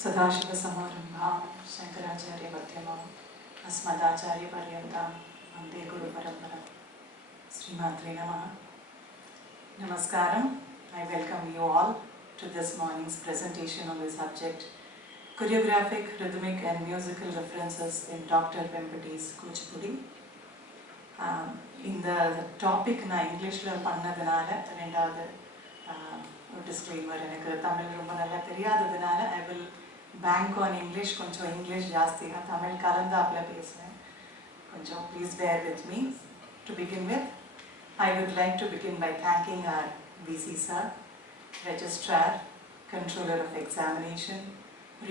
सदाशिवसमारम्भां शङ्कराचार्यमध्यमाम् अस्मदाचार्यपर्यन्तां वन्दे गुरुपरम्परां श्रीमात्रे नमः. Namaskaram. I welcome you all to this morning's presentation on the subject Choreographic, Rhythmic and Musical References in Dr. Vempati's Kuchipudi. இந்த topic நான் இங்கிலீஷில் பண்ணதுனால ரெண்டாவது டிஸ்க்ளைமர், எனக்கு தமிழ் ரொம்ப நல்லா தெரியாததுனால I will bank on English. கொஞ்சம் இங்கிலீஷ் ஜாஸ்தியாக தமிழ் கலந்தாப்பில் பேசுவேன். கொஞ்சம் please bear with me. To begin with, I would like to begin by thanking our VC sir, Registrar, Controller of Examination,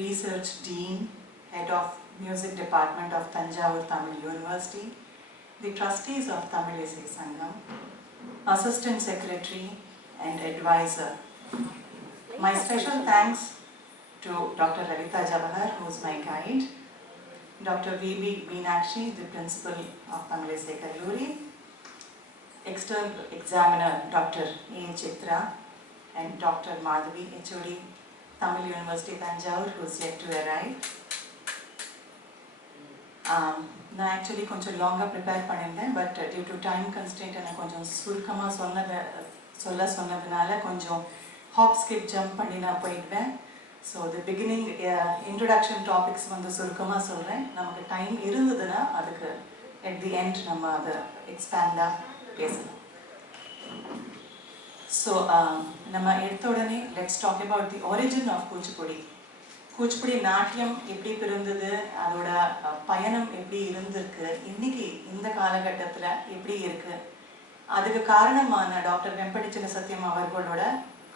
Research Dean, Head of Music Department of Tanjavur Tamil University, the trustees of Tamil Isai Sangam, Assistant Secretary and Advisor. My special thanks to Dr. Ravita Jawahar, who is my guide, Dr. V.B. Meenakshi, the Principal of Tamil Isai Kalluri, External Examiner Dr. A. Chitra, and Dr. Madhavi, HOD, Tamil University Tanjavur, who is yet to arrive. நான் actually கொஞ்சம் லாங்காக prepare பண்ணியிருந்தேன், but due to time constant எனக்கு கொஞ்சம் சுருக்கமாக சொன்னதுனால கொஞ்சம் hop skip jump பண்ணி நான் போயிடுவேன். So the beginning introduction topics வந்து சுருக்கமாக சொல்கிறேன். நமக்கு டைம் இருந்ததுன்னா அதுக்கு அட் தி எண்ட் நம்ம அதை எக்ஸ்பேண்டாக பேசலாம். ஸோ நம்ம எடுத்த உடனே let's talk about the origin of Kuchipudi. Kuchipudi நாட்டியம் எப்படி பிறந்தது, அதோட பயணம் எப்படி இருந்திருக்கு, இன்னைக்கு இந்த காலகட்டத்தில் எப்படி இருக்குது, அதுக்கு காரணமான டாக்டர் வெம்பட்டி சின்ன சத்யம் அவர்களோட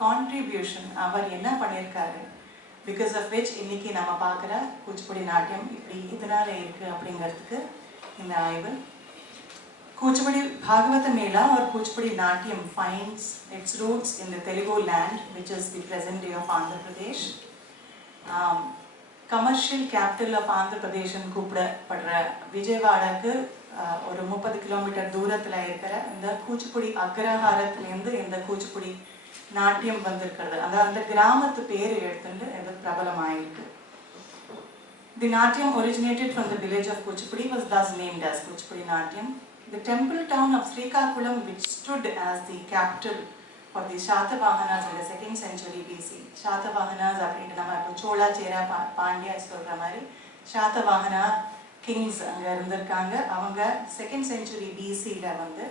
கான்ட்ரிபியூஷன், அவர் என்ன பண்ணியிருக்காரு, பிகாஸ் ஆஃப் விச் இன்னைக்கு நம்ம பார்க்குற கூச்சிப்புடி நாட்டியம் இப்படி இதனால் இருக்குது அப்படிங்கிறதுக்கு இந்த ஆய்வு. Kuchipudi Bhagavata Mela or Kuchipudi Natyam finds its roots in the Telugu land, which is the present day of Andhra Pradesh. Commercial capital of Andhra Pradesh in கூப்பிடப்படுற விஜயவாடாக்கு ஒரு 30 கிலோமீட்டர் தூரத்தில் இருக்கிற இந்த கூச்சிப்புடி அக்ரஹாரத்துலேருந்து இந்த கூச்சிப்புடி நாட்டியம் வந்திருக்கிறது. அந்த கிராமத்து பேர் எடுத்துட்டு இது பிரபலமாயிருக்கு. The Natyam originated from the village of Kuchipudi, was thus named as Kuchipudi Natyam. The temple town of Srikakulam, which stood as the capital of the Shatavahanas in the 2nd century BC. Shatavahanas அப்படின்ட்டு நம்ம இப்போ சோழா சேரா பாண்டியா சொல்கிற மாதிரி சாத்தவாகனா Kings அங்கே இருந்திருக்காங்க. அவங்க 2nd century BCயில் வந்து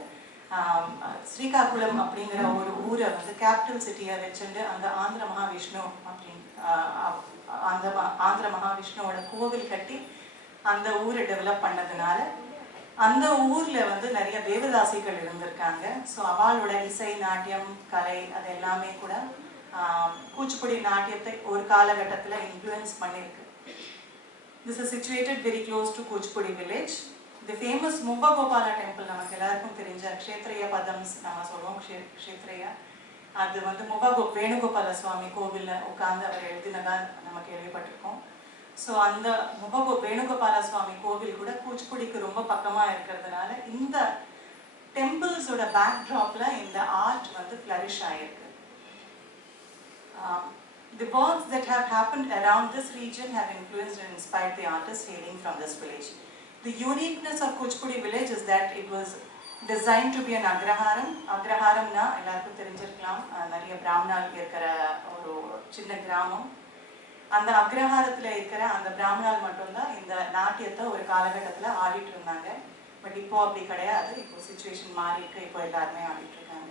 ஸ்ரீகாக்குளம் அப்படிங்கிற ஒரு ஊரை வந்து கேபிட்டல் சிட்டியை வச்சுட்டு அந்த ஆந்திர மகாவிஷ்ணு அந்த ஆந்திர மகாவிஷ்ணுவோட கோவில் கட்டி அந்த ஊரை டெவலப் பண்ணதுனால அந்த ஊரில் வந்து நிறைய தேவதாசிகள் இருந்திருக்காங்க. ஸோ அவளோட இசை நாட்டியம் கலை அது எல்லாமே கூட கூச்சிப்புடி நாட்டியத்தை ஒரு காலகட்டத்தில் இன்ஃப்ளூயன்ஸ் பண்ணியிருக்கு. This is situated very close to Kuchipudi village. The famous Muppa Gopala temple, நமக்கு எல்லாருக்கும் தெரிஞ்ச க்ஷேத்ரிய பதம்ஸ் நம்ம சொல்லுவோம், க்ஷேத்ரியா, அது வந்து வேணுகோபால சுவாமி கோவிலில் உட்கார்ந்து அவர் எழுதினதா நம்ம கேள்விப்பட்டிருக்கோம். ஸோ அந்த வேணுகோபால சுவாமி கோவில் கூட கூச்சிப்புடிக்கு ரொம்ப பக்கமாக இருக்கிறதுனால இந்த டெம்பிள்ஸோட பேக்ட்ராப்பில் இந்த ஆர்ட் வந்து ஃப்ளரிஷ் ஆகிருக்கு. The works that have happened around this region have influenced and inspired the artists hailing from this village. The uniqueness of Kuchipudi village is that it was designed to be an agraharam. Agraharamna எல்லாருக்கும் தெரிஞ்சிருக்கலாம், நிறைய பிராமணால் இருக்கிற ஒரு சின்ன கிராமம். அந்த அக்ரஹாரத்தில் இருக்கிற அந்த பிராமணால் மட்டும்தான் இந்த நாட்டியத்தை ஒரு காலகட்டத்தில் ஆடிட்டு இருந்தாங்க. பட் இப்போ அப்படி கிடையாது. இப்போ சிச்சுவேஷன் மாறி இருக்கு, இப்போ எல்லாருமே ஆடிட்டு இருக்காங்க.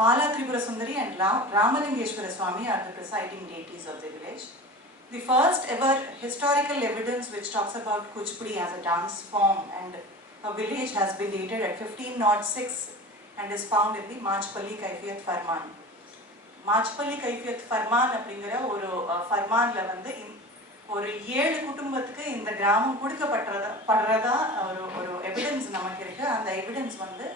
Bala Tripura Sundari and Ramalingeshwara Swami are the presiding deities of the village. The first ever historical evidence which talks about Kuchipudi as a dance form and a village has been dated at 1506 and is found in the Majpalli Kaifiyat Farman. மாச்பள்ளி கைஃபியத் Farman அப்படிங்கிற ஒரு ஃபர்மானில் வந்து ஒரு 7 குடும்பத்துக்கு இந்த கிராமம் கொடுக்கப்படுறதா ஒரு evidence நமக்கு இருக்குது. அந்த எவிடன்ஸ் வந்து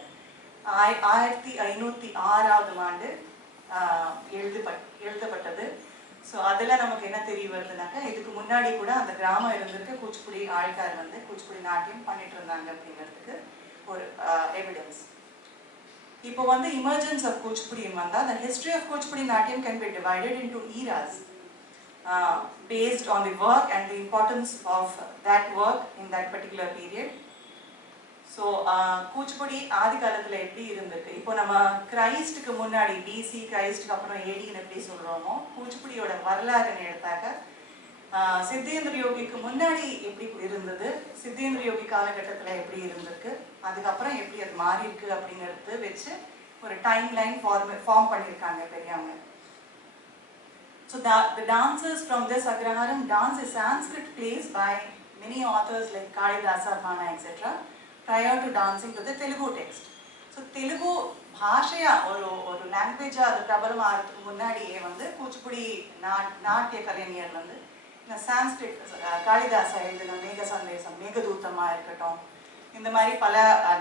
1506ஆம் ஆண்டு எழுதப்பட்டது. ஸோ அதில் நமக்கு என்ன தெரிய வருதுனாக்கா, இதுக்கு முன்னாடி கூட அந்த கிராமம் இருந்திருக்கு, கூச்சிப்புடி ஆள்கார் வந்து கூச்சிப்புடி நாட்டியம் பண்ணிட்டு இருந்தாங்க அப்படிங்கிறதுக்கு ஒரு எவிடன்ஸ். இப்போ வந்து emergence of Kuchipudi வந்தா, the history of Kuchipudi Natyam can be divided into eras. based on the work and the importance of that work in that particular period. So Kuchipudi ஆதி காலத்தில் எப்படி இருந்திருக்கு, இப்போ நம்ம கிரைஸ்டுக்கு முன்னாடி பிசி கிரைஸ்டுக்கு அப்புறம் ஏடின்னு எப்படி சொல்கிறோமோ, கூச்சிப்புடியோட வரலாறுன்னு எடுத்தாக்க சித்தேந்திர யோகிக்கு முன்னாடி எப்படி இருந்தது, சித்தேந்திர யோகி காலகட்டத்தில் எப்படி இருந்திருக்கு, அதுக்கப்புறம் எப்படி அது மாறி இருக்கு அப்படிங்கிறது வச்சு ஒரு டைம் லைன் ஃபார்ம் பண்ணியிருக்காங்க பெரியவங்க. So the dancers from this Agraharam dance a Sanskrit plays by many authors like Kalidasa, Bhana, etc. prior to dancing to the Telugu text. So Telugu பாஷையா ஒரு லாங்குவேஜா அது பிரபலம் ஆகிறதுக்கு முன்னாடியே வந்து கூச்சிப்புடி நாட்டிய கலைஞர் வந்து இந்த சான்ஸ்கிரிட் காளிதாசா எழுதின மேக சந்தேசம், மேகதூத்தமா இருக்கட்டும், இந்த மாதிரி பல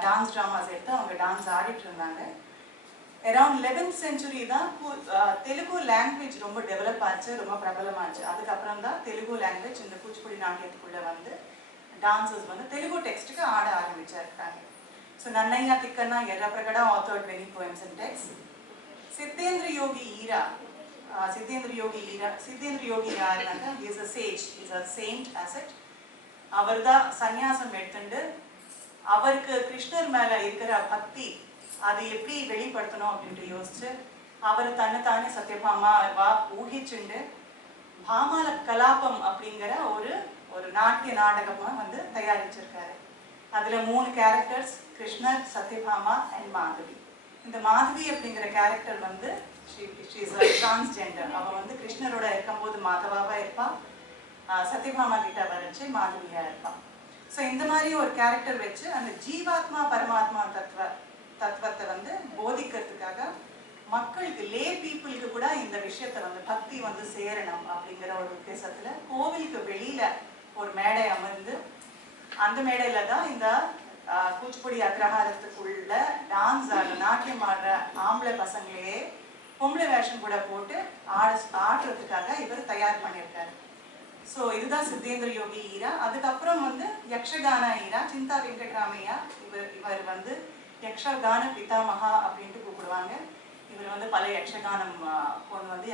டான்ஸ் ட்ராமாஸ் எடுத்து அவங்க டான்ஸ் ஆடிட்டு இருந்தாங்க. அரௌண்ட் 11th century தான் தெலுங்கு லாங்குவேஜ் ரொம்ப டெவலப் ஆச்சு, ரொம்ப பிரபலமாச்சு. அதுக்கப்புறம் தான் தெலுங்கு லாங்குவேஜ் இந்த கூச்சிப்புடி நாட்டியத்துக்குள்ள வந்து டான்சர்ஸ் வந்து தெலுங்கு டெக்ஸ்ட்டுக்கு ஆட ஆரம்பிச்சிருக்காங்க. So Nannaya Tikkana Errapragada authored many poems and texts. Siddhendra Yogi ஈரா யாருனாக்கா is a sage, is a saint அசெட். அவர் தான் சன்னியாசம் எடுத்துட்டு அவருக்கு கிருஷ்ணர் மேல இருக்கிற பக்தி அது எப்படி வெளிப்படுத்தணும் அப்படின்ட்டு யோசிச்சு அவர் தன்னைத்தானே சத்யபாமாவா ஊகிச்சுண்டு பாமால கலாபம் அப்படிங்கிற ஒரு நாட்டிய நாடகமா வந்து தயாரிச்சிருக்காரு. அதுல 3 கேரக்டர்ஸ், கிருஷ்ணர், சத்யபாமா அண்ட் மாதவி. இந்த மாதவி அப்படிங்கிற கேரக்டர் வந்து டிரான்ஸ்ஜெண்டர். அவன் வந்து கிருஷ்ணரோட இருக்கும்போது மாதவாவா இருப்பான், சத்யபாமா கிட்ட வரைச்சு மாதவியா இருப்பான். ஸோ இந்த மாதிரி ஒரு கேரக்டர் வச்சு அந்த ஜீவாத்மா பரமாத்மா தத்துவத்தை வந்து போதிக்கிறதுக்காக மக்களுக்கு, லே பீப்புளுக்கு கூட இந்த விஷயத்த வந்து பக்தி வந்து சேரணும் அப்படிங்கிற ஒரு உத்தேசத்துல கோவிலுக்கு வெளியில ஒரு மேடை அமர்ந்து அந்த மேடையில தான் இந்த கூச்சிப்புடி அக்ரஹாரத்துக்குள்ள டான்ஸ் ஆடுற, நாட்டியம் ஆடுற ஆம்பளை பசங்களையே பொம்பளை வேஷம் கூட போட்டு ஆடுறதுக்காக இவர் தயார் பண்ணியிருக்காரு. ஸோ இதுதான் சித்தேந்திர யோகி ஈரா. அதுக்கப்புறம் வந்து யக்ஷகான ஈரா, சிந்தா வெங்கட்ராமையா. இவர் வந்து யக்ஷகான பிதாமகா அப்படின்ட்டு கூப்பிடுவாங்க. இவர் வந்து பல யக்ஷகானம் கொண்டு வந்து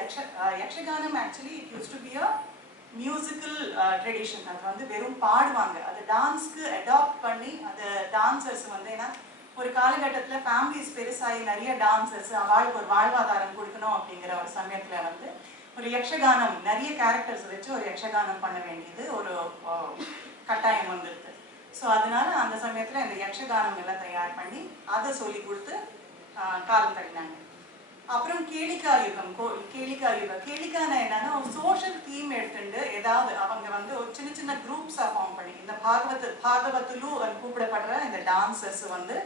Yakshaganam actually it use to be a musical tradition. அது வந்து வெறும் பாடுவாங்க, அது டான்ஸ்க்கு அடாப்ட் பண்ணி அது டான்சர்ஸ் வந்து, ஏன்னா ஒரு காலகட்டத்தில் ஃபேமிலிஸ் பெருசாகி நிறைய டான்சர்ஸ் அவளுக்கு ஒரு வாழ்வாதாரம் கொடுக்கணும் அப்படிங்கிற ஒரு சமயத்தில் வந்து ஒரு யக்ஷகானம் நிறைய கேரக்டர்ஸ் வச்சு ஒரு யக்ஷகானம் பண்ண வேண்டியது ஒரு கட்டாயம் வந்துடுது. ஸோ அதனால அந்த சமயத்தில் இந்த யக்ஷகானம் எல்லாம் தயார் பண்ணி அதை சொல்லி கொடுத்து காலம் தள்ளினாங்க. அப்புறம் கேளிக்கா யுகம். கேளிக்கான என்னன்னா ஒரு சோஷியல் தீம் எடுத்துட்டு ஏதாவது அவங்க வந்து ஒரு சின்ன சின்ன குரூப்ஸாக ஃபார்ம் பண்ணி இந்த பாகவத்துலு கூப்பிடப்படுற இந்த டான்சர்ஸ் வந்து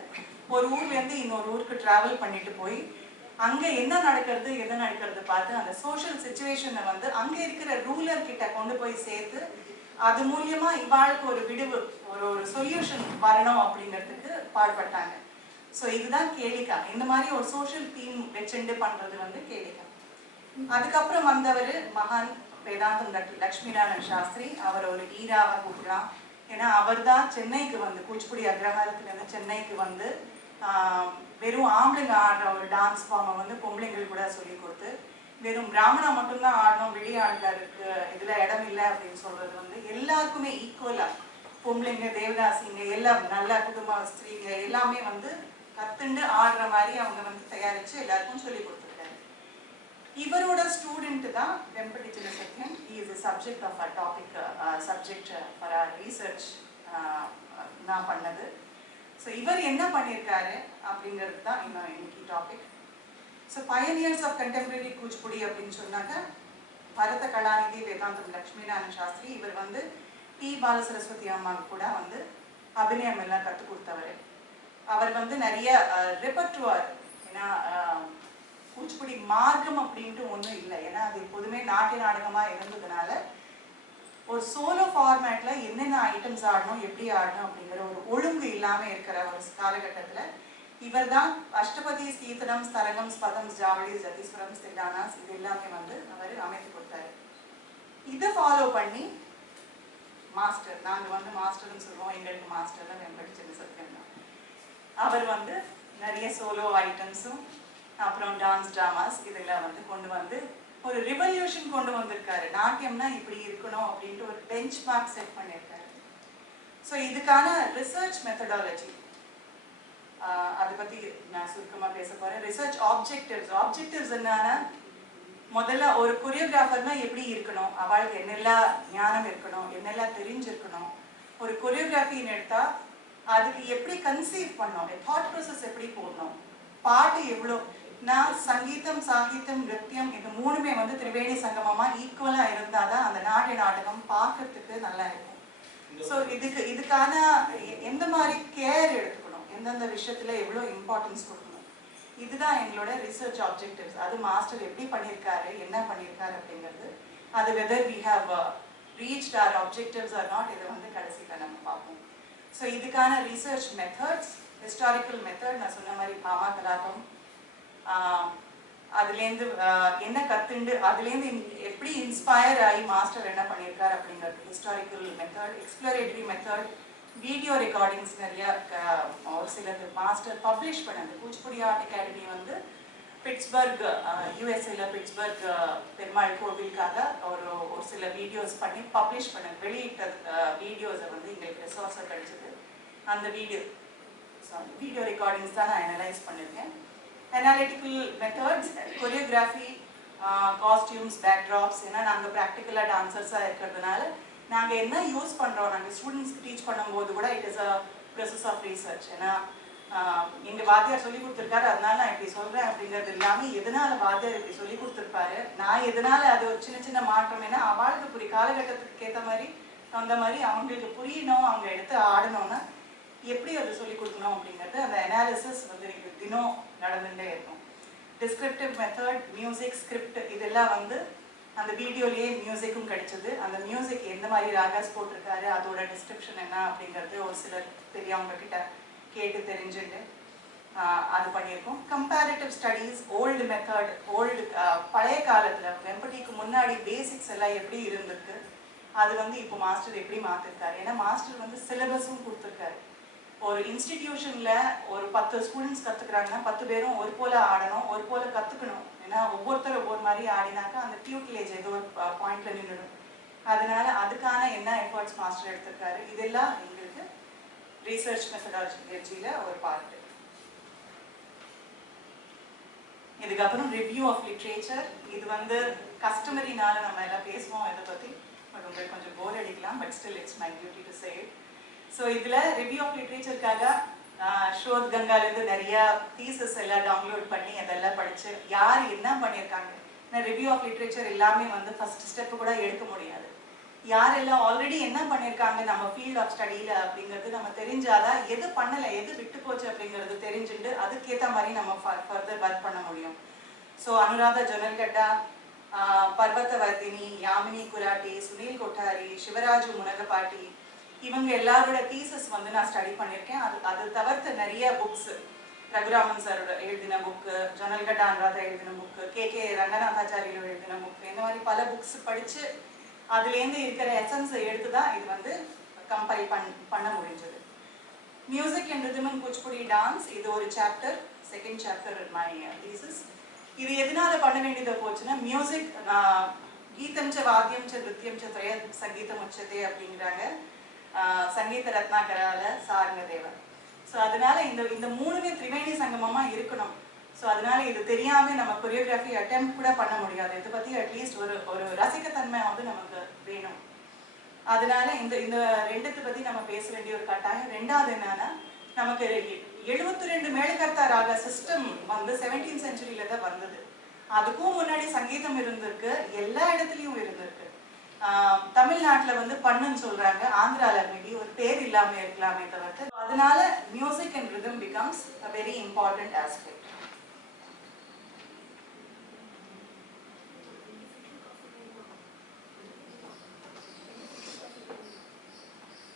ஒரு ஊர்லேருந்து இன்னொரு ஊருக்கு ட்ராவல் பண்ணிட்டு போய் அங்கே என்ன நடக்கிறது பார்த்து அந்த சோஷியல் சுச்சுவேஷனை வந்து அங்கே இருக்கிற ரூலர் கிட்ட கொண்டு போய் சேர்த்து அது மூலியமா இவாளுக்கு ஒரு விடுவு, ஒரு சொல்யூஷன் வரணும் அப்படிங்கிறதுக்கு பாடுபட்டாங்க. ஸோ இதுதான் கேளிக்கா. இந்த மாதிரி ஒரு சோஷியல் தீம் வச்சுண்டு பண்றது வந்து கேளிக்கா. அதுக்கப்புறம் வந்தவர் மகான் வேதாந்தம் லக்ஷ்மிநாராயண சாஸ்திரி. அவர் ஒரு ஈராவை கூப்பிடலாம், ஏன்னா அவர் தான் சென்னைக்கு வந்து கூச்சிப்புடி அக்ரஹாரத்துலேருந்து சென்னைக்கு வந்து வெறும் ஆம்பளைங்க ஆடுற ஒரு டான்ஸ் ஃபார்மை வந்து பொம்பளைங்களுக்கு கூட சொல்லி கொடுத்து வெறும் பிராமணா மட்டும்தான் ஆடணும், வெளியாடுறதுக்கு இதுல இடம் இல்லை அப்படின்னு சொல்றது வந்து எல்லாருக்குமே ஈக்குவலா, பொம்பளைங்க, தேவதாசிங்க, எல்லாம் நல்ல குடும்ப ஸ்திரீங்க எல்லாமே வந்து கத்துண்டு ஆடுற மாதிரி அவங்க வந்து தயாரிச்சு எல்லாருக்கும் சொல்லி கொடுத்துருக்காரு. இவரோட ஸ்டூடெண்ட் தான் Vempati Chinna Satyam. He is a subject of a topic, subject for our research நான் பண்ணது. ஸோ இவர் என்ன பண்ணியிருக்காரு அப்படிங்கிறது தான் இன்னைக்கு topic. So pioneers of contemporary Kuchipudi அப்படின்னு சொன்னாக்க பரத கலாநிதி வேதாந்தம் லக்ஷ்மிநாராயண சாஸ்திரி. இவர் வந்து டி பாலசரஸ்வதி அம்மாவுக்கு கூட வந்து அபிநயம் எல்லாம் கற்றுக் கொடுத்தவர். அவர் வந்து நிறைய ரெப்பர்டுவார், ஏன்னா கூச்சிப்புடி மார்க்கம் அப்படின்ட்டு ஒன்றும் இல்லை, ஏன்னா அது எப்போதுமே நாட்டிய நாடகமாக இருந்ததுனால ஒரு சோலோ ஃபார்மேட்ல என்னென்ன ஐட்டம்ஸ் ஆடணும், எப்படி ஆடணும் அப்படிங்கிற ஒரு ஒழுங்கு இல்லாமல் இருக்கிற ஒரு காலகட்டத்தில் இவர் தான் அஷ்டபதி, ஸ்தீதனம், ஸ்தரகம், ஸ்பதம், ஜாவளி, ஜதீஸ்வரம், ஸ்திடானாஸ் இது எல்லாமே வந்து அவர் அமைத்து கொடுத்தாரு. இதை ஃபாலோ பண்ணி மாஸ்டர், நாங்கள் வந்து மாஸ்டர்னு சொல்லுவோம், எங்களுக்கு மாஸ்டர் தான் வெம்பட்டி சின்னசத்யன் தான். அவர் வந்து நிறைய சோலோ ஐட்டம்ஸும் அப்புறம் டான்ஸ் ட்ராமாஸ் இதெல்லாம் வந்து கொண்டு வந்து ஒரு ரிவல்யூஷன் கொண்டு வந்திருக்காரு. நாட்டியம்னா இப்படி இருக்கணும் அப்படின்ட்டு ஒரு பெஞ்ச் மார்க் செட் பண்ணியிருக்காரு. ஸோ இதுக்கான ரிசர்ச் மெத்தடாலஜி அதை பற்றி நான் சுருக்கமாக பேச போகிறேன். ரிசர்ச் ஆப்ஜெக்டிவ்ஸ் என்னன்னா, முதல்ல ஒரு கொரியோகிராஃபர்னா எப்படி இருக்கணும், அவளுக்கு என்னெல்லாம் ஞானம் இருக்கணும், என்னெல்லாம் தெரிஞ்சிருக்கணும். ஒரு கொரியோகிராஃபின்னு எடுத்தா அதுக்கு எப்படி கன்சீவ் பண்ணோம், தாட் ப்ராசஸ் எப்படி போடணும், பாட்டு எவ்வளோ. நான் சங்கீதம், சாகித்யம், நிருத்தியம் இது மூணுமே வந்து திரிவேணி சங்கமமா ஈக்குவலா இருந்தாதான் அந்த நாட்டிய நாடகம் பார்க்கறதுக்கு நல்லா இருக்கும். ஸோ இதுக்கான எந்த மாதிரி கேர் எடுத்துக்கணும், எந்தெந்த விஷயத்துல எவ்வளோ இம்பார்ட்டன்ஸ் கொடுக்கணும், இதுதான் எங்களோட ரிசர்ச் ஆப்ஜெக்டிவ்ஸ். அது மாஸ்டர் எப்படி பண்ணியிருக்காரு, என்ன பண்ணியிருக்காரு அப்படிங்கிறது, அது whether we have reached our objectives or not, இதை வந்து கடைசியில் நம்ம பார்ப்போம். ஸோ இதுக்கான ரிசர்ச் மெத்தட்ஸ், ஹிஸ்டாரிக்கல் மெத்தட் நான் சொன்ன மாதிரி பாமா கலாபம், அதுலேருந்து என்ன கற்றுண்டு அதுலேருந்து எப்படி இன்ஸ்பயர் ஆகி மாஸ்டர் என்ன பண்ணியிருக்காரு அப்படிங்கிறது historical method. Exploratory method, video recordings நிறைய ஒரு சிலது மாஸ்டர் பப்ளிஷ் பண்ணது. கூச்சிப்புடி ஆர்ட் அகாடமி வந்து பிட்ஸ்பர்க், யூஎஸ்ஏல பிட்ஸ்பர்க் பெருமாள் கோவிலுக்காக ஒரு சில வீடியோஸ் பண்ணி பப்ளிஷ் பண்ண வெளியிட்ட வீடியோஸை வந்து எங்களுக்கு ரிசோர்ஸாக கிடைச்சது. அந்த வீடியோ ரெக்கார்டிங்ஸ் தான் நான் அனலைஸ் பண்ணியிருக்கேன். அனாலிட்டிக்கல் மெத்தட்ஸ், கொரியோகிராஃபி, காஸ்டியூம்ஸ், பேக்ட்ராப்ஸ், ஏன்னா நாங்கள் ப்ராக்டிக்கலாக டான்சர்ஸாக இருக்கிறதுனால நாங்கள் என்ன யூஸ் பண்ணுறோம், நாங்கள் ஸ்டூடெண்ட்ஸ்க்கு டீச் பண்ணும்போது கூட it is a process of research. ஏன்னா எங்கள் வாத்தியார் சொல்லி கொடுத்துருக்காரு, அதனால நான் இப்படி சொல்கிறேன் அப்படிங்கிறது இல்லாமல் எதனால் வாத்தியார் இப்படி சொல்லி கொடுத்துருப்பாரு, நான் எதனால் அது ஒரு சின்ன சின்ன மாற்றம், ஏன்னா அவளுக்கு புரிய காலகட்டத்துக்கு ஏற்ற மாதிரி அந்த மாதிரி அவங்களுக்கு புரியணும், அவங்க எடுத்து ஆடணும்னா எப்படி அது சொல்லி கொடுக்கணும் அப்படிங்கிறது அந்த அனாலிசிஸ் வந்து தினம் நடந்துகிட்டே இருக்கும். டிஸ்கிரிப்டிவ் மெத்தட், மியூசிக், ஸ்கிரிப்ட், இதெல்லாம் வந்து அந்த வீடியோலேயே மியூசிக்கும் கிடைச்சது. அந்த மியூசிக் எந்த மாதிரி ராகாஸ் போட்டிருக்காரு, அதோட டிஸ்கிரிப்ஷன் என்ன அப்படிங்கிறது ஒரு சிலர் பெரியவங்க கிட்ட கேட்டு தெரிஞ்சுட்டு அது பண்ணியிருக்கோம். கம்பேரிட்டிவ் ஸ்டடீஸ், ஓல்டு மெத்தட், பழைய காலத்தில் வெம்பட்டிக்கு முன்னாடி பேசிக்ஸ் எல்லாம் எப்படி இருந்திருக்கு, அது வந்து இப்போ மாஸ்டர் எப்படி மாற்றிருக்காரு. ஏன்னா மாஸ்டர் வந்து சிலபஸும் கொடுத்துருக்காரு. ஒரு இன்ஸ்டிடியூஷனில் ஒரு 10 ஸ்டூடெண்ட்ஸ் கற்றுக்குறாங்கன்னா 10 பேரும் ஒரு போல் ஆடணும், ஒரு போல் கற்றுக்கணும். ஏன்னா ஒவ்வொருத்தர் ஒவ்வொரு மாதிரி ஆடினாக்கா அந்த டியூட்டிலேஜ் ஏதோ ஒரு பாயிண்ட்ல நின்றுடும். அதனால அதுக்கான என்ன எஃபர்ட்ஸ் மாஸ்டர் எடுத்திருக்காரு, இதெல்லாம் எங்களுக்கு ரிசர்ச் மெத்தடாலஜியில் ஒரு பார்ட்டு. இதுக்கப்புறம் ரிவ்யூ ஆஃப் லிட்ரேச்சர். இது வந்து கஸ்டமரினால நம்ம எல்லாம் பேசுவோம் இதை பற்றி, பட் உங்களுக்கு கொஞ்சம் போர் அடிக்கலாம், but still it's my duty to say. So இதில் ரிவ்யூ ஆஃப் லிட்ரேச்சருக்காக ஷோத் கங்காலேருந்து நிறைய தீசஸ் எல்லாம் டவுன்லோட் பண்ணி அதெல்லாம் படித்து யார் என்ன பண்ணியிருக்காங்க. நான் ரிவ்யூ ஆஃப் லிட்ரேச்சர் எல்லாமே வந்து ஃபஸ்ட் ஸ்டெப்பு கூட எடுக்க முடியாது. யாரெல்லாம் ஆல்ரெடி என்ன பண்ணியிருக்காங்க நம்ம ஃபீல்ட் ஆஃப் ஸ்டடியில் அப்படிங்கிறது நம்ம தெரிஞ்சாதான் எது பண்ணலை எது விட்டு போச்சு அப்படிங்கிறது தெரிஞ்சுட்டு அதுக்கேற்ற மாதிரி நம்ம ஃபர்தர் ஒர்க் பண்ண முடியும். ஸோ அனுராதா ஜொனல்கட்டா, பர்வத்தவர்தினி, யாமினி குராட்டி, சுனில் கொட்டாரி, சிவராஜு முனகபாட்டி, இவங்க எல்லாரோட தீசஸ் வந்து நான் ஸ்டடி பண்ணியிருக்கேன். அது தவிர்த்து நிறைய புக்ஸ், ரகுராமன் சாரோட எழுதின புக்கு, ஜொனல்கட்டா அனுராதா எழுதின புக்கு, கே ரங்கநாதாச்சாரியோட எழுதின புக்கு, இந்த மாதிரி பல புக்ஸ் படித்து அதுலேருந்து இருக்கிற எசன்ஸை எடுத்து தான் இது வந்து கம்பைல் பண்ண முடிஞ்சது. Music and rhythm in Kuchipudi dance, இது ஒரு chapter, second chapter my thesis. இது எதனால பண்ண வேண்டியதை போச்சுன்னா, மியூசிக் கீதம் ச வாத்தியம் ச நிருத்தியம் ச திரய சங்கீதம் உச்சதே அப்படிங்கிறாங்க சங்கீத ரத்னாகரால சாரங்கதேவன். ஸோ அதனால இந்த மூணுமே திரிவேணி சங்கமமாக இருக்கணும். ஸோ அதனால இது தெரியாமல் நம்ம கொரியோகிராஃபி அட்டெம்ப்ட் கூட பண்ண முடியாது. இதை பற்றி அட்லீஸ்ட் ஒரு ரசிக்கத்தன்மை வந்து நமக்கு வேணும். அதனால இந்த ரெண்டுத்தை பற்றி நம்ம பேச வேண்டிய ஒரு கட்டாயம். ரெண்டாவது என்னன்னா, நமக்கு 72 மேலகர்த்தா ராக சிஸ்டம் வந்து 17th century தான் வந்தது. அதுக்கும் முன்னாடி சங்கீதம் இருந்திருக்கு, எல்லா இடத்துலையும் இருந்திருக்கு. தமிழ்நாட்டில் வந்து பண்ணுன்னு சொல்றாங்க, ஆந்திராவில் மேபி ஒரு பேர் இல்லாமல் இருக்கலாமே தவிர்த்து. அதனால music and rhythm becomes a very important aspect.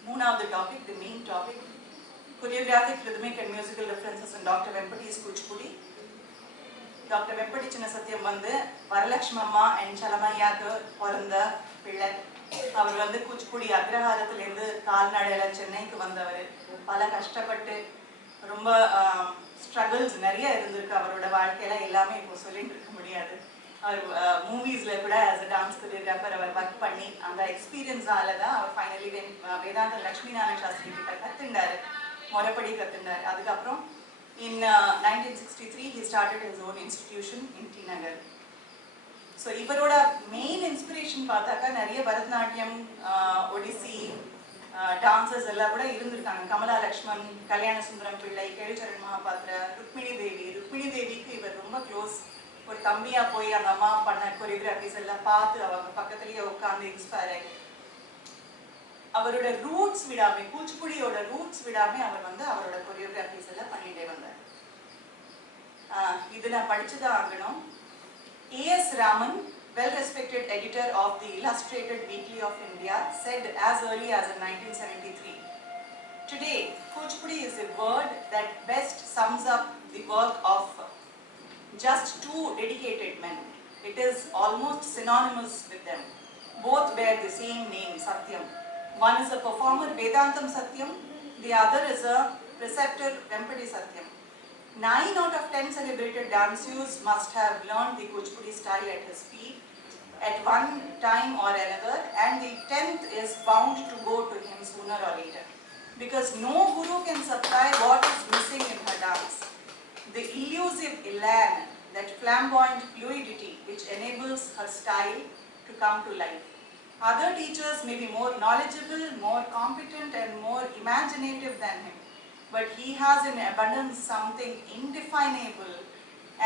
மூணாவது topic, the main topic, choreographic, rhythmic and musical references in Dr. Vempati's Kuchipudi. Doctor Vempati Chinna Satyam வந்து வரலட்சுமி அம்மா அண்ட் சலமையாக்கு பிறந்த பிள்ளை. அவர் வந்து குச்சிப்புடி அக்ரஹாரத்துலேருந்து கால்நடையில சென்னைக்கு வந்தவர். பல கஷ்டப்பட்டு ரொம்ப ஸ்ட்ரகிள்ஸ் நிறைய இருந்திருக்கு அவரோட வாழ்க்கையில, எல்லாமே இப்போ சொல்லிட்டு இருக்க முடியாது. அவர் மூவிஸில் கூட ஆஸ் அ டான்ஸ் கொரியோகிராஃபர் அவர் ஒர்க் பண்ணி அந்த எக்ஸ்பீரியன்ஸால தான் அவர் ஃபைனலி வேதாந்த லக்ஷ்மி நாராயண சாஸ்திரி கிட்ட கற்றுண்டாரு, முறைப்படி கற்றுண்டாரு. அதுக்கப்புறம் in 1963 he started his own institution in T Nagar. So இவரோட மெயின் இன்ஸ்பிரேஷன் பார்த்தாக்கா நிறைய பரதநாட்டியம், ஒடிசி டான்சர்ஸ் எல்லாம் கூட இருந்திருக்காங்க. கமலா லக்ஷ்மன், கல்யாண சுந்தரம் பிள்ளை, கேளுச்சரண் மகாபாத்ரா, ருக்மிணி தேவிக்கு இவர் ரொம்ப க்ளோஸ். ஒரு தம்பியாக போய் அந்த அம்மா பண்ண கொரியோகிராஃபிஸ் எல்லாம் பார்த்து அவங்க பக்கத்துலேயே உட்காந்து இன்ஸ்பயர் ஆகி அவரோட ரூட்ஸ் விடாமல், கூச்சிப்புடியோட ரூட்ஸ் விடாமல் அவர் வந்து அவரோட கொரியோகிராஃபிஸ் எல்லாம் பண்ணிகிட்டே வந்தார். இது நான் படிச்சுதான் ஆகணும். A.S. Raman, well-respected editor of the Illustrated Weekly of India, said as early as in 1973, "Today, Kuchipudi is a word that best sums up the work of just two dedicated men. It is almost synonymous with them. Both bear the same name, Satyam. One is a performer, Vedantam Satyam. The other is a preceptor, Vempati Satyam. 9 out of 10 celebrated dancers must have learned the Kuchipudi style at his feet at one time or another, and the 10th is bound to go to him sooner or later, because no guru can supply what is missing in her dance. The elusive elan, that flamboyant fluidity which enables her style to come to life. Other teachers may be more knowledgeable, more competent and more imaginative than him, but he has in abundance something indefinable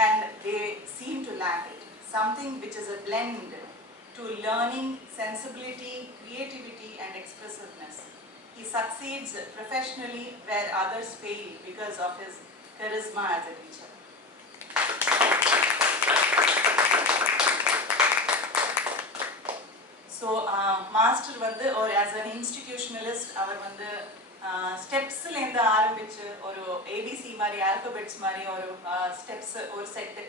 and they seem to lack it. Something which is a blend to learning, sensibility, creativity and expressiveness. He succeeds professionally where others fail because of his charisma as a teacher." So, master வந்து or as an institutionalist அவர் வந்து ஸ்டெப்ஸ்லேருந்து ஆரம்பிச்சு ஒரு ABC மாதிரி, alphabets மாதிரி ஒரு steps ஒரு set,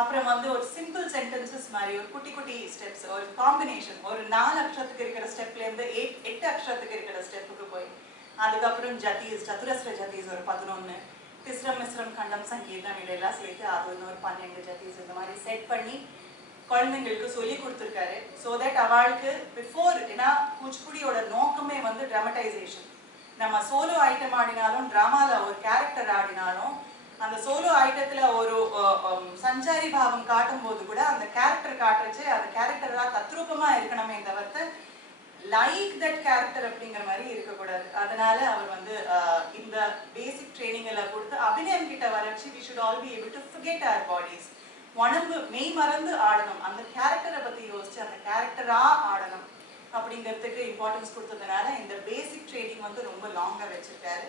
அப்புறம் வந்து ஒரு சிம்பிள் சென்டென்சஸ் மாதிரி ஒரு குட்டி குட்டி ஸ்டெப்ஸ், ஒரு காம்பினேஷன், ஒரு 4 அக்ஷரத்துக்கு இருக்கிற ஸ்டெப்லேருந்து 8 அக்ஷரத்துக்கு இருக்கிற ஸ்டெப்புக்கு போய் அதுக்கப்புறம் ஜதீஸ், சதுரஸ்ர ஜதீஸ் ஒரு 11, திஸ்ரம் மிஸ்ரம் கண்டம் சங்கீதம் இதெல்லாம் சேர்த்து அது ஒரு 12 ஜதீஸ் இந்த மாதிரி செட் பண்ணி குழந்தைங்களுக்கு சொல்லி கொடுத்துருக்காரு. ஸோ தட் அவளுக்கு பிஃபோர், ஏன்னா குச்சிப்புடியோட நோக்கமே வந்து ட்ராமடைசேஷன். நம்ம சோலோ ஐட்டம் ஆடினாலும் ட்ராமாவில் ஒரு கேரக்டர் ஆடினாலும் அந்த சோலோ ஐட்டத்தில் ஒரு சஞ்சாரி பாவம் காட்டும் போது கூட அந்த கேரக்டர் காட்டுறச்சு அந்த கேரக்டராக தத்ரூபமாக இருக்கணுமே தவிர்த்து லைக் தட் கேரக்டர் அப்படிங்கிற மாதிரி இருக்கக்கூடாது. அதனால அவர் வந்து இந்த பேசிக் ட்ரைனிங் எல்லாம் கொடுத்து அபிநயம் கிட்ட வரைச்சி we should all be able to forget our bodies. உடம்பு மெய் மறந்து ஆடணும், அந்த கேரக்டரை பற்றி யோசிச்சு அந்த கேரக்டராக ஆடணும் அப்படிங்கிறதுக்கு இம்பார்ட்டன்ஸ் கொடுத்ததுனால இந்த பேசிக் ட்ரைனிங் வந்து ரொம்ப லாங்காக வச்சிருக்காரு.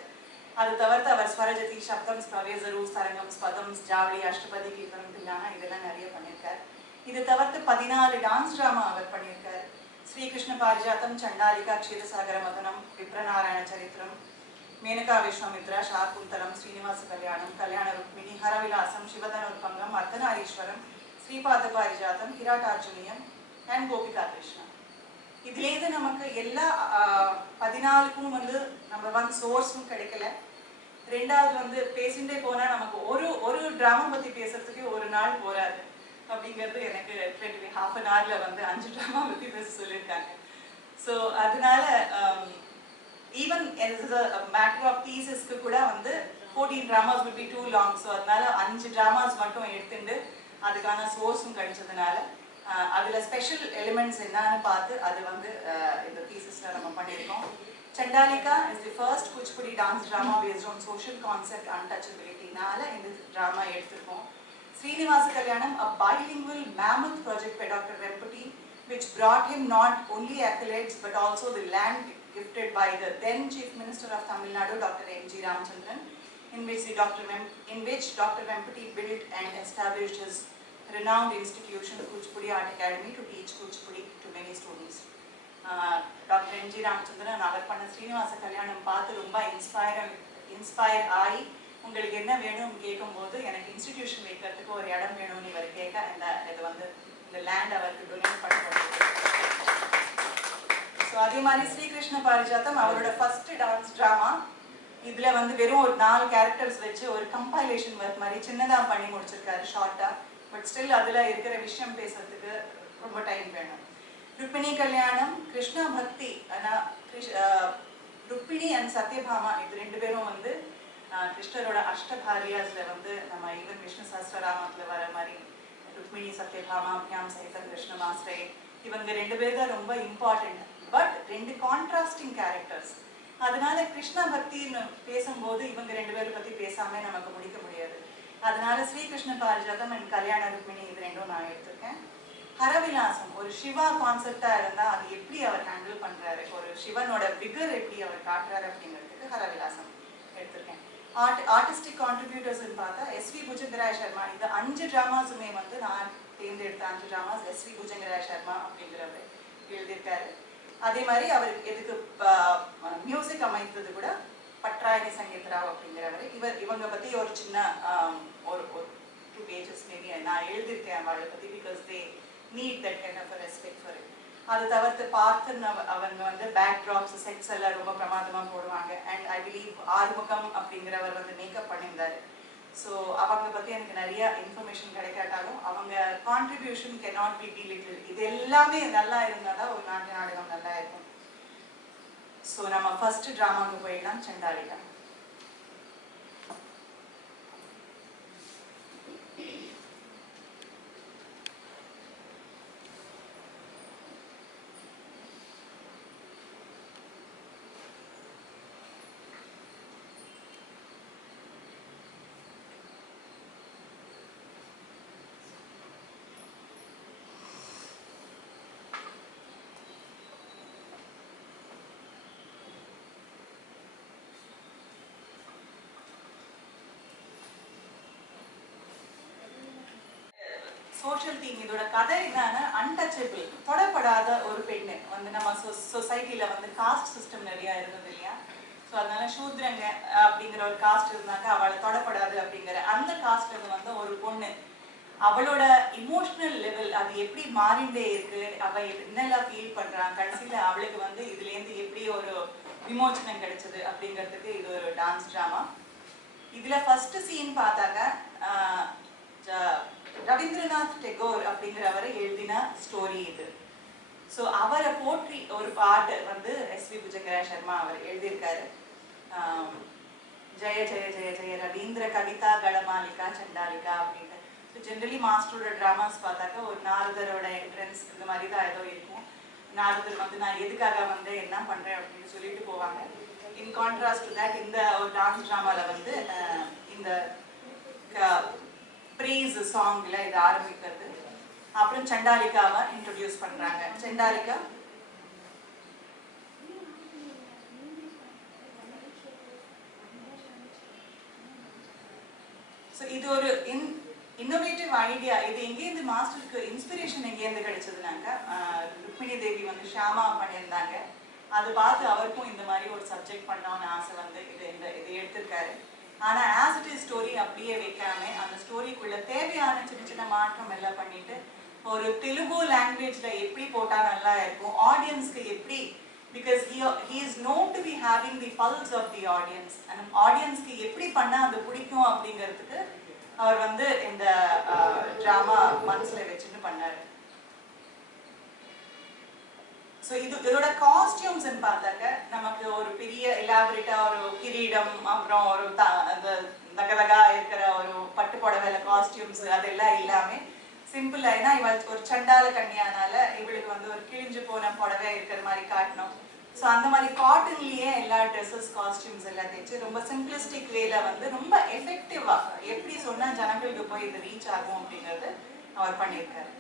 அது தவிர்த்து அவர் ஸ்வரஜதி, சப்தம், ஸ்பவேசரு, சரங்கம், ஸ்பதம், ஜாவளி, அஷ்டபதி, கீர்த்தனம், தில்லானா இதெல்லாம் நிறைய பண்ணியிருக்காரு. இது தவிர்த்து 14 டான்ஸ் ட்ராமா அவர் பண்ணியிருக்காரு. ஸ்ரீகிருஷ்ண பாரிஜாத்தம், சண்டாலிகா, க்ஷீரசாகர மதனம், விப்ரநாராயண சரித்திரம், மேனகா விஸ்வாமித்ரா, சாகுந்தலம், ஸ்ரீனிவாச கல்யாணம், கல்யாண ருக்மிணி, ஹரவிலாசம், சிவதனுர்பங்கம், அர்த்தநாரீஸ்வரம், ஸ்ரீபாத பாரிஜாத்தம், கிராட்டார்ஜுனியம் அண்ட் கோபிகா கிருஷ்ணா. இதுலேருந்து நமக்கு எல்லா 14க்கும் வந்து நம்பர் 1 சோர்ஸும் கிடைக்கல. ரெண்டாவது வந்து பேசிகிட்டே போனால் நமக்கு ஒரு ட்ராமா பற்றி பேசுறதுக்கு ஒரு நாள் போராது அப்படிங்கிறது எனக்கு 1/2 an hourல வந்து 5 ட்ராமா பற்றி பேச சொல்லியிருக்காங்க. ஸோ அதனால ஈவன் மேட்டர் ஆஃப் பீசஸ்க்கு கூட வந்து 14 dramas will be too long. So அதனால 5 dramas மட்டும் எடுத்துட்டு அதுக்கான சோர்ஸும் கிடைச்சதுனால அதில் ஸ்பெஷல் எலிமெண்ட்ஸ் என்னன்னு பார்த்து அது வந்து இந்த பீசஸில் நம்ம பண்ணியிருக்கோம். Chandalika is the first Kuchipudi dance drama based on social concept untouchability-னால இந்த drama எடுத்திருக்கோம். Srinivasa Kalyanam, a bilingual mammoth project by Dr. Vempati, which brought him not only accolades but also the land gifted by the then Chief Minister of Tamil Nadu, Dr. M.G. Ramachandran, in which Dr. Vempati built and established his renowned institution, Kuchipudi Art Academy, to teach Kuchipudi to many students. Dr. M.G. Ramachandran அவர் பண்ண ஸ்ரீனிவாச கல்யாணம் பார்த்து ரொம்ப inspire ஆகி உங்களுக்கு என்ன வேணும்னு கேட்கும்போது எனக்கு இன்ஸ்டிடியூஷன் வைக்கிறதுக்கு ஒரு இடம் வேணும்னு இவர் கேட்க இது வந்து இந்த லேண்ட் அவருக்கு டொனேட் பண்ணப்படுது. ஸோ அதே மாதிரி ஸ்ரீகிருஷ்ண பாரிஜாத்தம் அவரோட ஃபர்ஸ்ட் டான்ஸ் ட்ராமா. இதில் வந்து வெறும் ஒரு 4 கேரக்டர்ஸ் வச்சு ஒரு கம்பைலேஷன் ஒர்க் மாதிரி சின்னதாக பண்ணி முடிச்சிருக்காரு ஷார்ட்டாக. பட் ஸ்டில் அதில் இருக்கிற விஷயம் பேசுறதுக்கு ரொம்ப டைம் வேணும். ருக்மிணி கல்யாணம், கிருஷ்ணா பக்தி. ஆனால் ருக்மிணி அண்ட் சத்யபாமா இது ரெண்டு பேரும் வந்து கிருஷ்ணரோட அஷ்டபாரியாஸில் வந்து நம்ம ஈவன் விஷ்ணு சஹஸ்ரநாமத்தில் வர மாதிரி ருக்மிணி சத்யபாமா அபியாம் சகிதம் கிருஷ்ணமாஸ்ரே இவங்க ரெண்டு பேர் தான் ரொம்ப இம்பார்ட்டன்ட். பட் ரெண்டு கான்ட்ராஸ்டிங் கேரக்டர்ஸ். அதனால கிருஷ்ணா பக்தின்னு பேசும்போது இவங்க ரெண்டு பேரை பற்றி பேசாமல் நமக்கு முடிக்க முடியாது. அதனால ஸ்ரீகிருஷ்ண பாரிஜாதம் அண்ட் கல்யாண ருக்மிணி இது ரெண்டும் நான் எடுத்திருக்கேன். ஹரவிலாசம் ஒரு சிவா கான்செப்டாக இருந்தால் அது எப்படி அவர் ஹேண்டில் பண்ணுறாரு, ஒரு சிவனோட விகர் எப்படி அவர் காட்டுறாரு அப்படிங்கிறதுக்கு ஹரவிலாசம் எடுத்திருக்கேன். ஆர்டிஸ்டிக் கான்ட்ரிபியூட்டர்ஸ்ன்னு பார்த்தா எஸ்வி புஜங்கராய சர்மா. இந்த 5 ட்ராமாஸுமே வந்து நான் தேர்ந்தெடுத்த 5 ட்ராமாஸ் எஸ்வி புஜங்கராய சர்மா அப்படிங்கிறவர் எழுதியிருக்காரு. அதே மாதிரி அவர் எதுக்கு மியூசிக் அமைத்தது கூட பட்ராயணி சங்கீத்ராவ் அப்படிங்கிறவர். இவங்க பற்றி ஒரு சின்ன ஒரு 2 pages மேபி நான் எழுதியிருக்கேன் அவளை பற்றி. Because they need that kind of respect for it. அது தவிர்த்து பார்த்து அவங்க வந்து பேக் ட்ராப்ஸ் செட்ஸ் எல்லாம் ரொம்ப பிரமாதமாக போடுவாங்க. அண்ட் ஐ பிலீவ் ஆறுமுகம் அப்படிங்கிறவர் வந்து மேக்கப் பண்ணியிருந்தாரு. ஸோ அவங்க பற்றி எனக்கு நிறைய இன்ஃபர்மேஷன் கிடைக்காட்டாலும் அவங்க கான்ட்ரிபியூஷன் கேனாட் பி லிட்டில். இது எல்லாமே நல்லா இருந்தால் தான் ஒரு நாட்டிய நாடகம் நல்லா இருக்கும். ஸோ நம்ம ஃபர்ஸ்ட் ட்ராமாவுக்கு போயிடலாம், செண்டாலிகா. Social theme. இதோட கதை என்னன்னா அன்டச்சபிள், தொடப்படாத ஒரு பெண்ணு வந்து நம்ம சொசைட்டியில் வந்து காஸ்ட் சிஸ்டம் நிறையா இருந்தது இல்லையா. ஸோ அதனால சூத்ரங்க அப்படிங்கிற ஒரு காஸ்ட் இருந்தாங்க, அவளை தொடப்படாது அப்படிங்கிற அந்த காஸ்ட்ல வந்து ஒரு பொண்ணு அவளோட இமோஷனல் லெவல் அது எப்படி மாறிண்டே இருக்கு, அவள் என்னெல்லாம் ஃபீல் பண்ணுறான், கடைசியில் அவளுக்கு வந்து இதுலேருந்து எப்படி ஒரு விமோச்சனம் கிடைச்சது அப்படிங்கிறதுக்கு இது ஒரு டான்ஸ் ட்ராமா. இதில் ஃபர்ஸ்ட் சீன் பார்த்தாக்க ரவீந்திரநாத் டெகோர் அப்படிங்கிறவரை எழுதின ஸ்டோரி இது. ஸோ அவரை போற்றி ஒரு பாட்டு வந்து எஸ்வி புஜங்கராய சர்மா அவர் எழுதியிருக்காரு. ஜெய ஜெய ஜெய ஜெய ரவீந்திர கவிதா கணமாலிகா சண்டாலிகா அப்படின்ட்டு. ஸோ ஜென்ரலி மாஸ்டரோட ட்ராமாஸ் பார்த்தாக்க ஒரு நாரதரோட என்ட்ரன்ஸ் இந்த மாதிரி தான் ஏதோ இருக்கும். நாரதர் வந்து நான் எதுக்காக வந்து என்ன பண்ணுறேன் அப்படின்னு சொல்லிட்டு போவாங்க. இன் கான்ட்ராஸ்ட் டு தட் இந்த ஒரு டான்ஸ் ட்ராமாவில் வந்து இந்த ப்ரீஸ் சாங்ல இது ஆரம்பிக்கிறது. அப்புறம் சண்டாலிகாவை இன்ட்ரோடியூஸ் பண்றாங்க. சண்டாலிகா இது ஒரு இன்னோவேட்டிவ் ஐடியா. இது எங்கேருந்து மாஸ்டருக்கு இன்ஸ்பிரேஷன் எங்கேருந்து கிடைச்சதுனாக்க ருக்மிணி தேவி வந்து ஷியாமா பண்ணியிருந்தாங்க. அது பார்த்து அவருக்கும் இந்த மாதிரி ஒரு சப்ஜெக்ட் பண்ணோன்னு ஆசை வந்து இதை எடுத்திருக்காரு. ஆனால் ஆஸ் இட் இஸ் ஸ்டோரி அப்படியே வைக்காம அந்த ஸ்டோரிக்குள்ள தேவையான சின்ன சின்ன மாற்றம் எல்லாம் பண்ணிட்டு ஒரு தெலுங்கு லாங்குவேஜில் எப்படி போட்டால் நல்லா இருக்கும், ஆடியன்ஸ்க்கு எப்படி, because he is known to be having the pulse of the audience, and ஆடியன்ஸ்க்கு எப்படி பண்ணால் அது பிடிக்கும் அப்படிங்கிறதுக்கு அவர் வந்து இந்த ட்ராமா மனசில் வச்சுன்னு பண்ணார். ஸோ இதோட காஸ்டியூம்ஸ்ன்னு பார்த்தாக்க நமக்கு ஒரு பெரிய எலாபரேட்டாக ஒரு கிரீடம், அப்புறம் ஒரு அந்த தகதகா இருக்கிற ஒரு பட்டு புடவைல காஸ்டியூம்ஸ் அதெல்லாம் இல்லாமல் சிம்பிளாக, ஏன்னா இவள் ஒரு சண்டால கன்னியானால இவளுக்கு வந்து ஒரு கிழிஞ்சு போன புடவை இருக்கிற மாதிரி காட்டணும். ஸோ அந்த மாதிரி காட்டன்லேயே எல்லா ட்ரெஸ்ஸஸ் காஸ்டியூம்ஸ் எல்லாம் தைச்சு ரொம்ப சிம்பிளிஸ்டிக் வேல வந்து ரொம்ப எஃபெக்டிவாக எப்படி சொன்னால் ஜனங்களுக்கு போய் இது ரீச் ஆகும் அப்படிங்கிறது அவர் பண்ணியிருக்காரு.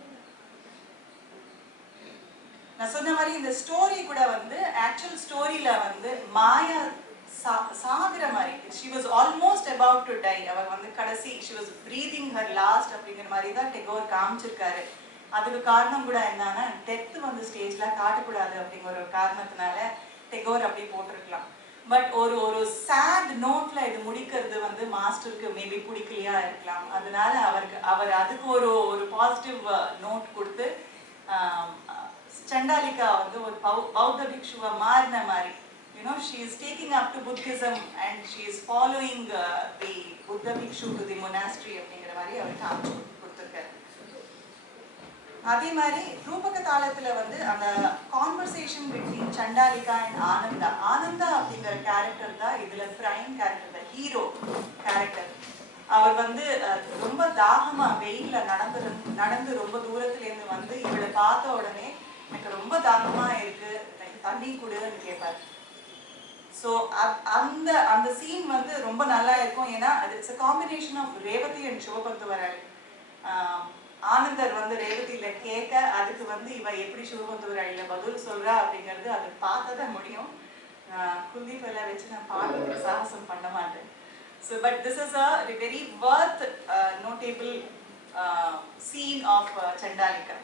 நான் சொன்ன மாதிரி இந்த ஸ்டோரி கூட வந்து ஆக்சுவல் ஸ்டோரியில வந்து மாயா சாகிற மாதிரி, she was almost about to die. அவர் வந்து கடைசி she was breathing her last அப்படிங்கிற மாதிரி தான் டெகோர் காமிச்சிருக்காரு. அதுக்கு காரணம் கூட என்னன்னா டெத் வந்து ஸ்டேஜ்ல காட்டக்கூடாது அப்படிங்கிற ஒரு காரணத்தினால டெகோர் அப்படி போட்டிருக்கலாம். பட் ஒரு சேட் நோட்ல இது முடிக்கிறது வந்து மாஸ்டருக்கு மேபி பிடிக்கலையா இருக்கலாம். அதனால அவர் அதுக்கு ஒரு பாசிட்டிவ் நோட் கொடுத்து சண்டாலிகா வந்து ஒரு பௌத்த பிக்ஷுவா மாறின மாதிரி, she is taking up to Buddhism and she is following the Buddha bhikshu to the monastery அப்படிங்கிற மாதிரி அவர் காமிச்சு கொடுத்துருக்காரு. அதே மாதிரி ரூபக தாளத்துல வந்து அந்த conversation between Chandalika and Ananda, Ananda அப்படிங்கிற கேரக்டர் தான் இதுல பிரைம் கேரக்டர், தான் ஹீரோ கேரக்டர். அவர் வந்து ரொம்ப தாகமா வெயில்ல நடந்து ரொம்ப தூரத்துல இருந்து வந்து இவளை பார்த்த உடனே எனக்கு ரொம்ப தாகமா இருக்கு, எனக்கு தண்ணி கொடுன்னு கேட்பாரு. ஸோ அந்த அந்த சீன் வந்து ரொம்ப நல்லா இருக்கும். ஏன்னா it's a combination of Revathi and Sivapanthu Varali. ஆனந்தர் வந்து ரேவதியில கேட்க அதுக்கு வந்து இவ எப்படி சிவபந்து வராளியில பதில் சொல்றா அப்படிங்கிறது அது பார்த்ததான் முடியும். குல்தீப் எல்லாம் வச்சு நான் பாடுறதுக்கு சாகசம் பண்ண மாட்டேன். So, but this is a very worth notable scene of Chandalika.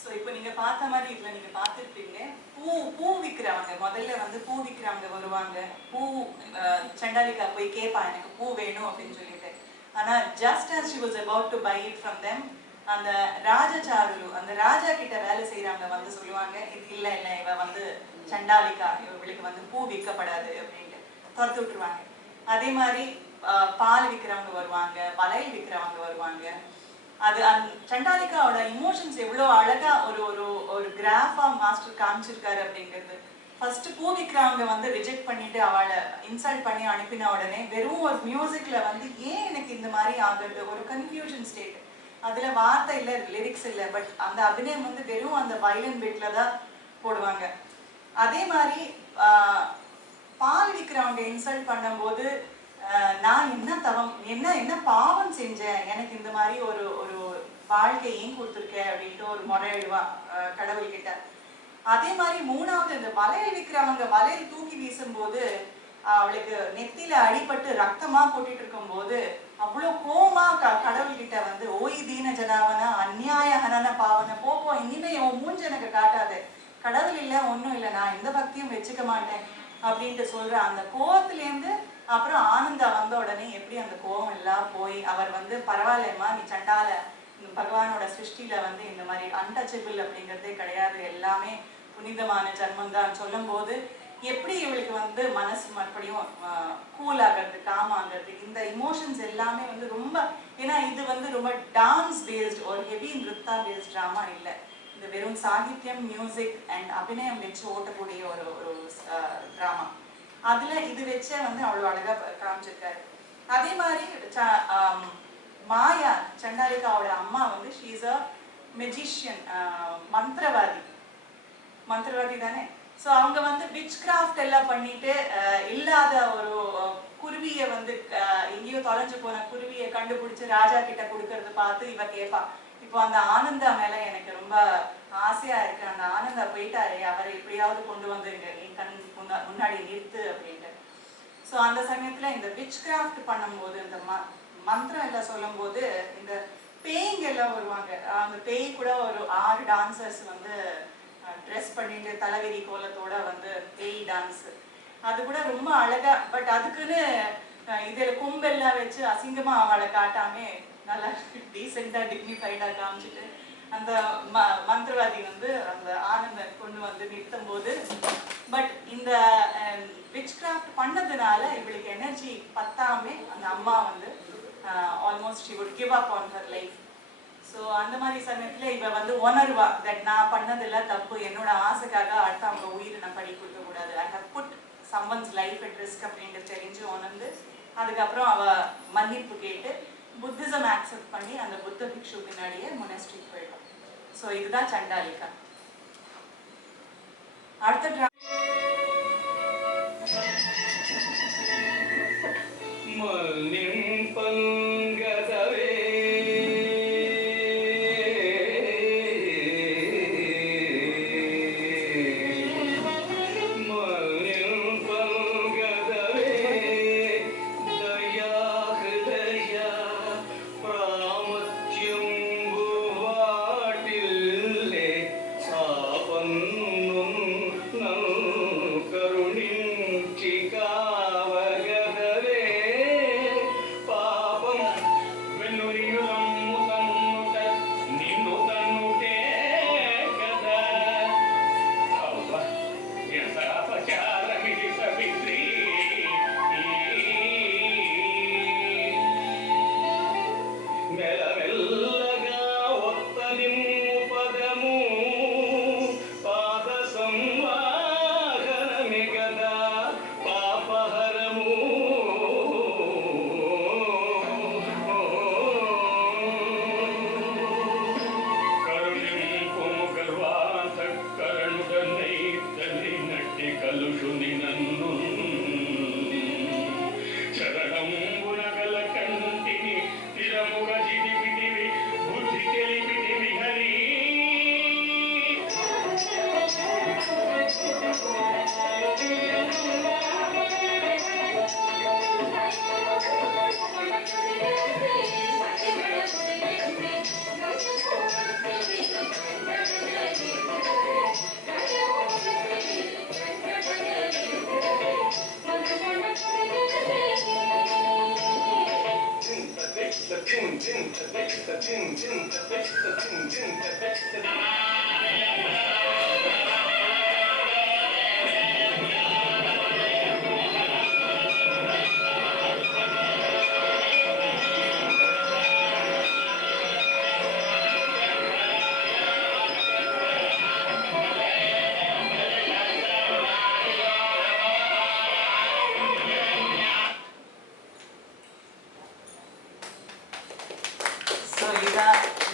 So இப்போ நீங்கள் பார்த்த மாதிரி இதில் நீங்கள் பார்த்துருப்பீங்க, பூ விற்கிறவங்க முதல்ல வந்து பூ விற்கிறவங்க வருவாங்க, பூ சண்டாலிகா போய் கேட்பா எனக்கு பூ வேணும் அப்படின்னு சொல்லிட்டு. ஆனால் just as she was about to buy it from them, அந்த ராஜச்சாருலு அந்த ராஜா கிட்ட வேலை செய்கிறவங்க வந்து சொல்லுவாங்க, இது இல்லை இல்லை இவ வந்து சண்டாலிகா, இவளுக்கு வந்து பூ விற்கப்படாது அப்படின்ட்டு துரத்து விட்டுருவாங்க. அதே மாதிரி பால் விற்கிறவங்க வருவாங்க, வளையல் விற்கிறவங்க வருவாங்க. அது சண்டாலிகாவோட இமோஷன்ஸ் எவ்வளோ அழகா ஒரு ஒரு ஒரு கிராஃபா மாஸ்டர் காமிச்சிருக்காரு அப்படிங்கிறது. ஃபர்ஸ்ட் பூ விற்கிறவங்க வந்து ரிஜெக்ட் பண்ணிட்டு அவளை இன்சல்ட் பண்ணி அனுப்பின உடனே வெறும் ஒரு மியூசிக்ல வந்து ஏன் எனக்கு இந்த மாதிரி ஆகுது, ஒரு கன்ஃபியூஷன் ஸ்டேட், அதுல வார்த்தை இல்லை, லிரிக்ஸ் இல்லை, பட் அந்த அபிநயம் வந்து வெறும் அந்த வயலின் பீட்ல தான் போடுவாங்க. அதே மாதிரி பால் விற்கிறவங்க இன்சல்ட் பண்ணும்போது நான் என்ன தவம் என்ன பாவம் செஞ்சேன், எனக்கு இந்த மாதிரி ஒரு ஒரு வாழ்க்கை ஏன் கொடுத்துருக்கேன் அப்படின்ட்டு ஒரு முறையிடுவா கடவுள்கிட்ட. அதே மாதிரி மூணாவது இந்த வளையல் விற்கிறவங்க வளையல் தூக்கி வீசும்போது அவளுக்கு நெத்தியில அடிபட்டு ரத்தமா கொட்டிட்டு இருக்கும் போது அவ்வளோ கோமா கடவுள்கிட்ட வந்து ஓய் தீன ஜனாவன அந்நியாய ஹனன பாவன போப்போ, இனிமே உன் மூஞ்ச எனக்கு காட்டாது, கடவுள் இல்லை ஒன்றும் இல்லை, நான் எந்த பக்தியும் வச்சுக்க மாட்டேன் அப்படின்ட்டு சொல்ற அந்த கோவத்திலேருந்து அப்புறம் ஆனந்தா வந்த உடனே எப்படி அந்த கோவம் எல்லாம் போய் அவர் வந்து பரவாயில்லம்மா நீ சண்டால பகவானோட சிருஷ்டியில வந்து இந்த மாதிரி அன்டச்சபிள் அப்படிங்கிறதே கிடையாது, எல்லாமே புனிதமான ஜன்மம் தான் சொல்லும் போது எப்படி இவளுக்கு வந்து மனசு மறுபடியும் கூல் ஆகிறது, காம் ஆகிறது, இந்த இமோஷன்ஸ் எல்லாமே வந்து ரொம்ப, ஏன்னா இது வந்து ரொம்ப டான்ஸ் பேஸ்ட் ஒரு ஹெவி நிருத்தா பேஸ்ட் ட்ராமா இல்லை, இந்த வெறும் சாகித்யம் மியூசிக் அண்ட் அபிநயம் வச்சு ஓட்டக்கூடிய ஒரு ஒரு ட்ராமா. அதுல இது வச்சே வந்து அவ்வளோ அழகா காமிச்சிருக்காரு. அதே மாதிரி மாயா சண்டாலிகாவோட அம்மா வந்து ஷீ இஸ் அ மெஜிஷியன், மந்திரவாதி தானே. ஸோ அவங்க வந்து விச் கிராஃப்ட் எல்லாம் பண்ணிட்டு இல்லாத ஒரு குருவியை வந்து எங்கேயோ தொலைஞ்சு போன குருவியை கண்டுபிடிச்சு ராஜா கிட்ட கொடுக்கறது பார்த்து இவ கேட்பா, இப்போ அந்த ஆனந்தா மேல எனக்கு ரொம்ப ஆசையா இருக்கு, அந்த ஆனந்தா போயிட்டாரே அவரை எப்படியாவது கொண்டு வந்து என் கண் முன்னாடி நிறுத்து அப்படின்ட்டு. ஸோ அந்த சமயத்துல இந்த விச் கிராஃப்ட் பண்ணும்போது இந்த மந்திரம் எல்லாம் சொல்லும் போது இந்த பேய்ங்க எல்லாம் வருவாங்க. அந்த பேய் கூட ஒரு 6 டான்சர்ஸ் வந்து ட்ரெஸ் பண்ணிட்டு தலைவிரி கோலத்தோட வந்து பேய் டான்ஸ், அது கூட ரொம்ப அழகா, பட் அதுக்குன்னு இதுல கொம்பெல்லாம் வச்சு அசிங்கமா அவளை காட்டாம நல்லா டீசெண்டா டிக்னிஃபைடா காமிச்சிட்டு அந்த மந்திரவாதி வந்து அந்த ஆனந்த கொண்டு வந்து நிறுத்தும் போது, பட் இந்த விச் கிராஃப்ட் பண்ணதுனால இவளுக்கு எனர்ஜி பத்தாமே அந்த அம்மா வந்து almost she would give up on her life. So அந்த மாதிரி சமயத்தில் இவ வந்து உணர்வா தட் நான் பண்ணதெல்லாம் தப்பு, என்னோட ஆசைக்காக அடுத்தவங்க உயிரை நான் பழி கொடுக்கக்கூடாது, I have put someone's life at risk அப்படின்ட்டு தெரிஞ்சு உணர்ந்து அதுக்கப்புறம் அவ மன்னிப்பு கேட்டு புத்திசம் ஆக்செப்ட் பண்ணி அந்த புத்த பிக்ஷு பின்னாடியே மொனஸ்ட்ரிக்கு போயிடும். ஸோ இதுதான் சண்டாலிகா. அடுத்த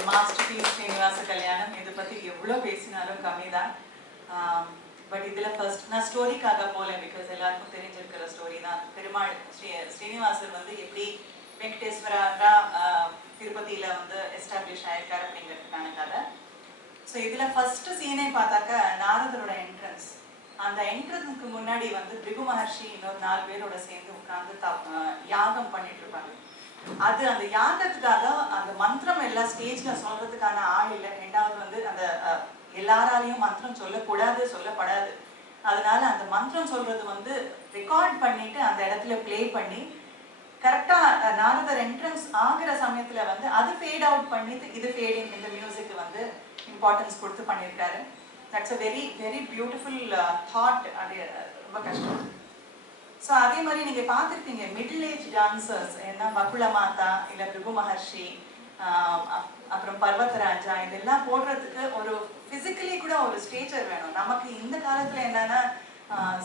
மாஸ்டர்பீஸ் ஸ்ரீனிவாச கல்யாணம். இதை பற்றி எவ்வளோ பேசினாலும் கம்மி தான். பட் இதில் ஃபர்ஸ்ட் நான் ஸ்டோரிக்காக போகல, பிகாஸ் எல்லாருக்கும் தெரிஞ்சிருக்கிற ஸ்டோரி தான். பெருமாள் ஸ்ரீனிவாசர் வந்து எப்படி வெங்கடேஸ்வரா திருப்பதியில் வந்து எஸ்டாப்ளிஷ் ஆயிருக்காரு அப்படிங்கிறதுக்கான கதை. ஸோ இதில் ஃபர்ஸ்ட் சீனே பார்த்தாக்கா நாரதரோட என்ட்ரன்ஸ். அந்த என்ட்ரன்ஸுக்கு முன்னாடி வந்து பிருகு மகர்ஷி இன்னொரு 4 பேரோட சேர்ந்து உட்கார்ந்து யாகம் பண்ணிட்டு இருப்பாங்க. அது அந்த யாகத்துக்காக அந்த மந்திரம் எல்லாம் ஸ்டேஜ்ல சொல்றதுக்கான ஆள் இல்லை. ரெண்டாவது வந்து அந்த எல்லாராலையும் மந்திரம் சொல்லக்கூடாது, சொல்லப்படாது. அதனால அந்த மந்திரம் சொல்றது வந்து ரெக்கார்ட் பண்ணிட்டு அந்த இடத்துல பிளே பண்ணி கரெக்டா நாரதர் என்ட்ரன்ஸ் ஆகிற சமயத்துல வந்து அது ஃபேட் அவுட் பண்ணிட்டு இது ஃபேடிங் இந்த மியூசிக் வந்து இம்பார்ட்டன்ஸ் கொடுத்து பண்ணியிருக்காரு. That's a very very beautiful thought. அது ரொம்ப கஷ்டம். ஸோ அதே மாதிரி நீங்கள் பார்த்துருப்பீங்க மிடில் ஏஜ் டான்சர்ஸ், ஏன்னா பகுல மாதா இல்லை பிருகு மகர்ஷி அப்புறம் பர்வதராஜா இதெல்லாம் போடுறதுக்கு ஒரு ஃபிசிக்கலி கூட ஒரு ஸ்டேச்சர் வேணும். நமக்கு இந்த காலத்தில் என்னன்னா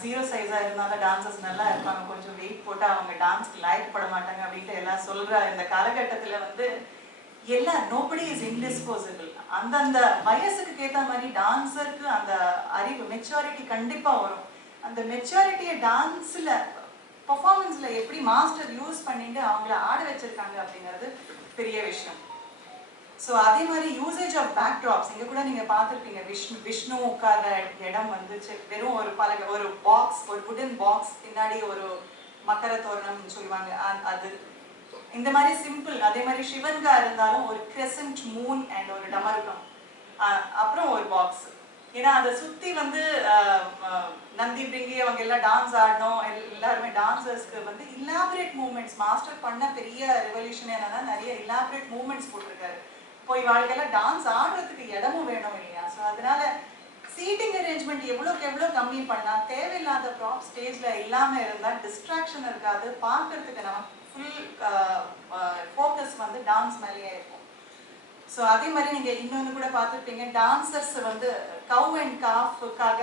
0 சைஸாக இருந்தாலும் டான்சர்ஸ் நல்லா இருப்பாங்க, கொஞ்சம் வெயிட் போட்டால் அவங்க டான்ஸ்க்கு லாய்க்கப்பட மாட்டாங்க அப்படின்ட்டு எல்லாம் சொல்கிற இந்த காலகட்டத்தில் வந்து எல்லாம் நோபடி இஸ் இன்டிஸ்போசபிள். அந்தந்த வயசுக்கு ஏற்ற மாதிரி டான்ஸருக்கு அந்த அறிவு மெச்சூரிட்டி கண்டிப்பாக வரும். அந்த மெச்சூரிட்டியை டான்ஸில் பர்ஃபார்மன்ஸில் எப்படி மாஸ்டர் யூஸ் பண்ணிட்டு அவங்கள ஆட வச்சிருக்காங்க அப்படிங்கிறது பெரிய விஷயம். ஸோ அதே மாதிரி யூசேஜ் ஆஃப் பேக் ட்ராப்ஸ் இங்கே கூட நீங்கள் பார்த்துருப்பீங்க. விஷ்ணு உட்கார இடம் வந்து வெறும் ஒரு பாக்ஸ், ஒரு வுடன் பாக்ஸ், பின்னாடி ஒரு மக்கர தோரணம்னு சொல்லுவாங்க அது. இந்த மாதிரி சிம்பிள். அதே மாதிரி சிவன்கா இருந்தாலும் ஒரு கிரெசன்ட் மூன் அண்ட் ஒரு டமருகம், அப்புறம் ஒரு பாக்ஸ். ஏன்னா அதை சுற்றி வந்து நந்தி பிரிங்கி அவங்க எல்லாம் டான்ஸ் ஆடணும். எல்லாருமே டான்சர்ஸ்க்கு வந்து இலாபரேட் மூவ்மெண்ட்ஸ். மாஸ்டர் பண்ண பெரிய ரெவல்யூஷன் என்னன்னா நிறைய இலாபரேட் மூவ்மெண்ட்ஸ் போட்டிருக்காரு. போய் வாழ்க்கையெல்லாம் டான்ஸ் ஆடுறதுக்கு இடமும் வேணும் இல்லையா? ஸோ அதனால சீட்டிங் அரேஞ்ச்மெண்ட் எவ்வளோக்கு எவ்வளோ கம்மி பண்ணால், தேவையில்லாத ப்ராப் ஸ்டேஜில் இல்லாமல் இருந்தால் டிஸ்ட்ராக்ஷன் இருக்காது, பார்க்கறதுக்கு நம்ம ஃபுல் ஃபோக்கஸ் வந்து டான்ஸ் மேலேயே இருக்கும். ஸோ அதே மாதிரி நீங்கள் இன்னொன்று கூட பார்த்துருப்பீங்க, டான்சர்ஸ் வந்து கவ் அண்ட் காஃப்காக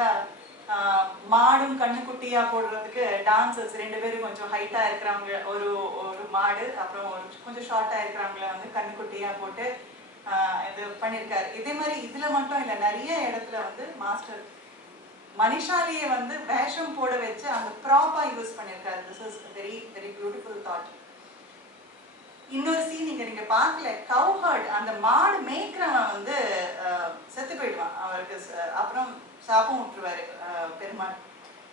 மாடும் கண்ணுக்குட்டியாக போடுறதுக்கு டான்சர்ஸ் 2 பேரும் கொஞ்சம் ஹைட்டாக இருக்கிறவங்க, ஒரு ஒரு மாடு அப்புறம் கொஞ்சம் ஷார்ட்டாக இருக்கிறவங்கள வந்து கண்ணுக்குட்டியாக போட்டு இது பண்ணியிருக்காரு. இதே மாதிரி இதில் மட்டும் இல்லை, நிறைய இடத்துல வந்து மாஸ்டர் மனிஷாலியை வந்து வேஷம் போட வச்சு அந்த ப்ராப்பாக யூஸ் பண்ணியிருக்காரு. This is very very beautiful thought. இன்னொரு சீன் நீங்க பார்க்கல, கவ் ஹர்ட், அந்த மாடு மேய்க்கிறவன் வந்து செத்து போயிடுவான். அவருக்கு அப்புறம் சாபம் விட்டுருவாரு பெருமாள்.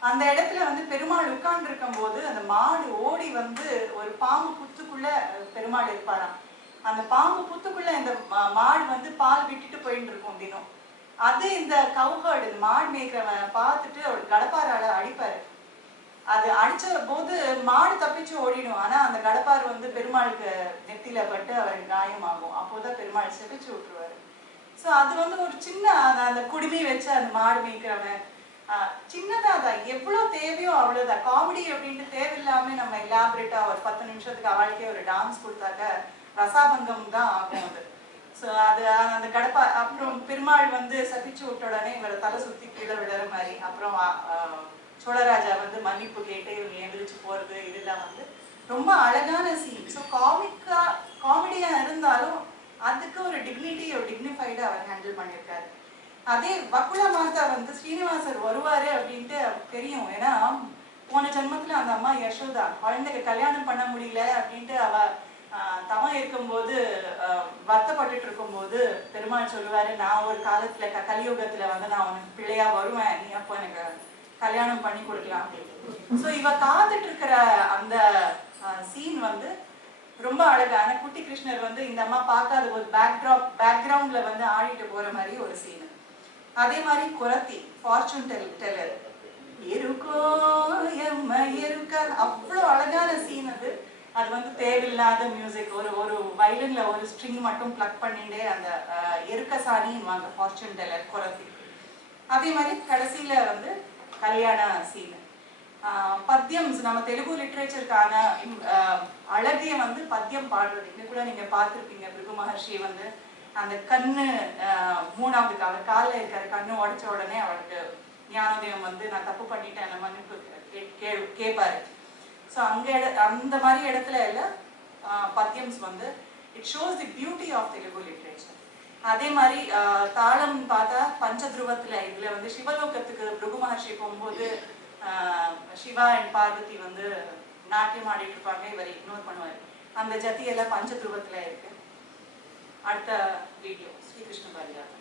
அந்த இடத்துல வந்து பெருமாள் உட்கார்ந்து இருக்கும் போது அந்த மாடு ஓடி வந்து ஒரு பாம்பு புத்துக்குள்ள பெருமாள் இருப்பாராம். அந்த பாம்பு புத்துக்குள்ள இந்த மாடு வந்து பால் விட்டுட்டு போயிட்டு இருக்கும் தினம். அது இந்த கவ் ஹர்ட், இந்த மாடு மேய்க்கிறவன் பார்த்துட்டு அவர் கடப்பாரால அடிப்பாரு. அது அடிச்ச போது மாடு தப்பிச்சு ஓடிடும். ஆனா அந்த கடப்பார் வந்து பெருமாளுக்கு நெத்தியில பட்டு அவருக்கு காயமாகும். அப்போதான் பெருமாள் செபிச்சு விட்டுருவாரு. ஸோ அது வந்து ஒரு சின்ன அந்த குடுமி வச்சு அந்த மாடு மேய்க்கிறவன் சின்னதான் தான், எவ்வளோ தேவையோ அவ்வளோதான். காமெடி அப்படின்ட்டு தேவையில்லாம நம்ம எலாபரேட்டா ஒரு 10 நிமிஷத்துக்கு அவளுக்கே ஒரு டான்ஸ் கொடுத்தாக்க ரசாபங்கம் தான் ஆகும் அது. ஸோ அது அந்த கடப்பா அப்புறம் பெருமாள் வந்து சபிச்சு விட்ட உடனே இவரை தலை சுத்தி கீழே விடுற மாதிரி, அப்புறம் சோழராஜா வந்து மன்னிப்பு கேட்டு இவங்க எந்திரிச்சு போறது, இதெல்லாம் வந்து ரொம்ப அழகான சீன். ஸோ காமெடியா இருந்தாலும் அதுக்கு ஒரு டிக்னிட்டி, ஒரு டிக்னிஃபைடா அவர் ஹேண்டில் பண்ணியிருக்காரு. அதே வக்குல மாதா வந்து ஸ்ரீனிவாசர் வருவாரு அப்படின்ட்டு தெரியும். ஏன்னா போன ஜென்மத்துல அந்த அம்மா யசோதா குழந்தைக்கு கல்யாணம் பண்ண முடியல அப்படின்ட்டு அவ தவம் இருக்கும்போது வருத்தப்பட்டு இருக்கும்போது பெருமாள் சொல்லுவாரு, நான் ஒரு காலத்துல கலியுகத்துல வந்து நான் உனக்கு பிள்ளையா வருவேன், நீ அப்போ எனக்கு கல்யாணம் பண்ணி கொடுக்கலாம் அப்படின்னு. ஸோ இவ காத்துட்டு இருக்கிற அந்த சீன் வந்து ரொம்ப அழகான. குட்டி கிருஷ்ணர் வந்து இந்த அம்மா பார்க்காத ஒரு பேக்ரவுண்ட்ல வந்து ஆடிட்டு போற மாதிரி ஒரு சீன். அதே மாதிரி குரத்தி ஃபார்ச்சூன் டெல்லர் இருக்கோ எம்ம இருக்க, அவ்வளோ அழகான சீன் அது. அது வந்து தேவையில்லாத மியூசிக், ஒரு வயலின்ல ஒரு ஸ்ட்ரிங் மட்டும் பிளக் பண்ணிட்டே அந்த எருக்க சாணின்னு ஃபார்ச்சூன் டெல்லர் குரத்தி. அதே மாதிரி கடைசியில வந்து கல்யாண சீன். பத்தியம்ஸ் நம்ம தெலுங்கு லிட்ரேச்சருக்கான அழகிய வந்து பத்தியம் பாடுறது. இன்னும் கூட நீங்க பார்த்துருப்பீங்க, பிருகு மகர்ஷி வந்து அந்த கண்ணு 3வது அவர் காலில் இருக்கிற கண்ணு உடைச்ச உடனே அவருக்கு ஞானோதயம் வந்து நான் தப்பு பண்ணிட்டேன் அந்த மன்னிப்பு கேட்பாரு. ஸோ அந்த மாதிரி இடத்துல எல்லாம் பத்தியம்ஸ் வந்து it shows the beauty of Telugu literature. அதே மாதிரி தாளம் பார்த்தா பஞ்சத்ருவத்துல இதுல வந்து சிவலோகத்துக்கு பிருகு மகர்ஷி போகும்போது சிவா அண்ட் பார்வதி வந்து நாட்டியம் ஆடிட்டு இருப்பாங்க, இவர் இக்னோர் பண்ணுவார். அந்த ஜதியெல்லாம் பஞ்சத்ருவத்துல இருக்கு. அடுத்த வீடியோ ஸ்ரீகிருஷ்ண பாரியார்.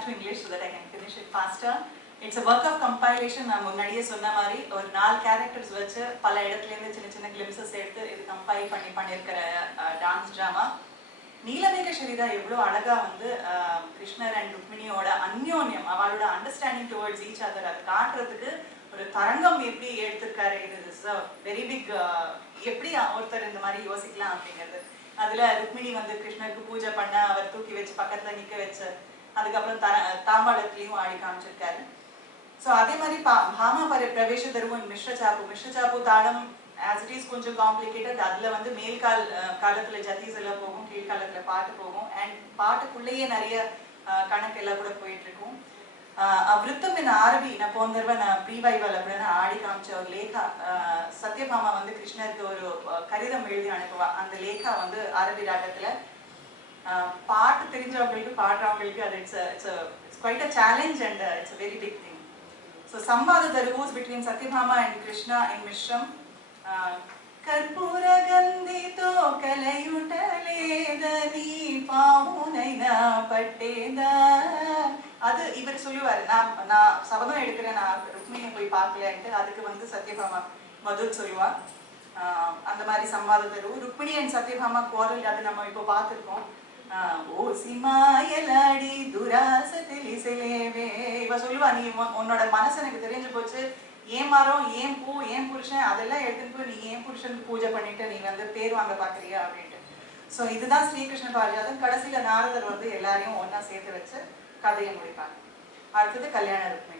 back to English so that I can finish it faster. It's a work of compilation. நான் முன்னாடியே சொன்ன மாதிரி ஒரு 4 கேரக்டர்ஸ் வச்சு பல இடத்துல இருந்து சின்ன சின்ன கிளிம்சஸ் எடுத்து இது கம்பைல் பண்ணியிருக்கிற டான்ஸ் ட்ராமா. நீலமேக ஷரீரா எவ்வளோ அழகா வந்து கிருஷ்ணர் அண்ட் ருக்மிணியோட அந்யோன்யம், அவளோட அண்டர்ஸ்டாண்டிங் டுவர்ட்ஸ் ஈச் அதர் அது காட்டுறதுக்கு ஒரு தரங்கம் எப்படி எடுத்திருக்காரு. இது இஸ் அ வெரி பிக், எப்படி ஒருத்தர் இந்த மாதிரி யோசிக்கலாம் அப்படிங்கிறது. அதுல ருக்மிணி வந்து கிருஷ்ணருக்கு பூஜை பண்ண அவர் தூக்கி வச்சு பக்கத்துல நிக்க வச்சு அதுக்கப்புறம் தாம்பாளத்திலையும் ஆடி காமிச்சிருக்காரு. ஸோ அதே மாதிரி பாமா பிரவேச தருவம் மிஸ்ர சாப்பு தாளம் ஆஸ் இட் இஸ் கொஞ்சம் காம்ப்ளிகேட்டட். அதுல வந்து மேல் காலத்துல ஜத்தீஸ் எல்லாம் போகும், கீழ்காலத்துல பாட்டு போகும், அண்ட் பாட்டுக்குள்ளேயே நிறைய கணக்கு எல்லாம் கூட போயிட்டு இருக்கும். விருத்தம் என்ன ஆரபி நான் போன தடவை நான் ப்ரீவைவல் அப்படின்னு ஆடி காமிச்ச ஒரு லேகா, சத்யபாமா வந்து கிருஷ்ணருக்கு ஒரு கடிதம் எழுதி அனுப்புவா. அந்த லேகா வந்து ஆரபி ராகத்துல பாட்டு தெரிஞ்சவங்களுக்கு பாடுறவங்களுக்கு அது it's quite a challenge and it's a very big thing. So சம்வாத தருவோஸ் between Satyabhama and Krishna in Misram. கற்பூர கந்திதோ கலையுடலேதனி பாவுனைனா பட்டேதா. அது இவர் சொல்லுவார், நான் சபதம் எடுக்கிறேன், நான் ருக்மிணியை போய் பார்க்கலன்ட்டு. அதுக்கு வந்து சத்யபாமா மதுர் சொல்லுவா. அந்த மாதிரி சம்வாத தருவு. ருக்மிணி அண்ட் சத்யபாமா குவாரல் அது நம்ம இப்போ பார்த்துருக்கோம். ஓ சிமாயலாடி துராச தெளிசலேவே. இவ சொல்லுவா, நீ உன்னோட மனசு எனக்கு தெரிஞ்சு போச்சு, ஏன் மரம் ஏன் பூ ஏன் புருஷன் அதெல்லாம் எடுத்துட்டு போய் நீ ஏன் புருஷனுக்கு பூஜை பண்ணிட்டு நீ வந்து பேர் வாங்க பாக்குறியா அப்படின்ட்டு. ஸோ இதுதான் ஸ்ரீகிருஷ்ண பாரிஜாதம். கடைசியில நாரதர் வந்து எல்லாரையும் ஒன்னா சேர்த்து வச்சு கதையை முடிப்பாங்க. அடுத்தது கல்யாண ருக்மிணி.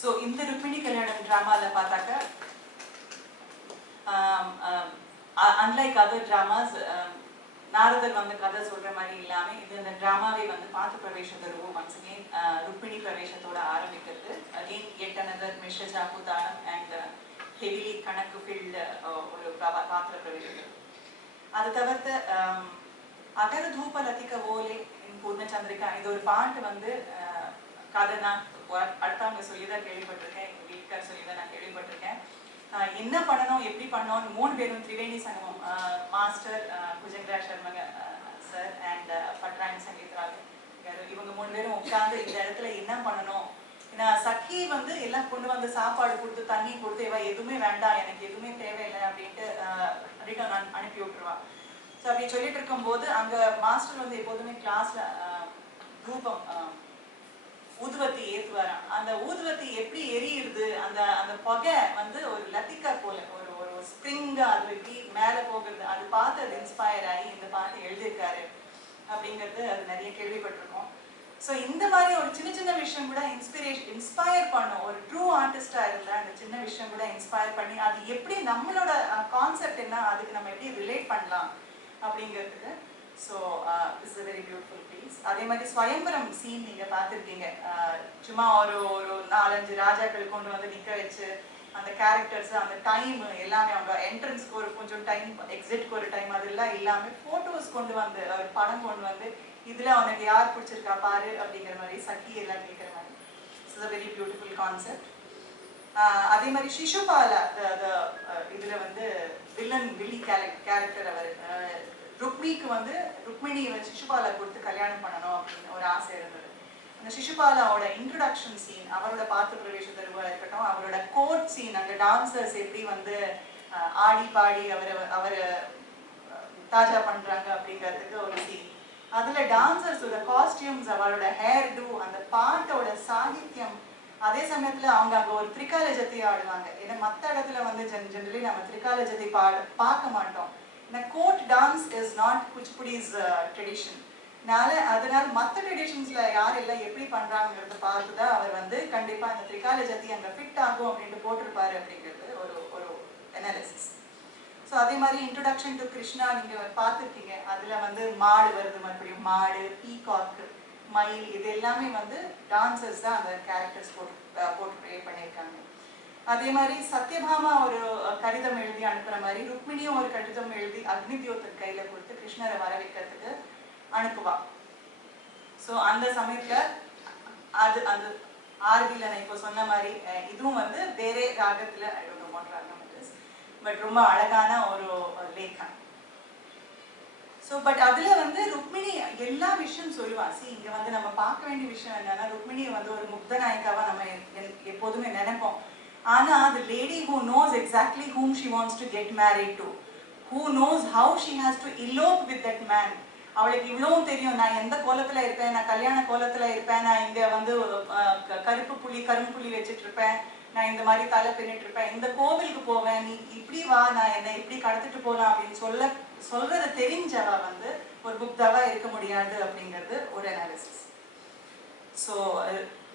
ஸோ இந்த ருக்மிணி கல்யாணம் ட்ராமாவில் பார்த்தாக்க அன்லைக் அதர் ட்ராமாஸ் நாரதர் வந்து கதை சொல்ற மாதிரி இல்லாமல் இது இந்த ட்ராமாவை வந்து பாத்து பிரவேச தருவோம். ஒன்ஸ் அகெயின் ருக்மிணி பிரவேசத்தோட ஆரம்பிக்கிறது. அகெயின் எட் அனதர் மிஸ்ர சாப்பு தாளம் அண்ட் ஹெவிலி கணக்கு ஃபில்டு ஒரு பாத்திர பிரவேசம். அதை தவிர்த்து அகர தூப லதிக ஓலே பூர்ணச்சந்திரிகா இது ஒரு பாட்டு வந்து கதை நான் அடுத்தவங்க சொல்லிதான் கேள்விப்பட்டிருக்கேன், எங்கள் வீட்டுக்கார் சொல்லிதான் நான் கேள்விப்பட்டிருக்கேன். என்ன பண்ணணும் எப்படி பண்ணணும்னு 3 பேரும் திரிவேணி சங்கமம் மாஸ்டர் புஜங்கரா சர்மங்க சார் அண்ட் பட்ராயன் சங்கீத்ராஜ் இவங்க 3 பேரும் உட்காந்து இந்த இடத்துல என்ன பண்ணணும். ஏன்னா சக்கி வந்து எல்லாம் கொண்டு வந்து சாப்பாடு கொடுத்து தண்ணி கொடுத்து இவ எதுவுமே வேண்டாம் எனக்கு எதுவுமே தேவையில்லை அப்படின்ட்டு ரிட்டர்ன் அனுப்பி விட்டுருவான். ஸோ அப்படி சொல்லிட்டு இருக்கும்போது அங்கே மாஸ்டர் வந்து எப்போதுமே கிளாஸ்ல தூபம் ஊதுவத்தி ஏற்றுவாராம். அந்த ஊதுவத்தி எப்படி எரியுது அந்த அந்த புகை வந்து ஒரு லத்திக்கா போல ஒரு ஒரு ஸ்ப்ரிங்கா அது எப்படி மேலே போகிறது அது பார்த்து அது இன்ஸ்பயர் ஆகி இந்த பாட்டு எழுதியிருக்காரு அப்படிங்கிறது அது நிறைய கேள்விப்பட்டிருக்கோம். ஸோ இந்த மாதிரி ஒரு சின்ன சின்ன விஷயம் கூட இன்ஸ்பயர் பண்ணும். ஒரு ட்ரூ ஆர்டிஸ்டா இருந்தா அந்த சின்ன விஷயம் கூட இன்ஸ்பயர் பண்ணி அது எப்படி நம்மளோட கான்செப்ட் என்ன அதுக்கு நம்ம எப்படி ரிலேட் பண்ணலாம் அப்படிங்கிறதுக்கு. So it's a very beautiful piece. அதே மாதிரி ஸ்வயம்பரம் சீன் நீங்க பார்த்துருக்கீங்க. சும்மா ஒரு ஒரு 4-5 ராஜாக்கள் கொண்டு வந்து நிற்க வச்சு அந்த கேரக்டர்ஸ் அந்த டைம் எல்லாமே அவங்க என்ட்ரன்ஸ்க்கு ஒரு கொஞ்சம் டைம் எக்ஸிட்க்கு ஒரு டைம் அதெல்லாம் இல்லாமல் ஃபோட்டோஸ் கொண்டு வந்து ஒரு படம் கொண்டு வந்து இதில் அவனுக்கு யார் பிடிச்சிருக்கா பாரு அப்படிங்கிற மாதிரி சக்கி எல்லாம் கேட்குற மாதிரி. It's a very beautiful concept. அதே மாதிரி சிசுபால இதில் வந்து வில்லி கேரக்டர் அவர் ருக்மிக்கு வந்து ருக்மிணியை சிசுபாலை கொடுத்து கல்யாணம் பண்ணணும் அப்படின்னு ஒரு ஆசை இருந்தது. அந்த சிசுபாலாவோட இன்ட்ரடக்ஷன் சீன் அவரோட பாத்து பிரவேச தருவா இருக்கட்டும் அவரோட கோட் சீன் அங்கே டான்சர்ஸ் எப்படி வந்து ஆடி பாடி அவரை தாஜா பண்ணுறாங்க அப்படிங்கிறதுக்கு ஒரு சீன். அதில் டான்சர்ஸோட காஸ்டியூம்ஸ் அவளோட ஹேர் டூ அந்த பாட்டோட சாகித்யம் அதே சமயத்தில் அவங்க அங்கே ஒரு திரிகால ஜதி ஆடுவாங்க. ஏன்னா மற்ற இடத்துல வந்து ஜென்ரலி நம்ம திரிகால ஜதி பார்க்க மாட்டோம். இந்த court dance is not Kuchipudi's tradition. அதனால மற்ற ட்ரெடிஷன்ஸ்ல யாரெல்லாம் எப்படி பண்றாங்கிறத பார்த்துதான் அவர் வந்து கண்டிப்பா அந்த திரிகால ஜதி அங்கே ஃபிட் ஆகும் அப்படின்ட்டு போட்டிருப்பாரு அப்படிங்கிறது ஒரு ஒரு அனாலிசிஸ். ஸோ அதே மாதிரி இன்ட்ரொடக்ஷன் டு கிருஷ்ணா நீங்க பார்த்துருக்கீங்க. அதுல வந்து மாடு வருது, மறுபடியும் மாடு, பீகாக்கு, மயில், இது எல்லாமே வந்து டான்சர்ஸ் தான் அந்த கேரக்டர்ஸ் போட்டு ப்ளே பண்ணியிருக்காங்க. அதே மாதிரி சத்யபாமா ஒரு கடிதம் எழுதி அனுப்புற மாதிரி ருக்மிணியும் ஒரு கடிதம் எழுதி அக்னித்யோத்தர் கையில கொடுத்து கிருஷ்ணரை வர வைக்கிறதுக்கு அனுப்புவா. ஸோ அந்த சமயத்துல அது அந்த ஆர்பியில் நான் இப்போ சொன்ன மாதிரி இதுவும் வந்து வேறே ராகத்துல பட் ரொம்ப அழகான ஒரு லேகம். ஸோ பட் அதுல வந்து ருக்மிணி எல்லா விஷயம் சொல்லுவா. இங்க வந்து நம்ம பார்க்க வேண்டிய விஷயம் என்னன்னா ருக்மிணியை வந்து ஒரு முக்த நாயக்காவா நம்ம எப்போதுமே நினைப்போம். ஆனா the lady who knows exactly whom she wants to get married to, who knows how she has to elope with that man. அவளுக்கு இவ்வளவும் தெரியும், நான் எந்த கோலத்துல இருப்பேன், நான் கல்யாண கோலத்துல இருப்பேன், நான் இங்க வந்து கரும்பு புள்ளி வச்சுட்டு இருப்பேன், நான் இந்த மாதிரி தலை பின்னிட்டு இருப்பேன், இந்த கோவிலுக்கு போவேன், நீ இப்படி வா, நான் என்னை இப்படி கடத்திட்டு போகலாம் அப்படின்னு சொல்றதை தெரிஞ்சவா வந்து ஒரு புக்தாவா இருக்க முடியாது அப்படிங்கிறது ஒரு அனாலிசிஸ். ஸோ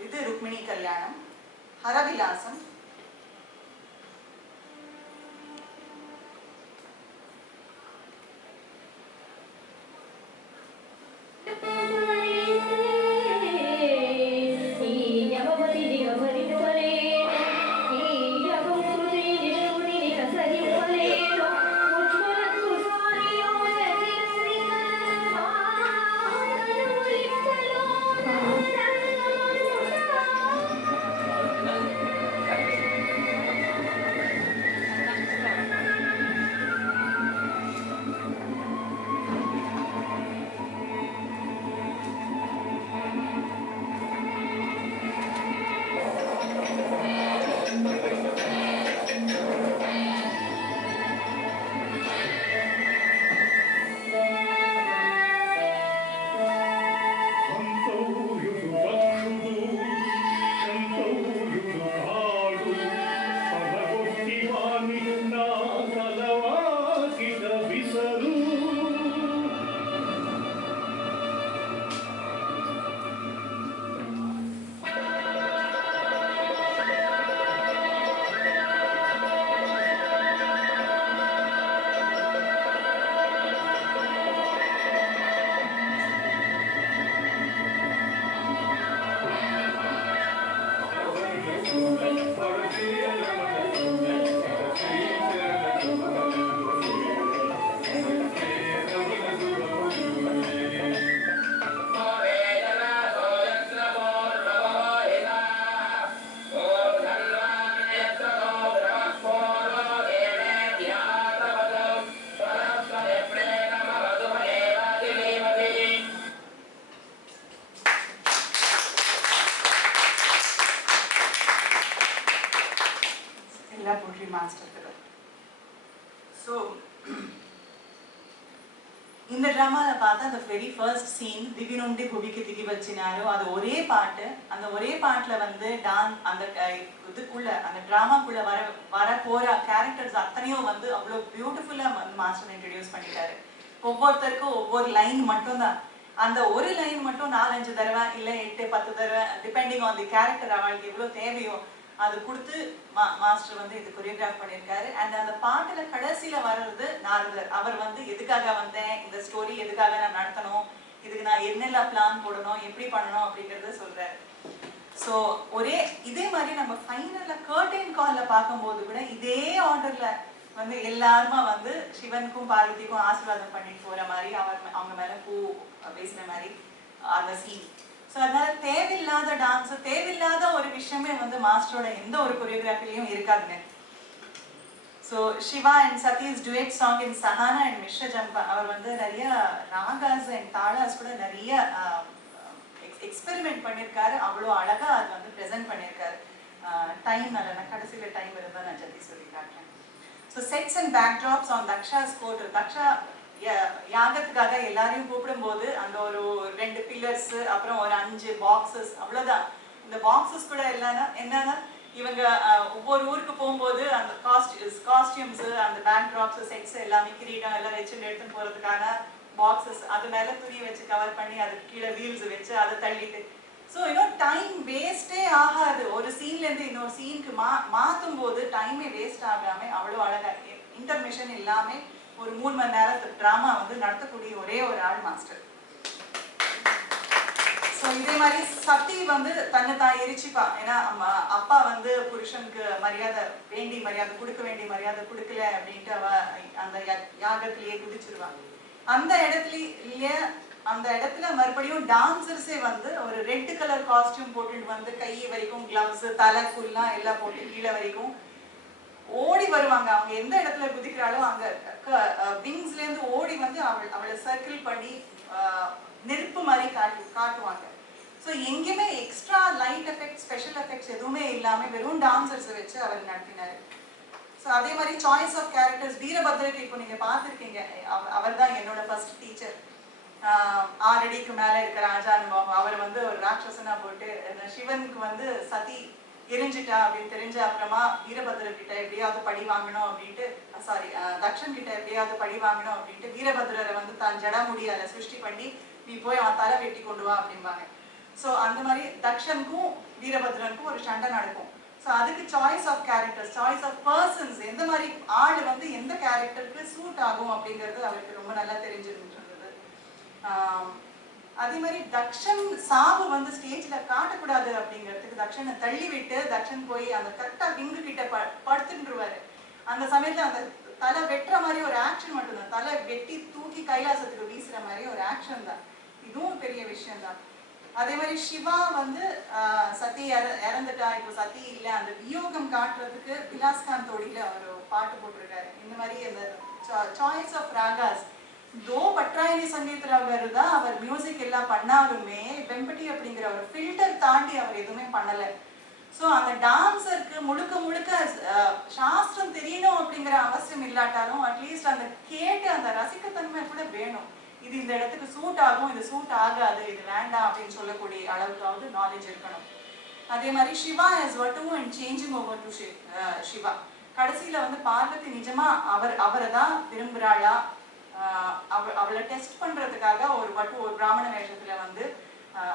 இது ருக்மிணி கல்யாணம். ஹரவிலாசம் master. So இந்த ட்ராமால பார்த்தா அந்த வெரி ஃபர்ஸ்ட் சீன் திவி நொண்டி புவிக்கு திகி வச்சினாரோ அது ஒரே பாட்டு. அந்த ஒரே பாட்டுல வந்து அந்த இதுக்குள்ள அந்த டிராமாக்குள்ள வர போற கேரக்டர்ஸ் அத்தனையும் வந்து அவ்வளோ பியூட்டிஃபுல்லா வந்து மாஸ்டர் இன்ட்ரடியூஸ் பண்ணிட்டாரு. ஒவ்வொருத்தருக்கும் ஒவ்வொரு லைன் மட்டும்தான். அந்த ஒரு லைன் மட்டும் 4-5 தடவை இல்லை 8-10 தடவை டிபெண்டிங் ஆன் தி கேரக்டர் அவளுக்கு எவ்வளோ தேவையோ அது கொடுத்து மாஸ்டர் வந்து இது கொரியோகிராஃப் பண்ணியிருக்காரு. அண்ட் அந்த பாட்டுல கடைசியில வர்றது நாரதர். அவர் வந்து எதுக்காக வந்தேன், இந்த ஸ்டோரி எதுக்காக நான் நடத்தணும், இதுக்கு நான் என்னெல்லாம் பிளான் போடணும், எப்படி பண்ணணும் அப்படிங்கறத சொல்றாரு. ஸோ இதே மாதிரி நம்ம ஃபைனல்ல கர்டைன் கால்ல பார்க்கும்போது கூட இதே ஆர்டர்ல வந்து எல்லாருமா வந்து சிவனுக்கும் பார்வதிக்கும் ஆசீர்வாதம் பண்ணிட்டு போற மாதிரி அவங்க மேல பூ பேசின மாதிரி அந்த சீன். ஸோ அதனால தேவையில்லாத டான்ஸ் தேவையில்லாத ஒரு விஷயமே வந்து மாஸ்டரோட எந்த ஒரு கொரியோகிராஃபிலையும் இருக்காதுங்க. So Siva and Satish duet song in Sahana and Mishra Jhampa அவர் வந்து நிறைய ராகாஸ் அண்ட் தாளாஸ் கூட நிறைய எக்ஸ்பெரிமெண்ட் பண்ணியிருக்காரு. அவ்வளோ அழகா அது வந்து ப்ரெசென்ட் பண்ணியிருக்காரு. டைம் நான் கடைசியில் டைம் இருந்தால் நான் ஜல்தி சொல்லி காட்டுறேன். So sets and backdrops on Daksha ஸ்கோட். தக்ஷா யாகத்துக்காக எல்லாரையும் கூப்பிடும்போது அந்த ஒரு 2 பில்லர்ஸ் அப்புறம் ஒரு 5 பாக்ஸஸ் அவ்வளோதான். இந்த பாக்ஸஸ் கூட என்னன்னா இவங்க ஒவ்வொரு ஊருக்கு போகும்போது அந்த காஸ்டியூம்ஸ் அந்த பேக்ட்ராப்ஸ் செட்ஸ் எல்லாமே கிரீடம் எல்லாம் வச்சு எடுத்துன்னு போகிறதுக்கான பாக்ஸஸ் அது மேலே துணி வச்சு கவர் பண்ணி அதுக்கு கீழே வீல்ஸ் வச்சு அதை தள்ளிட்டு. ஸோ இன்னும் டைம் வேஸ்டே ஆகாது. ஒரு சீன்லேருந்து இன்னொரு சீனுக்கு மாற்றும் போது டைமே வேஸ்ட் ஆகாமல் அவ்வளோ அழகாக இன்டர்மிஷன் இல்லாமல் ஒரு 3 மணி நேரத்துக்கு ட்ராமா வந்து நடத்தக்கூடிய ஒரே ஒரு ஆள் மாஸ்டர். ஸோ இதே மாதிரி சத்தி வந்து தன்னை தான் எரிச்சுப்பா. ஏன்னா அப்பா வந்து புருஷனுக்கு மரியாதை கொடுக்க வேண்டிய மரியாதை கொடுக்கல அப்படின்ட்டு அவ அந்த யாகத்திலேயே குதிச்சிருவாங்க. அந்த இடத்துல மறுபடியும் டான்சர்ஸே வந்து ஒரு ரெட் கலர் காஸ்டியூம் போட்டுட்டு வந்து கை வரைக்கும் கிளவுஸ் தலைக்குல்லாம் எல்லாம் போட்டு கீழே வரைக்கும் ஓடி வருவாங்க. அவங்க எந்த இடத்துல குதிக்கிறாளோ அங்க விங்ஸ்ல இருந்து ஓடி வந்து அவளை சர்க்கிள் பண்ணி நெருப்பு மாதிரி காட்டுவாங்க. ஸோ எங்கேயுமே extra light effect special effects எதுவுமே இல்லாமல் வெறும் டான்சர்ஸை வச்சு அவர் நடத்தினார். ஸோ அதே மாதிரி சாய்ஸ் ஆஃப் கேரக்டர்ஸ் வீரபத்ரருக்கு இப்போ நீங்கள் பார்த்துருக்கீங்க. அவர் தான் என்னோட ஃபர்ஸ்ட் டீச்சர். 6 அடிக்கு மேலே இருக்கிற ராஜானுபாவம் அவர் வந்து ஒரு ராட்சசனா போட்டு சிவனுக்கு வந்து சதி எரிஞ்சிட்டா அப்படின்னு தெரிஞ்ச அப்புறமா வீரபத்ரர் கிட்ட எப்படியாவது பழி வாங்கணும் அப்படின்ட்டு தக்ஷன் கிட்ட எப்படியாவது பழி வாங்கணும் அப்படின்ட்டு வீரபத்ரரை வந்து தான் ஜடா முடியாத சிருஷ்டி பண்ணி நீ போய் அவன் தலை வெட்டி கொண்டு வா அப்படிம்பாங்க. ஸோ அந்த மாதிரி தக்ஷனுக்கும் வீரபத்ரனுக்கும் ஒரு சண்டை நடக்கும். ஸோ அதுக்கு choice of characters choice of persons எந்த மாதிரி ஆள் வந்து எந்த கேரக்டருக்கு சூட் ஆகும் அப்படிங்கிறது அவருக்கு ரொம்ப நல்லா தெரிஞ்சிருந்தது. அதே மாதிரி தக்ஷன் சாவு வந்து ஸ்டேஜ்ல காட்டக்கூடாது அப்படிங்கிறதுக்கு தக்ஷனை தள்ளி விட்டு தக்ஷன் போய் அந்த கரெக்டா விங்கு கிட்ட படுத்துருவாரு. அந்த சமயத்துல அந்த தலை வெட்டுற மாதிரி ஒரு ஆக்ஷன் மட்டும்தான். தலை வெட்டி தூக்கி கைலாசத்துக்கு வீசுற மாதிரி ஒரு ஆக்ஷன் தான். இதுவும் பெரிய விஷயம் தான். அதே மாதிரி சிவா வந்து சதி இறந்துட்டா, இப்போ சதி இல்லை, அந்த வியோகம் காட்டுறதுக்கு பிலாஸ்கான் தோடியில அவர் பாட்டு போட்டிருக்காரு. இந்த மாதிரி அந்த சாய்ஸ் ஆஃப் ராகாஸ் தோ பட்ராயணி சங்கீதராகர் தான் அவர் மியூசிக் எல்லாம் பண்ணாலுமே வெம்பட்டி அப்படிங்கிற ஒரு ஃபில்டர் தாண்டி அவர் எதுவுமே பண்ணலை. ஸோ அந்த டான்ஸருக்கு முழுக்க சாஸ்திரம் தெரியணும் அப்படிங்கிற அவசியம் இல்லாட்டாலும் அட்லீஸ்ட் அந்த கேட்டு அந்த ரசிக்கத்தன்மை கூட வேணும். இது இந்த இடத்துக்கு சூட் ஆகும், இது சூட் ஆகாது, இது வேண்டாம் அப்படின்னு சொல்லக்கூடிய அளவுக்காவது நாலேஜ் இருக்கணும். அதே மாதிரி Shiva is what and changing over to Shiva. கடைசியில வந்து பார்வதி நிஜமா அவரை தான் விரும்புகிறாளா, அவளை டெஸ்ட் பண்றதுக்காக ஒரு பிராமண வேஷத்துல வந்து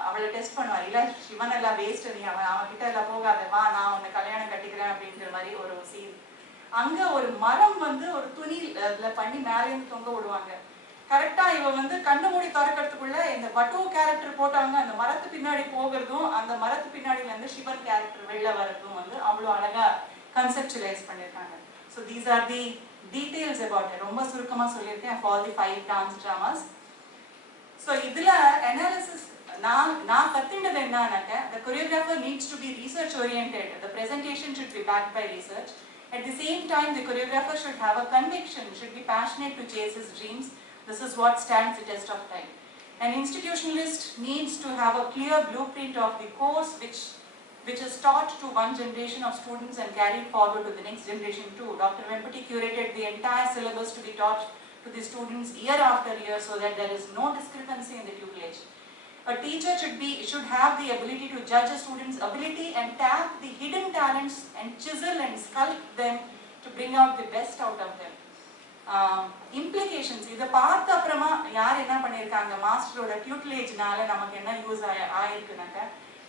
அவளை டெஸ்ட் பண்ணுவார். இல்லை சிவன் எல்லாம் வேஸ்ட், நீ அவன் கிட்ட எல்லாம் போகாத, வா நான் உன்னை கல்யாணம் கட்டிக்கிறேன் அப்படிங்கிற மாதிரி ஒரு சீன். அங்க ஒரு மரம் வந்து ஒரு துணி பண்ணி மேலேருந்து தொங்க விடுவாங்க. கரெக்டா இவ வந்து கண்ணு மூடி திறக்கிறதுக்குள்ள இந்த பட்டு கேரக்டர் போட்டாங்க. அந்த மரத்து பின்னாடி போகிறதும் அந்த மரத்து பின்னாடில இருந்து சிவன் கேரக்டர் வெளில வர்றதும் வந்து அவ்வளோ அழகா கன்செப்டுவலைஸ் பண்ணியிருக்காங்க. So these are the details about it. ரொம்ப சுருக்கமா சொல்லியிருக்கேன் for all the 5 dance dramas. So இதுல அனாலிசிஸ் நான் கத்துண்டது என்னன்னாக்க, the choreographer needs to be research oriented. The presentation should be backed by research. At the same time, the choreographer should have a conviction, should be passionate to chase his dreams. This is what stands the test of time. An institutionalist needs to have a clear blueprint of the course which which is taught to one generation of students and carried forward to the next generation too. Dr. Vempati curated the entire syllabus to be taught to the students year after year so that there is no discrepancy in the tutelage. A teacher should have the ability to judge a student's ability and tap the hidden talents and chisel and sculpt them to bring out the best out of them. Implications, இதை பார்த்த அப்புறமா யார் என்ன பண்ணியிருக்காங்க, மாஸ்டரோட டியூட்டலேஜ்னால நமக்கு என்ன use ஆயிருக்குனாக்க,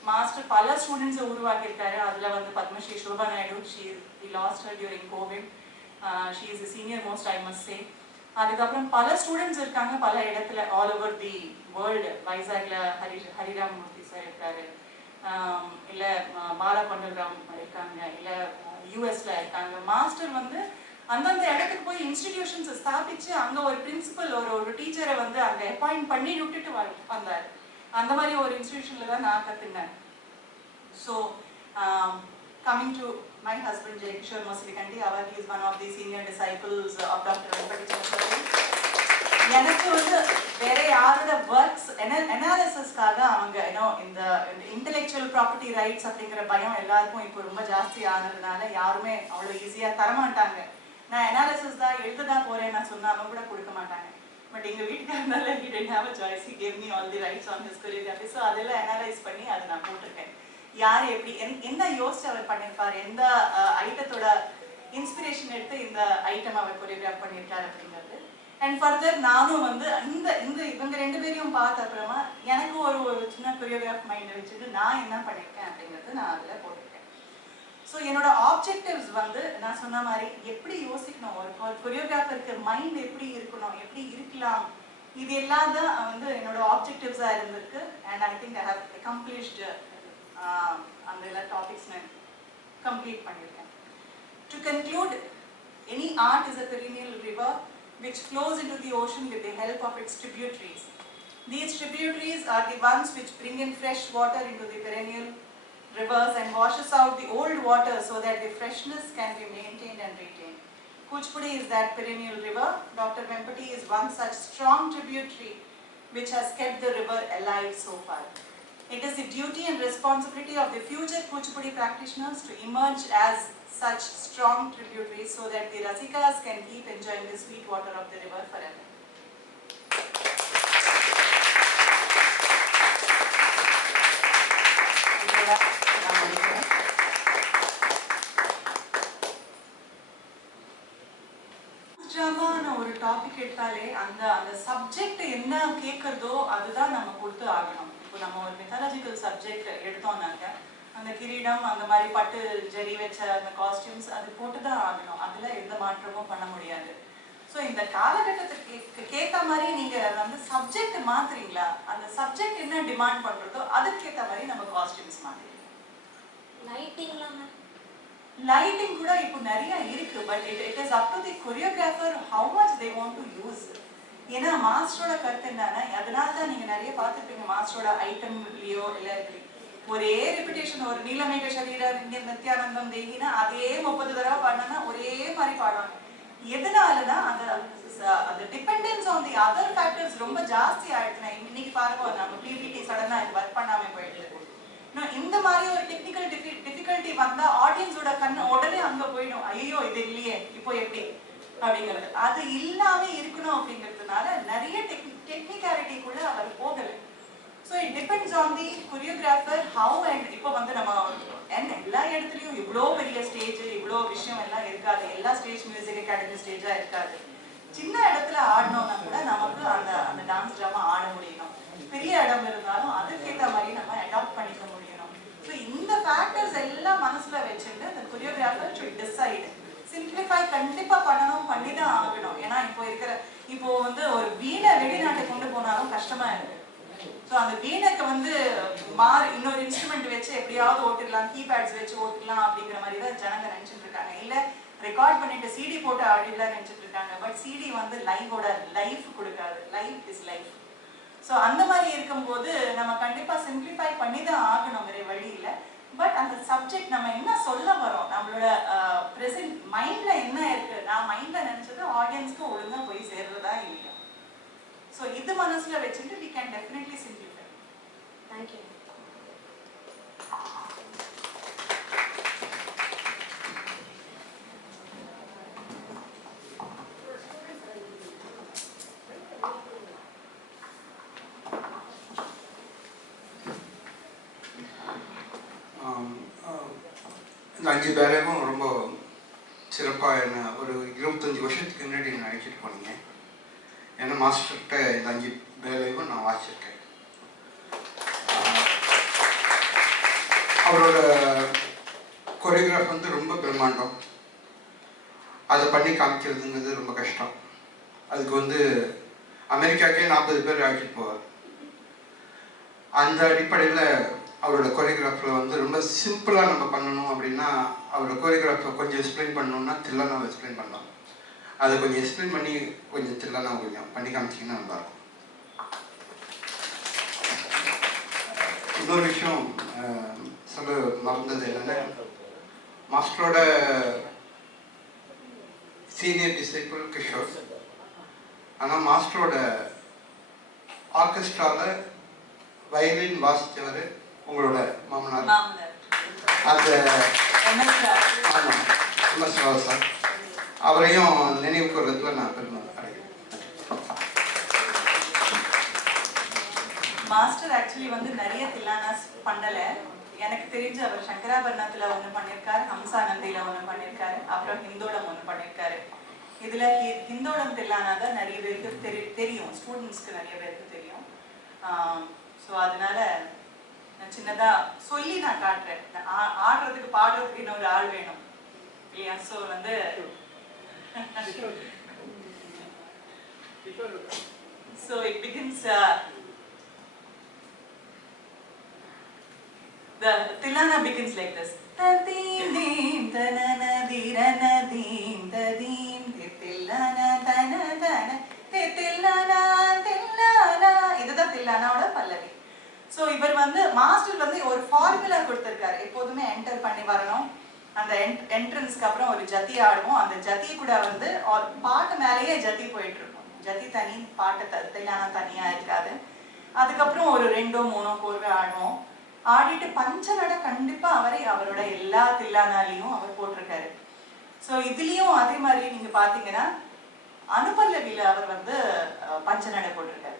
master பல ஸ்டூடெண்ட்ஸை உருவாக்கியிருக்காரு. அதில் வந்து Padmashri Shobha Naidu, we lost her during COVID. She is the senior most, I must say. அதுக்கப்புறம் பல ஸ்டூடெண்ட்ஸ் இருக்காங்க பல இடத்துல ஆல் ஓவர் தி வேர்ல்டு. வைசாக்ல ஹரிராம் மூர்த்தி சார் இருக்காரு, இல்லை பாலா பண்டல்ராம் இருக்காங்க, இல்லை யூஎஸ்ல இருக்காங்க. மாஸ்டர் வந்து அந்தந்த இடத்துக்கு போய் இன்ஸ்டிடியூஷன்ஸை ஸ்தாபிச்சு அங்கே ஒரு பிரின்சிபல் ஒரு டீச்சரை வந்து அங்கே அப்பாயிண்ட் பண்ணி விட்டுட்டு வந்தார். அந்த மாதிரி ஒரு இன்ஸ்டிடியூஷனில் தான் நான் கற்றுனேன். So coming to my husband Jayakishore Moslikanti, he is one of the senior disciples of Dr. Vempati Chinnaswamy. எனக்கு வந்து வேற யாரோட ஒர்க்ஸ் அனாலிசிஸ்க்காக அவங்க இந்த இன்டெலெக்சுவல் ப்ராப்பர்ட்டி ரைட்ஸ் அப்படிங்கிற பயம் எல்லாருக்கும் இப்போ ரொம்ப ஜாஸ்தி ஆனதுனால யாருமே அவ்வளோ ஈஸியாக தரமாட்டாங்க. நான் அனாலிசிஸ் தான் எழுத தான் போறேன் நான் சொன்னாலும் கூட கொடுக்க மாட்டாங்க. பட் எங்கள் வீட்டுக்காரனால he didn't have a choice, he gave me all the rights on his choreography. So அதெல்லாம் அனலைஸ் பண்ணி அதை நான் போட்டிருக்கேன். யார் எப்படி என்ன யோசிச்சு அவர் பண்ணியிருப்பார், எந்த ஐட்டத்தோட இன்ஸ்பிரேஷன் எடுத்து இந்த ஐட்டம் அவர் கொரியோகிராஃப் பண்ணியிருக்காரு அப்படிங்கிறது. அண்ட் ஃபர்தர் நானும் வந்து இவங்க ரெண்டு பேரையும் பார்த்த அப்புறமா எனக்கு ஒரு சின்ன கொரியோகிராஃப் மைண்டை வச்சுட்டு நான் என்ன பண்ணியிருக்கேன் அப்படிங்கிறது நான் அதில் போட்டிருக்கேன். ஸோ என்னோட ஆப்ஜெக்டிவ்ஸ் வந்து நான் சொன்ன மாதிரி எப்படி யோசிக்கணும், ஒரு கொரியோகிராஃபருக்கு மைண்ட் எப்படி இருக்கணும், எப்படி இருக்கலாம், இது எல்லாம் தான் வந்து என்னோட ஆப்ஜெக்டிவ்ஸாக இருந்திருக்கு. And I think I have accomplished அந்த எல்லா டாபிக்ஸ் நான் கம்ப்ளீட் பண்ணியிருக்கேன். To conclude, any art is a perennial river which flows into the ocean with the help of its tributaries. These tributaries are the ones which bring in fresh water into the perennial rivers and washes out the old water so that the freshness can be maintained and retained. Kuchipudi is that perennial river. Dr. Vempati is one such strong tributary which has kept the river alive so far. It is the duty and responsibility of the future Kuchipudi practitioners to emerge as such strong tributaries so that the Rasikas can keep enjoying the sweet water of the river forever. ட்ராமான்னு ஒரு topic எடுத்தாலே அந்த subject என்ன கேட்கறதோ அதுதான் நம்ம கொடுத்து ஆகணும். இப்போ நம்ம ஒரு மித்தாலஜிக்கல் சப்ஜெக்ட் எடுத்தோம்னாக்க அந்த கிரீடம் அந்த மாதிரி பட்டு ஜரி வச்ச அந்த காஸ்டியூம்ஸ் அது போட்டு தான் ஆகணும். அதில் எந்த மாற்றமும் பண்ண முடியாது. ஸோ இந்த காலகட்டத்துக்கு கேட்க மாதிரி நீங்கள் வந்து சப்ஜெக்ட் மாத்துறீங்களா, அந்த சப்ஜெக்ட் என்ன டிமாண்ட் பண்ணுறதோ அதுக்கேற்ற மாதிரி நம்ம காஸ்டியூம்ஸ் மாற்றிக்கலாம். லைட்டிங் கூட இப்போ நிறைய இருக்கு. But it is up to the choreographer how much they want to use. ஏன்னா மாஸ்டரோட கருத்து என்னன்னா, அதனால தான் நீங்க நிறைய பார்த்துருப்பீங்க மாஸ்டரோட ஐட்டம்லயோ இல்லை ஒரே ரெபிடேஷன், ஒரு நீலமேக சரீரர் நித்யானந்தம் தேகினா அதே 30 தடவை பாடினா ஒரே மாதிரி பாடுவாங்க. எதனாலனா அந்த dependence on the other factors ரொம்ப ஜாஸ்தி ஆயிடுச்சுன்னா இன்னைக்கு பாருங்க நம்ம பிபிடி சடனா ஒர்க் பண்ணாம போயிடுது. இந்த மாதிரி ஒரு டெக்னிக்கல் டிஃபிகல்ட்டி வந்தா ஆடியன்ஸோட கண்ணு உடனே அங்க போயிடும், ஐயோ இது இல்லையே இப்போ எப்படி அப்படிங்கிறது. அது இல்லாம இருக்கணும் அப்படிங்கிறதுனால நிறைய டெக்னிக்காலிட்டிக்குள்ள அவர் போகல. So it depends on the choreographer how. And இப்போ வந்து நம்ம எல்லா இடத்துலையும் இவ்வளோ பெரிய ஸ்டேஜ் இவ்வளோ விஷயம் எல்லாம் இருக்காது. எல்லா ஸ்டேஜ் மியூசிக் அகாடமி ஸ்டேஜா இருக்காது. சின்ன இடத்துல ஆடணும்னா கூட நமக்கு அந்த டான்ஸ் ட்ராமா ஆட முடியணும். பெரிய இடம் இருந்தாலும் அதுக்கேற்ற மாதிரி நம்ம அடாப்ட் பண்ணிக்க முடியணும். ஸோ இந்த ஃபேக்டர்ஸ் எல்லாம் மனசுல வச்சுட்டு அந்த கொரியோகிராஃபர் ஷுட் டிசைட். சிம்பிளிஃபை கண்டிப்பா பண்ணி தான் ஆகணும். ஏன்னா இப்போ வந்து ஒரு வீணை வெளிநாட்டை கொண்டு போனாலும் கஷ்டமா இருக்கு. ஸோ அந்த வீணைக்கு வந்து இன்னொரு இன்ஸ்ட்ருமெண்ட் வச்சு எப்படியாவது ஓட்டிடலாம், கீபேட்ஸ் வச்சு ஓட்டிடலாம் அப்படிங்கிற மாதிரி தான் ஜனங்க நினைச்சிட்டு இருக்காங்க. இல்லை ரெக்கார்ட் பண்ணிட்டு சிடி போட்டு ஆடிடலாம் நினைச்சிட்டு இருக்காங்க. பட் சிடி வந்து லைவோட லைஃப் கொடுக்காது. Life is life. ஸோ அந்த மாதிரி இருக்கும்போது நம்ம கண்டிப்பா சிம்பிளிஃபை பண்ணி தான் ஆகணும், வேற வழி இல்லை. பட் அந்த சப்ஜெக்ட் நம்ம என்ன சொல்ல வரோம், நம்மளோட ப்ரெசென்ட் மைண்ட்ல என்ன இருக்கு, நான் மைண்ட்ல நினைச்சது ஆடியன்ஸ்க்கு ஒழுங்கா போய் சேர்றதா இல்லையா. ஸோ இது மனசுல வச்சுட்டு we can definitely simplify. Thank you. இந்த 5 பேரையும் ரொம்ப சிறப்பாக என்ன ஒரு 25 வருஷத்துக்கு முன்னாடி என்னை அழைச்சிட்டு போனீங்க. ஏன்னா மாஸ்டர்கிட்ட இந்த 5 பேரையும் நான் வாசிச்சிருக்கேன். அவரோட கொரியோகிராஃப் வந்து ரொம்ப பிரம்மாண்டம். அதை பண்ணி காமிக்கிறதுங்கிறது ரொம்ப கஷ்டம். அதுக்கு வந்து அமெரிக்காக்கே 40 பேர் அழைச்சிட்டு போவார். அந்த அடிப்படையில் அவரோட கொரியோகிராஃபில் வந்து ரொம்ப சிம்பிளாக நம்ம பண்ணணும் அப்படின்னா அவரோட கொரியோகிராஃபை கொஞ்சம் எக்ஸ்பிளைன் பண்ணணும்னா தில்லானாவை எக்ஸ்பிளைன் பண்ணலாம். அதை கொஞ்சம் எக்ஸ்பிளைன் பண்ணி கொஞ்சம் தில்லானா கொஞ்சம் பண்ணி காமிச்சிங்கன்னா நல்லாயிருக்கும். இன்னொரு விஷயம் சொல்ல மறந்தது என்னென்னா, மாஸ்டரோட சீனியர் டிசைபிள் கிஷோர். ஆனால் மாஸ்டரோட ஆர்கெஸ்ட்ராவில் வயலின் வாசித்தவர் உங்களோட மாமனார். அந்த ஆமாம், எம்எஸ் ராவ் சார். அவரையும் நினைவு கூறதுல நான் பெருமை அடைகிறேன். மாஸ்டர் ஆக்சுவலி வந்து நிறைய தில்லானாஸ் பண்ணலை. எனக்கு தெரிஞ்சு அவர் சங்கராபரணத்தில் ஒன்று பண்ணியிருக்காரு, ஹம்சானந்தியில் ஒன்று பண்ணியிருக்காரு, அப்புறம் ஹிந்தோளம் ஒன்று பண்ணியிருக்காரு. இதில் ஹிந்தோளம் தில்லானா தான் நிறைய பேருக்கு தெரியும், ஸ்டூடெண்ட்ஸ்க்கு நிறைய பேருக்கு தெரியும். ஸோ அதனால நான் சின்னதாக சொல்லி நான் காட்டுறேன். ஆடுறதுக்கு பாடுறதுக்கு இன்னொரு ஆள் வேணும் இல்லையா? ஸோ வந்து so it begins the Tillana begins like this. Tadim dim tanana dirana dim tadim tillana tana tana tillana tillana. இதுதான் தில்லானாவோட பல்லவி. ஸோ இவர் வந்து மாஸ்டர் வந்து ஒரு ஃபார்முலா கொடுத்துருக்காரு. எப்போதுமே என்டர் பண்ணி வரணும், அந்த என்ட்ரன்ஸ்க்கு அப்புறம் ஒரு ஜதி ஆடுவோம். அந்த ஜதி கூட வந்து பாட்டு மேலேயே ஜதி போயிட்டு இருக்கும். ஜதி தனி, பாட்டு தில்லானா தனியா இருக்காது. அதுக்கப்புறம் ஒரு 2-3 கோர்வை ஆடுவோம். ஆடிட்டு பஞ்சநடை கண்டிப்பா அவரோட எல்லா தில்லானாலையும் அவர் போட்டிருக்காரு. ஸோ இதுலயும் அதே மாதிரி நீங்க பாத்தீங்கன்னா அனுபல்லவியில அவர் வந்து பஞ்சநடை போட்டிருக்காரு.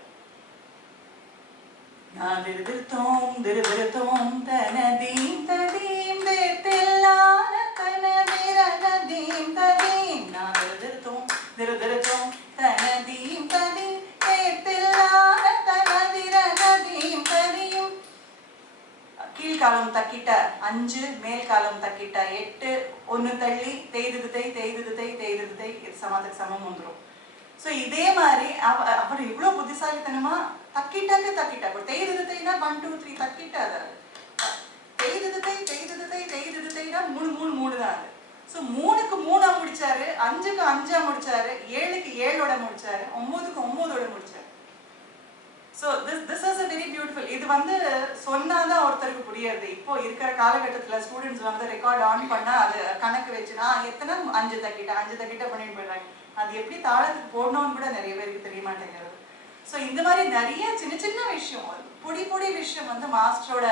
திருத்தோம் திருத்தோம் தனதீம் ததீம் தில்லான தனதிரனதீம் ததீம். நான் திருத்தோம் திருத்தோம் தனதீம் ததீம் தில்லான தனதிரனதீம் ததீம். கீழ்காலம் தக்கிட்ட 5, மேல் காலம் தக்கிட்ட 8, 1 தள்ளி தேய்துதை தேய்துதை தேய்துதை. இது சமத்துக்கு சமம் வந்துடும். ஸோ இதே மாதிரி அவர் இவ்வளோ புத்திசாலித்தனமா தக்கிட்டாக்கு தக்கிட்டா தேய்துதைனா 1 2 3 தக்கிட்டா தேய்துதை தேய்துதை தேய்துதைனா 3 தான் அது. ஸோ 3க்கு 3 முடிச்சாரு, 5க்கு 5 முடிச்சாரு, 7க்கு 7 முடிச்சாரு, 9க்கு 9 முடிச்சாரு. So this is very beautiful. இது வந்து சொன்னாதான் ஒருத்தருக்கு புரியுது. இப்போ இருக்கிற காலகட்டத்தில் ஸ்டூடெண்ட்ஸ் வந்து ரெக்கார்ட் ஆன் பண்ணா அது கணக்கு வச்சுனா எத்தனை 5 தக்கிட்ட பண்ணிட்டு போயிடுறாங்க. அது எப்படி தாளத்துக்கு போடணும்னு கூட நிறைய பேருக்கு தெரிய மாட்டேங்கிறது. ஸோ இந்த மாதிரி நிறைய சின்ன சின்ன விஷயம், பொடி விஷயம் வந்து மாஸ்டரோட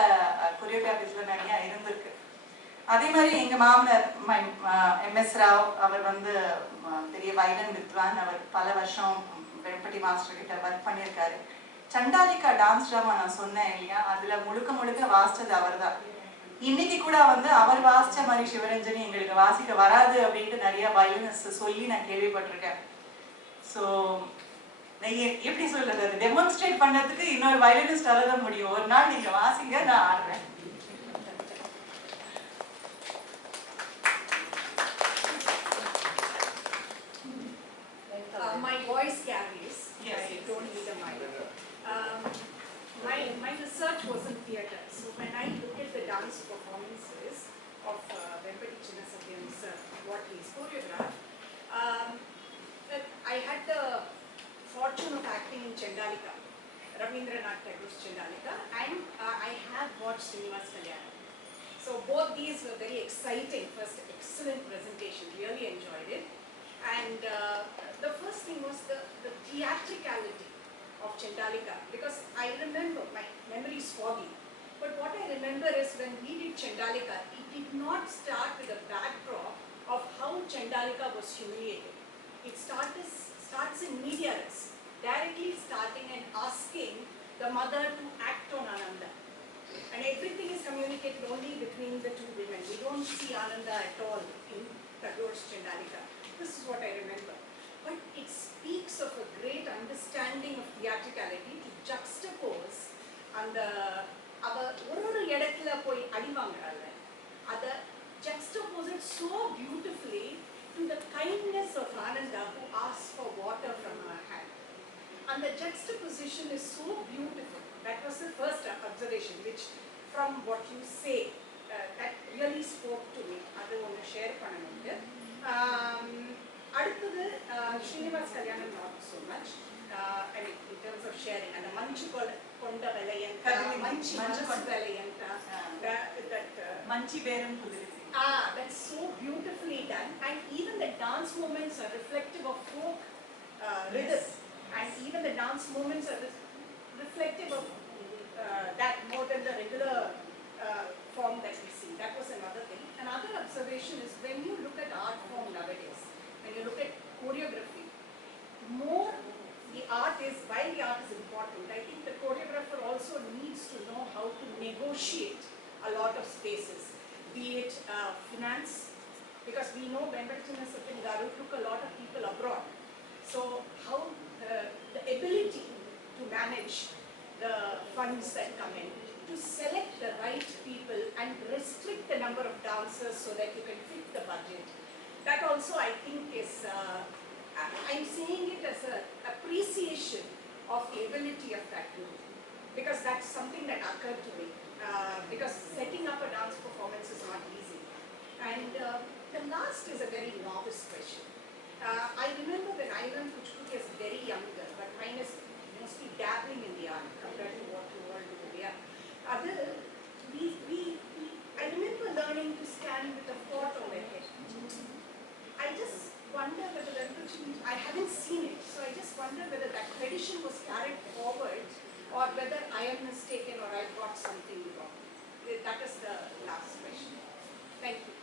கொரியோகிராஃபிஸ்ல நிறைய இருந்திருக்கு. அதே மாதிரி எங்க மாமனார் எம்எஸ் ராவ், அவர் வந்து பெரிய வயலின் வித்வான். அவர் பல வருஷம் வெண்பட்டி மாஸ்டர் கிட்ட ஒர்க் பண்ணியிருக்காரு. சண்டாலிகா டான்ஸ் ட்ராமா நான் சொன்னேன் இல்லையா, அதுல முழுக்க வாசிச்சது அவர் தான். இன்னைக்கு கூட வந்து அவர் வாசிச்ச மாதிரி சிவரஞ்சனி எங்களுக்கு வாசிக்க வராது அப்படின்ட்டு நிறைய வயலினிஸ்ட் சொல்லி நான் கேள்விப்பட்டிருக்கேன். ஸோ எப்படி சொல்றது, அது டெமான்ஸ்ட்ரேட் பண்ணதுக்கு இன்னொரு வயலினிஸ்டால தான் முடியும். ஒரு நாள் நீங்க வாசிங்க, நான் ஆடுறேன். My voice carries. Yes, I don't need a mic. My research was in theatre. So when I look at the dance performances of Venpati Chinnasatyam's what he's choreographed, I had the fortune of acting in Chandalika, Rabindranath Tagore's Chandalika, and I have watched Srinivas Kalyanam. So both these were very exciting. First, excellent presentation, really enjoyed it. And the first thing was the theatricality of Chandalika, because I remember, my memory is foggy, but what I remember is when we did Chandalika, it did not start with a backdrop of how Chandalika was humiliated. It starts in media res, directly starting and asking the mother to act on Ananda. And everything is communicated only between the two women. We don't see Ananda at all in Tagore's Chandalika. This is what I remember. But it speaks of a great understanding of theatricality to juxtapose and ஒரு இடத்துல போய் அடிவாங்க அதை juxtapose it so beautifully to the kindness of Ananda who asks for water from her hand. And the juxtaposition is so beautiful. That was the first observation, which from what you say, that really spoke to me. Adu one share pananunga. Aduthu Srinivas Kalyanam not so much. I mean in terms of sharing, and the Manchu Konda Velayanta, Manchi Velayanta, that Manchi Beram Kudirithi. That's so beautifully done, and even the dance movements are reflective of folk rhythm, and even the dance movements are reflective of that more than the regular form that we see. That was another thing. Another observation is when you look at art form nowadays, when you look at choreography, more the art is, while the art is important, I think the choreographer also needs to know how to negotiate a lot of spaces, be it finance, because we know Venkatachinna Satyam Garu took a lot of people abroad. So how the ability to manage the funds that come in, to select the right people and restrict the number of dancers so that you can fit the budget. That also I think is, I'm seeing it as an appreciation of the ability of that group, because that's something that occurred to me, because setting up a dance performance is not easy. And the last is a very novice question. I remember when I learned Kuchipudi as very young girl, but mine is mostly dabbling in the art compared to what you all do. Yeah. I remember learning to stand with a pot on my head. I just wonder whether I haven't seen it, so I just wonder whether that tradition was carried forward or whether I am mistaken or I got something wrong. That is the last question. Thank you.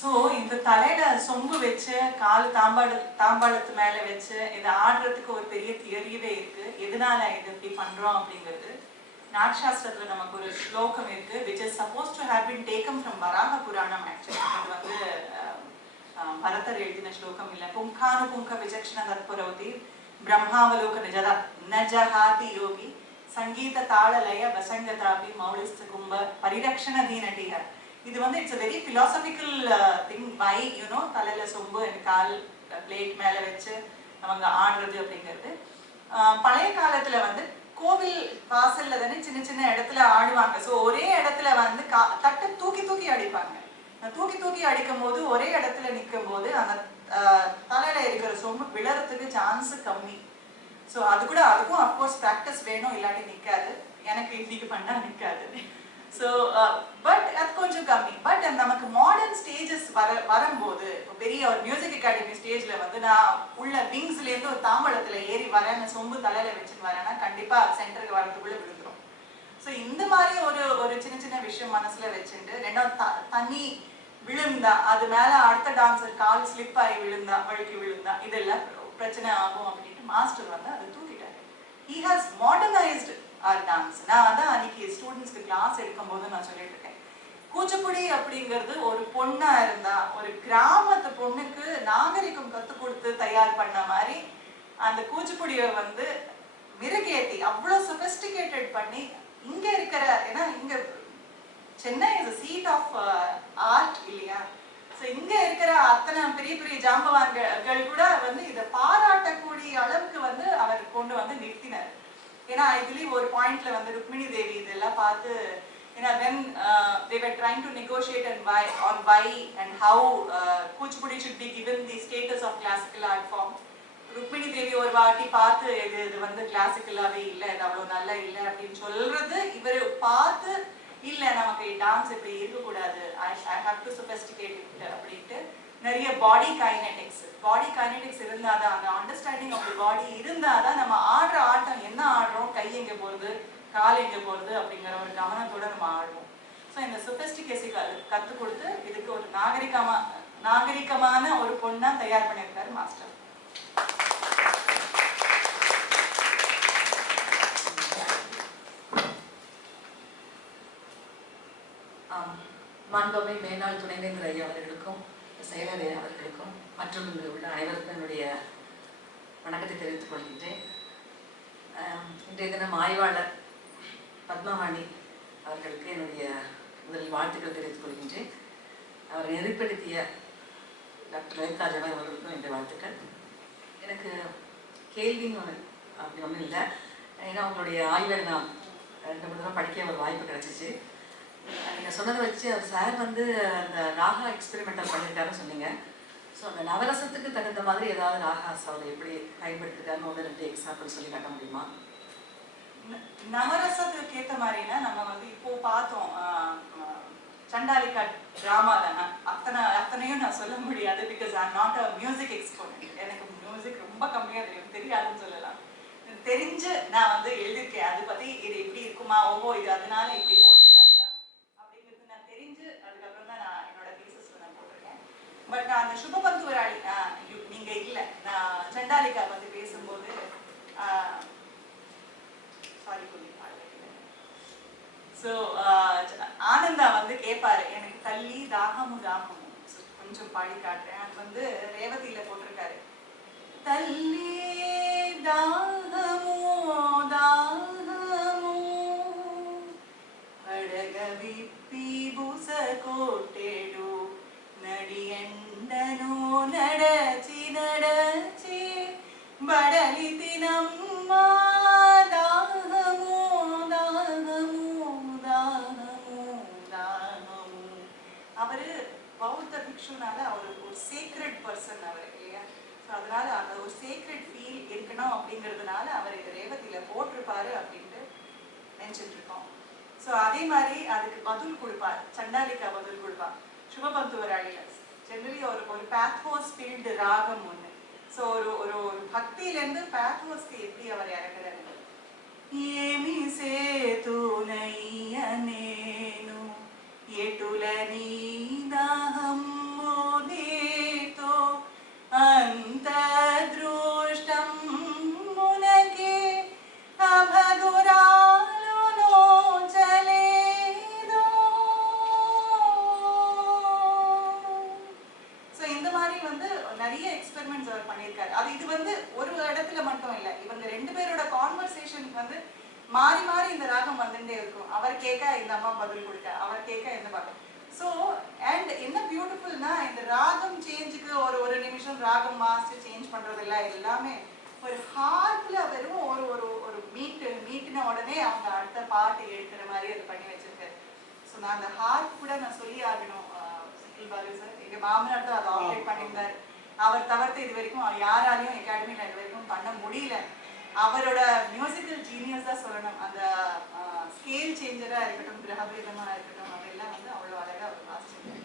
So இந்த தலையில சொம்பு வச்சு கால் தாம்பாளத்து மேல வச்சு இதை ஆடுறதுக்கு ஒரு பெரிய தியரியவே இருக்கு. எதனால இது இப்படி பண்றோம் அப்படிங்கிறது நாட்சாஸ்திரத்துல நமக்கு ஒரு ஸ்லோகம் இருக்கு, which is supposed to have been taken from Varaha Puranam. Actually இது வந்து பரதர் எழுதின ஸ்லோகம் இல்லை. புங்கானு புங்க விசக்ஷண தத்புரவதி பிரம்மாவலோக நஜஹாதி யோகி சங்கீத தாளலய வசங்கதாபி மௌலிஸ்த கும்ப பரிரக்ஷண தீனடிக. இது வந்து it's a very philosophical thing. why தலையில சொம்பு கால் பிளேட் மேல வச்சு அவங்க ஆடுறது அப்படிங்கிறது. பழைய காலத்துல வந்து கோவில் வாசல்ல தானே சின்ன சின்ன இடத்துல ஆடுவாங்க. ஸோ ஒரே இடத்துல வந்து தட்டை தூக்கி தூக்கி அடிப்பாங்க. தூக்கி தூக்கி அடிக்கும் போது ஒரே இடத்துல நிற்கும் போது அந்த தலையில இருக்கிற சொம்பு விழறதுக்கு சான்ஸ் கம்மி. ஸோ அதுக்கும் அஃப்கோர்ஸ் ப்ராக்டிஸ் வேணும், இல்லாட்டி நிற்காது. எனக்கு இன்னைக்கு பண்ணா நிற்காது. ஸோ பட் அது கொஞ்சம் கம்மி. பட் நமக்கு மாடர்ன் ஸ்டேஜஸ் வரும்போது பெரிய ஒரு மியூசிக் அகாடமி ஸ்டேஜ்ல வந்து நான் உள்ள விங்ஸ்லேருந்து ஒரு தாம்பளத்தில் ஏறி வரேன், சொம்பு தலையில வச்சுன்னு வரேன்னா கண்டிப்பா சென்டருக்கு வரதுக்குள்ள விழுந்துடும். ஸோ இந்த மாதிரி ஒரு சின்ன சின்ன விஷயம் மனசுல வச்சுட்டு, ரெண்டாவது தண்ணி விழுந்தா அது மேல அடுத்த டான்ஸர் கால் ஸ்லிப் ஆகி வழுக்கி விழுந்தா இதெல்லாம் பிரச்சனை ஆகும் அப்படின்ட்டு மாஸ்டர் வந்து அதை தூக்கிட்டாரு. He has modernised our dance. நான் அதான் அன்னைக்கு ஸ்டூடெண்ட்ஸ்க்கு கிளாஸ் எடுக்கும் போது நான் சொல்லிட்டு இருக்கேன், கூச்சிப்புடி அப்படிங்கிறது ஒரு பொண்ணா இருந்தா ஒரு கிராமத்து பொண்ணுக்கு நாகரிகம் கற்றுக் கொடுத்து தயார் பண்ண மாதிரி அந்த கூச்சிப்புடியை வந்து மிருகேத்தி அவ்வளோ சொபிஸ்டிகேட்டட் பண்ணி இங்க இருக்கிற, ஏன்னா இங்க Chennai is a seat of art இல்லையா. ஸோ இங்க இருக்கிற அத்தனை பெரிய பெரிய ஜாம்பவான்கள் கூட வந்து இதை பாராட்டக்கூடிய அளவுக்கு வந்து அவர் கொண்டு வந்து நிறுத்தினார். ஏன்னா ஐ பிலீவ் ஒரு பாயிண்ட்ல வந்து ருக்மிணி தேவி இதெல்லாம் பார்த்து, ஏன்னா when they were trying to negotiate on why and how Kuchipudi should be given the status of classical art form, Rukmini தேவி ஒரு வாட்டி பார்த்து இது வந்து கிளாசிக்கலாவே இல்லை, இது அவ்வளோ நல்லா இல்லை அப்படின்னு சொல்றது இவர் பார்த்து, இல்லை நமக்கு டான்ஸ் இப்படி இருக்கக்கூடாது, ஐ ஹாவ் டு சொபிஸ்டிகேட் இட் அப்படின்ட்டு நிறைய பாடி கைனடிக்ஸ் இருந்தாதான், அந்த அண்டர்ஸ்டாண்டிங் ஆஃப் தி பாடி இருந்தாதான் நம்ம ஆடுற ஆட்டம் என்ன ஆடுறோம், கை எங்கே போகிறது கால் எங்கே போகிறது அப்படிங்கிற ஒரு கவனத்தோட நம்ம ஆடுவோம். ஸோ இந்த சொபிஸ்டிகேசி கற்றுக் கொடுத்து இதுக்கு ஒரு நாகரிகமான ஒரு பொண்ணா தயார் பண்ணியிருக்காரு மாஸ்டர். மாண்புமை மேனாள் துணைவேந்தர் ஐயா அவர்களுக்கும் செயலர் அவர்களுக்கும் மற்றும் இங்கு உள்ள அனைவருக்கும் என்னுடைய வணக்கத்தை தெரிவித்துக் கொள்கின்றேன். இன்றைய தினம் ஆய்வாளர் பத்மவாணி அவர்களுக்கு என்னுடைய முதலில் வாழ்த்துக்கள் தெரிவித்துக் கொள்கின்றேன். அவர் நெறிப்படுத்திய டாக்டர் லலிதாஜன் அவர்களுக்கும் என்னுடைய வாழ்த்துக்கள். எனக்கு கேள்வின்னு ஒன்று அப்படி ஒன்றும் இல்லை. ஏன்னா உங்களுடைய ஆய்வை நான் 2-3 தடவை படிக்க ஒரு வாய்ப்பு கிடச்சிச்சு. நீங்கள் சொன்னதை வச்சு அவர் சார் வந்து அந்த ராகா எக்ஸ்பெரிமெண்டல் பண்ணியிருக்காருன்னு சொன்னீங்க. ஸோ அந்த நவரசத்துக்கு தகுந்த மாதிரி ஏதாவது ராகாஸ் அவர் எப்படி பயன்படுத்திருக்காருன்னு 1-2 எக்ஸாம்பிள் சொல்லி காட்ட முடியுமா? நவரசத்துக்கு ஏற்ற மாதிரினா நம்ம வந்து இப்போ பார்த்தோம் சண்டாலிகா ட்ராமா தானே, அத்தனையும் நான் சொல்ல முடியாது. Because I am not a music exponent. எனக்கு மியூசிக் ரொம்ப கம்மியாக தெரியாதுன்னு சொல்லலாம். தெரிஞ்சு நான் வந்து எழுதியிருக்கேன். அதை பற்றி இது எப்படி இருக்குமா, இது அதனால இப்படி போட்டிருக்காங்க அப்படிங்கிறது நான் தெரிஞ்சு அதுக்கப்புறம் தான் நான் என்னோட பீசஸ் நான் போட்டிருக்கேன். பட் நான் அந்த சுபபந்துவராளி நீங்கள் இல்லை, நான் சண்டாலிகா பற்றி பேசும்போது சாரி ஸோ ஆனந்தா வந்து கேட்பாரு, எனக்கு தள்ளி தாகமும் தாகமும் கொஞ்சம் பாடி காட்டுறேன். அது வந்து ரேவதியில போட்டிருக்காரு. தள்ளி தாகமோ தாகமோ அழக விப்பி புச கோட்டேடு நடியண்டனோ நடச்சி நடச்சி படலி தினம்மா தாகமோ தாகமோ தாகமோ தாகமோ. அவரு பௌத்த பிக்ஷுனால அவர் ஒரு சீக்ரெட் பர்சன் அவர் இல்லையா. ஸோ அதனால அந்த ஒரு சீக்ரெட் ஃபீல் இருக்கணும் அப்படிங்கிறதுனால அவர் இது ரேவதியில போட்டிருப்பாரு அப்படின்ட்டு நினைச்சிட்டு இருக்கோம். ஸோ அதே மாதிரி அதுக்கு பதில் கொடுப்பார், சண்டாலிகா பதில் கொடுப்பார் சுபபந்துவராளியில. ஜெனரலி ஒரு பேத்வோஸ் ஃபீல்டு ராகம் ஒன்று. ஸோ ஒரு பக்தியிலேருந்து பேத்வோஸ்க்கு எப்படி அவர் இறக்குறாரு. ఏమి సేతునయ్యనేను ఎటుల నీ దాహమ్మో దేతో అంతదృష్టం మునకే అభగురాలు నోచలేదో. ஸோ இந்த மாதிரி வந்து நிறைய எக்ஸ்பெரிமெண்ட்ஸ் அவர் பண்ணியிருக்காரு. அது இது வந்து ஒரு இடத்துல மட்டும் இல்லை, இவங்க 2 பேரோட கான்வர்சேஷன் வந்து மாறி மாறி இந்த ராகம் வந்துட்டே இருக்கும். அவர் கேட்க இந்த அம்மா பதில் கொடுக்க, அவர் கேட்க இந்த பாட்டு. ஸோ அண்ட் என்ன பியூட்டிஃபுல்னா, இந்த ராகம் சேஞ்சுக்கு ஒரு நிமிஷம் ராகம் மாஸ்டர் சேஞ்ச் பண்றதில்ல, எல்லாமே ஒரு ஹார்ப்ல வெறும் ஒரு மீட்டின உடனே அவங்க அடுத்த பாட்டு எழுக்கிற மாதிரி அது பண்ணி வச்சிருக்காரு. ஸோ நான் அந்த ஹார்ப் கூட நான் சொல்லி ஆகணும். பாலு சார் எங்க மாமனார் தான் அதை ஆப்ரேட் பண்ணியிருந்தாரு. அவர் தவிர்த்து இது வரைக்கும் யாராலையும் அகாடமியில் இது வரைக்கும் பண்ண முடியல. அவரோட மியூசிக்கல் ஜீனியஸ் தான் சொல்லணும். அந்த ஸ்கேல் சேஞ்சரா இருக்கட்டும், கிரகபேதமா இருக்கட்டும், அதெல்லாம் வந்து அவ்வளோ அழகா அவர் வாசிச்சிருக்காரு.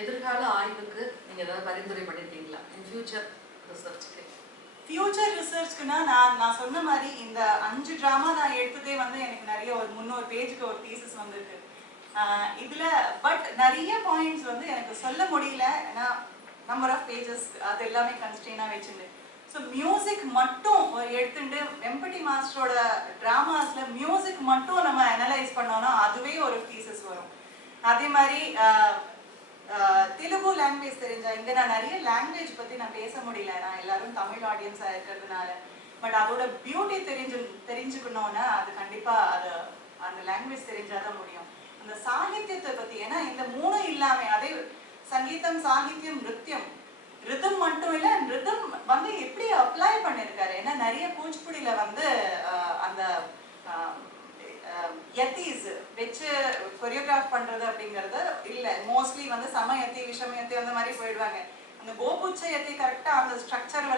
எதிர்கால ஆய்வுக்கு நீங்க ஏதாவது பரிந்துரை பண்ணிருக்கீங்களா? In future ரிசர்ச்க்கு? ஃபியூச்சர் ரிசர்ச்க்குன்னா நான் சொன்ன மாதிரி இந்த 5 ட்ராமா நான் எடுத்ததே வந்து எனக்கு நிறைய ஒரு 300 பேஜுக்கு ஒரு தீசிஸ் வந்திருக்கு. இதுல பட் நிறைய பாயிண்ட்ஸ் வந்து எனக்கு சொல்ல முடியல. ஏன்னா நம்பர் ஆஃப் பேஜஸ் அது எல்லாமே கன்ஸ்ட்ரெயினா வச்சுட்டு. ஸோ மியூசிக் மட்டும் எடுத்துட்டு வெம்பட்டி மாஸ்டரோட ட்ராமாஸ்ல மியூசிக் மட்டும் நம்ம அனலைஸ் பண்ணோம்னா அதுவே ஒரு தீசிஸ் வரும். அதே மாதிரி தெலுங்கு லாங்குவேஜ் தெரிஞ்சா, இங்க நான் நிறைய லாங்குவேஜ் பத்தி நான் பேச முடியல, நான் எல்லாரும் தமிழ் ஆடியன்ஸா இருக்கிறதுனால. பட் அதோட பியூட்டி தெரிஞ்சுக்கணும்னா அது கண்டிப்பா அது அந்த லாங்குவேஜ் தெரிஞ்சாதான் முடியும். அந்த சாகித்யத்தை பத்தி, ஏன்னா இந்த 3 இல்லாம அதே சங்கீதம் சாகித்யம் நிருத்தியம் ரிதம் மட்டும் இல்ல, ரிதம் வந்து எப்படி அப்ளை பண்ணிருக்காரு. ஏன்னா நிறைய கூச்சிப்புடியில வந்து அந்த யத்தீஸ் வச்சு கொரியோகிராஃப் பண்றது அப்படிங்கறது இல்ல. மோஸ்ட்லி வந்து சம யத்தி விஷம யத்தி அந்த மாதிரி போயிடுவாங்க. அந்த கோபுச்ச யத்தி கரெக்டா அந்த ஸ்ட்ரக்சர்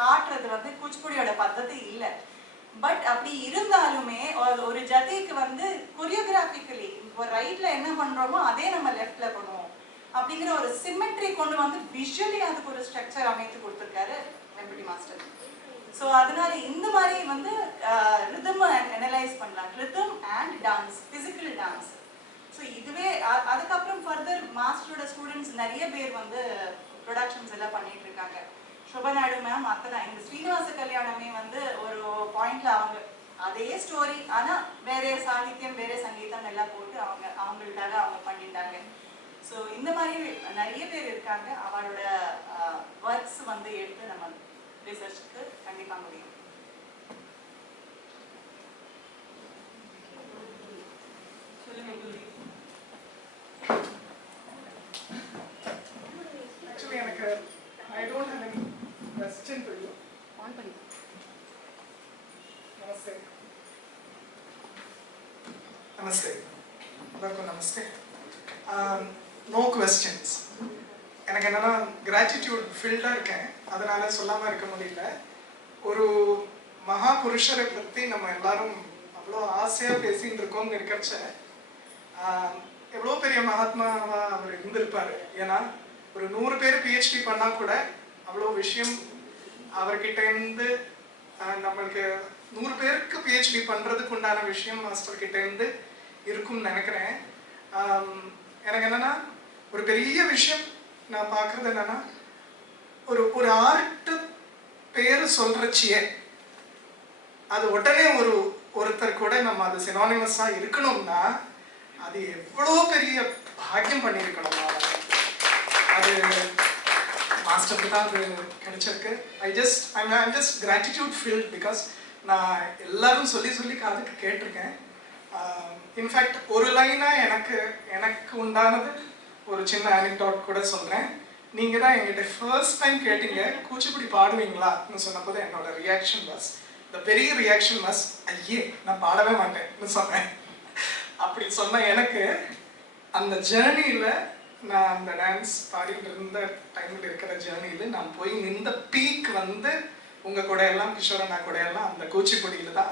காட்டுறது வந்து கூச்சிப்புடியோட பద్ధதி இல்ல. பட் அப்படி இருந்தாலுமே ஒரு ஜதிக்கு வந்து கொரியோகிராபிக்கலி இப்போ ரைட்ல என்ன பண்றோமோ அதே நம்ம லெஃப்ட்ல பண்ணுவோம் அப்படிங்கிற ஒரு சிமெட்ரி கொண்டு வந்து விஷுவலி அதுக்கு ஒரு ஸ்ட்ரக்சர் அமைத்து கொடுத்துருக்காரு வெம்பட்டி மாஸ்டர். ஸோ அதனால இந்த மாதிரி வந்து ரிதம் அனலைஸ் பண்ணலாம், rhythm and dance, physical dance. So இதுவே அதுக்கப்புறம் ஃபர்தர் மாஸ்டரோட ஸ்டூடெண்ட்ஸ் நிறைய பேர் வந்து ப்ரொடக்ஷன்ஸ் எல்லாம் பண்ணிட்டு இருக்காங்க. சோபா நாயுடு மேம் அத்தனை இந்த ஸ்ரீனிவாச கல்யாணமே வந்து ஒரு பாயிண்ட்ல அவங்க அதே ஸ்டோரி ஆனால் வேற சாகித்யம் வேற சங்கீதம் எல்லாம் போட்டு அவங்களுக்காக அவங்க பண்ணிட்டாங்க. ஸோ இந்த மாதிரி நிறைய பேர் இருக்காங்க. அவளோட ஒர்க்ஸ் வந்து எடுத்து நம்ம ரிசர்ச்சுக்கு கண்டிப்பாக முடியும். Actually, I don't have any question for you. Namaste. Namaste. Namaste. No questions. எனக்கு என்னன்னா கிராட்டிடியூட் ஃபில்டாக இருக்கேன், அதனால சொல்லாமல் இருக்க முடியல. ஒரு மகா புருஷரை பற்றி நம்ம எல்லாரும் அவ்வளோ ஆசையாக பேசிகிட்டு இருக்கோம்னு இருக்கிறச்ச எவ்வளோ பெரிய மகாத்மாவா அவர் இருந்திருப்பார். ஏன்னா ஒரு 100 பேர் PhD பண்ணால் கூட அவ்வளோ விஷயம் அவர்கிட்ட இருந்து நம்மளுக்கு 100 பேருக்கு PhD பண்ணுறதுக்கு உண்டான விஷயம் மாஸ்டர் கிட்ட இருந்து இருக்கும்னு நினைக்கிறேன். எனக்கு என்னன்னா ஒரு பெரிய விஷயம் நான் பார்க்குறது என்னன்னா ஒரு ஆர்ட் பேர் சொல்கிறச்சியே அது உடனே ஒருத்தர் கூட நம்ம அது சினானிமஸாக இருக்கணும்னா அது எவ்வளோ பெரிய பாக்கியம் பண்ணியிருக்கணும். அது மாஸ்டருக்கு தான் அது கிடைச்சிருக்கு. I'm just gratitude filled because நான் எல்லாரும் சொல்லி காதுக்கு கேட்டிருக்கேன். இன்ஃபேக்ட் ஒரு லைனாக எனக்கு உண்டானது ஒரு சின்ன ஆனிக்டாட் கூட சொல்கிறேன். நீங்கள் தான் எங்கிட்ட ஃபர்ஸ்ட் டைம் கேட்டீங்க கூச்சிப்புடி பாடுவீங்களான்னு சொன்னபோது என்னோட ரியாக்ஷன் பெரிய ரியாக்ஷன் வாஸ் ஐயே நான் பாடவே மாட்டேன்னு சொன்னேன். அப்படி சொன்ன எனக்கு அந்த ஜேர்னியில் நான் அந்த டான்ஸ் பாடிட்டு இருந்த டைமில் இருக்கிற ஜேர்னியில் நான் போய் நின்ற பீக் வந்து உங்கள் கூட எல்லாம் கிஷோரண்ணா கூட எல்லாம் அந்த கூச்சிப்புடியில் தான்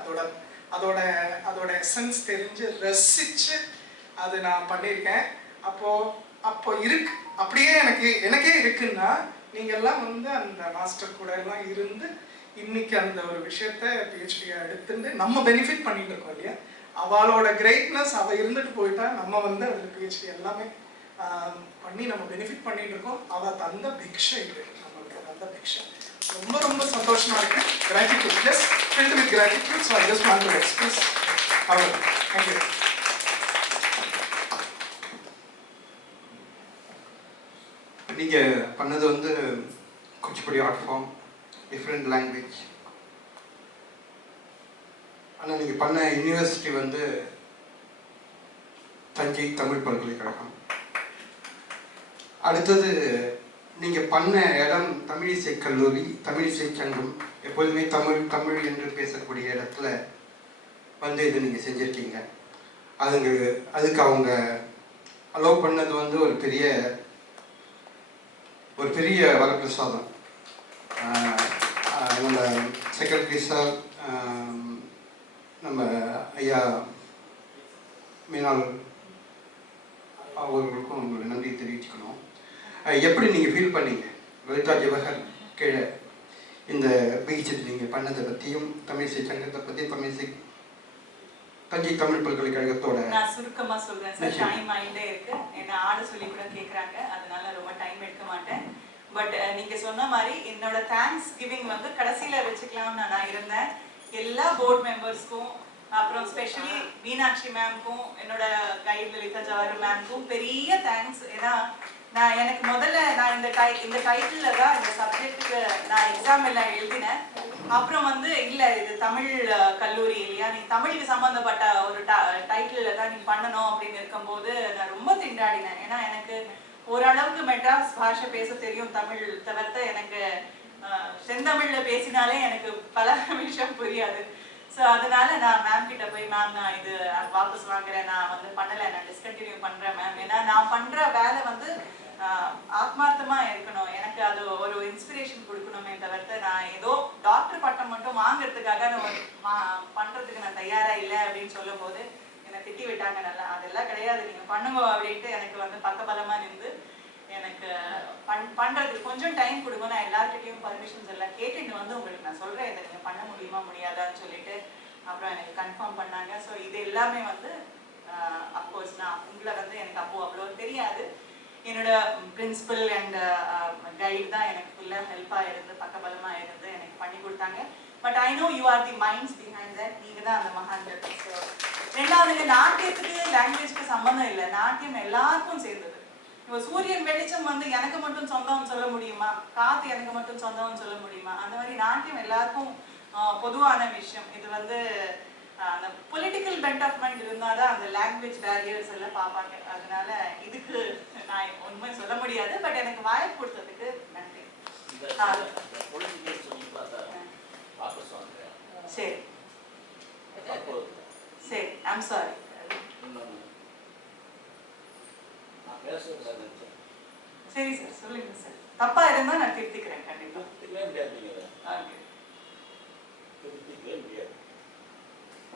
அதோட எசன்ஸ் தெரிஞ்சு ரசித்து அது நான் பண்ணியிருக்கேன். அப்போ அப்படியே எனக்கே இருக்குன்னா நீங்கள்லாம் வந்து அந்த மாஸ்டர் கூட எல்லாம் இருந்து இன்னைக்கு அந்த ஒரு விஷயத்த PhD-யா எடுத்துட்டு நம்ம பெனிஃபிட் பண்ணிட்டு இருக்கோம் இல்லையா. அவளோட கிரேட்னஸ் அவள் இருந்துட்டு போயிட்டா நம்ம வந்து அதில் PhD எல்லாமே பண்ணி நம்ம பெனிஃபிட் பண்ணிட்டு இருக்கோம். அவள் தந்த பிக்ஷை இது, நம்மளுக்கு தந்த பிக்ஷை. ரொம்ப ரொம்ப சந்தோஷமா இருக்கு. Gratitude, just filled with gratitude. So I just want to express our thank you. நீங்க பண்ணது வந்து Kuchipudi art form, different language. ஆனால் நீங்கள் பண்ண யூனிவர்சிட்டி வந்து தஞ்சை தமிழ் பல்கலைக்கழகம். அடுத்தது நீங்கள் பண்ண இடம் தமிழிசை கல்லூரி, தமிழிசை சங்கம். எப்போதுமே தமிழ் என்று பேசக்கூடிய இடத்துல வந்து இது நீங்கள் செஞ்சுருக்கீங்க. அதுக்கு அவங்க அலோவ் பண்ணது வந்து ஒரு பெரிய வரப்பிரசாதம். நம்ம செக்ரட்டரி சார், நம்ம ஐயா மீனால் அவர்களுக்கும் உங்களை நன்றி தெரிவிச்சுக்கணும். எப்படி நீங்கள் ஃபீல் பண்ணீங்க லலிதா ஜவஹர் கீழே இந்த பீச்சில் நீங்கள் பண்ணதை பற்றியும் தமிழிசை சங்கத்தை பற்றி தஞ்சை தமிழ் பல்கலைக்கழகத்தோட? நான் சுருக்கமாக சொல்கிறேன் சார், டைம் ஆகிட்டே இருக்கு. என்ன ஆட சொல்லி கூட கேட்குறாங்க, அதனால ரொம்ப டைம் எடுக்க மாட்டேன். பட் நீங்கள் சொன்ன மாதிரி என்னோட தேங்க்ஸ் கிவிங் வந்து கடைசியில் வச்சுக்கலாம்னு நான் இருந்தேன். எல்லா போர்ட் மெம்பர்ஸ்க்கும், அப்புறம் ஸ்பெஷலி மீனாட்சி மேம்க்கும், என்னோட கைட் லலிதா ஜவஹர் மேம்க்கும் பெரிய தேங்க்ஸ். ஏன்னா எனக்கு முதல்ல நான் இந்த டைட்டிலில் தான் இந்த சப்ஜெக்ட்டுக்கு நான் எக்ஸாம் எல்லாம் எழுதினேன். அப்புறம் வந்து இல்லை இது தமிழ் கல்லூரி இல்லையா, நீ தமிழுக்கு சம்மந்தப்பட்ட ஒரு டைட்டிலில் தான் நீ பண்ணணும் அப்படின்னு இருக்கும்போது நான் ரொம்ப திண்டாடினேன். ஏன்னா எனக்கு ஓரளவுக்கு மெட்ராஸ் பாஷை பேச தெரியும், தமிழ் தவிர்த்து எனக்கு செந்தமிழில் பேசினாலே எனக்கு பல விஷயம் புரியாது. ஸோ அதனால நான் மேம் கிட்ட போய் மேம் நான் இது வாபஸ் வாங்குறேன், நான் வந்து பண்ணலை, நான் டிஸ்கண்டினியூ பண்ணுறேன் மேம். ஏன்னா நான் பண்ணுற வேலை வந்து ஆத்மார்த்தமாக இருக்கணும், எனக்கு அது ஒரு இன்ஸ்பிரேஷன் கொடுக்கணுமே தவிர்த்து நான் ஏதோ டாக்டர் பட்டம் மட்டும் வாங்குறதுக்காக நான் பண்ணுறதுக்கு நான் தயாராக இல்லை அப்படின்னு சொல்லும் போது என்னை திட்டி விட்டாங்க. நல்லா அதெல்லாம் கிடையாது, நீங்கள் பண்ணுங்க அப்படின்ட்டு எனக்கு வந்து பக்கபலமாக நின்று எனக்கு பண்ணுறதுக்கு கொஞ்சம் டைம் கொடுங்க, நான் எல்லார்கிட்டையும் பர்மிஷன்ஸ் எல்லாம் கேட்டுட்டு வந்து உங்களுக்கு நான் சொல்கிறேன் இதை நீங்கள் பண்ண முடியுமா முடியாதான்னு சொல்லிட்டு அப்புறம் எனக்கு கன்ஃபார்ம் பண்ணாங்க. ஸோ இது எல்லாமே வந்து அஃப்கோர்ஸ் நான் உங்களை வந்து எனக்கு அப்போது அவ்வளோ தெரியாது, என்னோட பிரின்சிபல் அண்ட் கைடு தான் எனக்கு ஃபுல்லாக ஹெல்ப்பாக இருந்து பக்கபலமாக இருந்து எனக்கு பண்ணி கொடுத்தாங்க. But I know you are the minds behind that. நீங்கள் தான் அந்த மகான்கள். ஸோ ரெண்டாவது, நாட்டியத்துக்கு லாங்குவேஜ்க்கு சம்மந்தம் இல்லை, நாட்டியம் எல்லாருக்கும் சேர்ந்தது. இப்போ சூரியன் வெளிச்சம் வந்து எனக்கு மட்டும் சொந்தம்னு சொல்ல முடியுமா, காற்று எனக்கு மட்டும் சொந்தம்னு சொல்ல முடியுமா, அந்த மாதிரி நாட்டியம் எல்லாருக்கும் பொதுவான விஷயம். இது வந்து அந்த பொலிட்டிக்கல் பென்ட் ஆஃப் மைண்ட் இருந்தால் தான் அந்த லாங்குவேஜ் பேரியர்ஸ் எல்லாம் பார்ப்பாங்க. அதனால இதுக்கு நான் உண்மை சொல்ல முடியாது. பட் எனக்கு வாய்ப்பு கொடுத்ததுக்கு நன்றி. சரி சரி, ஐம் சாரி. சரி சார், சொல்லுங்க சார். தப்பா இருந்தா நான் திருத்திக்கிறேன் கண்டிப்பா.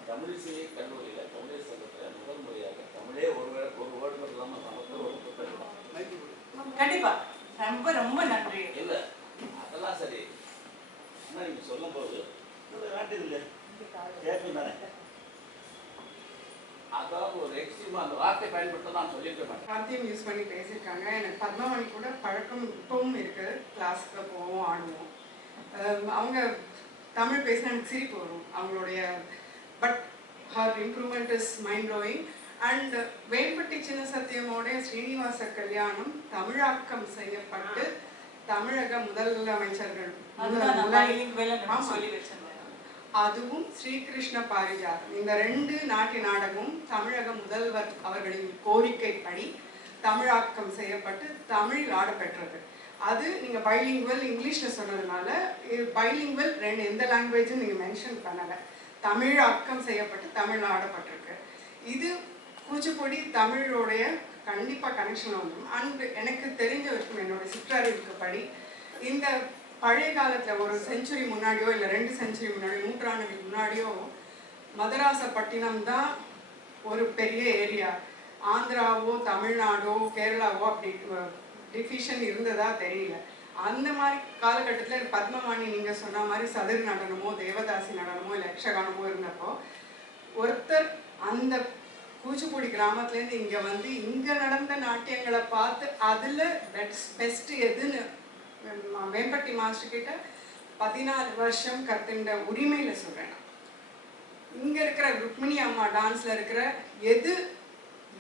தமிழிசை கல்லூரியில் தமிழ் சங்கத்தில் முதல் முறையாக தமிழே ஒரு வேர்டு இல்லாமல் நமக்கு ஒரு புத்தகம். கண்டிப்பா, ரொம்ப ரொம்ப நன்றி. இல்லை அதெல்லாம் சரி, ஆனால் நீங்கள் சொல்லும்போது வேண்டியது இல்லை கேட்கும் தானே, அதாவது ஒரு எக்ஸ்ட்ரீமா அந்த வார்த்தை பயன்படுத்த நான் சொல்லியிருக்க மாட்டேன். வார்த்தையும் யூஸ் பண்ணி பேசியிருக்காங்க. எனக்கு பத்மாவணி கூட பழக்கம் இப்பவும் இருக்கு. கிளாஸுக்கு போவோம், ஆடுவோம். அவங்க தமிழ் பேசினா எனக்கு சிரிப்பு வரும் அவங்களுடைய. But her improvement is mind blowing. And Vempati சின்ன சத்தியமோடைய ஸ்ரீனிவாச கல்யாணம் தமிழாக்கம் செய்யப்பட்டு தமிழக முதலமைச்சர்கள் அதுவும் ஸ்ரீகிருஷ்ண பாரிஜாதம், இந்த 2 நாட்டிய நாடகமும் தமிழக முதல்வர் அவர்களின் கோரிக்கைப்படி தமிழாக்கம் செய்யப்பட்டு தமிழில் ஆடப்பெற்றது. அது நீங்கள் பைலிங்குவல் இங்கிலீஷில் சொன்னதுனால பைலிங்குவல் எந்த லாங்குவேஜும் நீங்கள் மென்ஷன் பண்ணலை. தமிழாக்கம் செய்யப்பட்டு தமிழ் ஆடப்பட்டிருக்கு. இது கூச்சிப்பொடி தமிழோடைய கண்டிப்பாக கனெக்ஷன் வந்துடும். அண்ட் எனக்கு தெரிஞ்ச வரைக்கும் என்னோட சிற்றறிவுக்குப்படி இந்த பழைய காலத்தில் ஒரு செஞ்சுரி முன்னாடியோ இல்லை 2 செஞ்சுரி முன்னாடியோ, நூற்றாண்டுகளுக்கு முன்னாடியோ மதராசப்பட்டினம் தான் ஒரு பெரிய ஏரியா. ஆந்திராவோ தமிழ்நாடோ கேரளாவோ அப்படி டிஃபிஷன் இருந்ததா தெரியல. அந்த மாதிரி காலகட்டத்தில் பத்மவாணி நீங்கள் சொன்ன மாதிரி சதுர் நடனமோ தேவதாசி நடனமோ இல்லை யக்ஷகானமோ இருந்தப்போ ஒருத்தர் அந்த கூச்சிப்பொடி கிராமத்துலேருந்து இங்கே வந்து இங்கே நடந்த நாட்டியங்களை பார்த்து அதில் பெஸ்ட் எதுன்னு வேம்பட்டி மாஸ்டர் கிட்ட 14 வருஷம் கற்றுண்ட உரிமையில் சொல்கிறேன். இங்கே இருக்கிற ருக்மிணி அம்மா டான்ஸில் இருக்கிற எது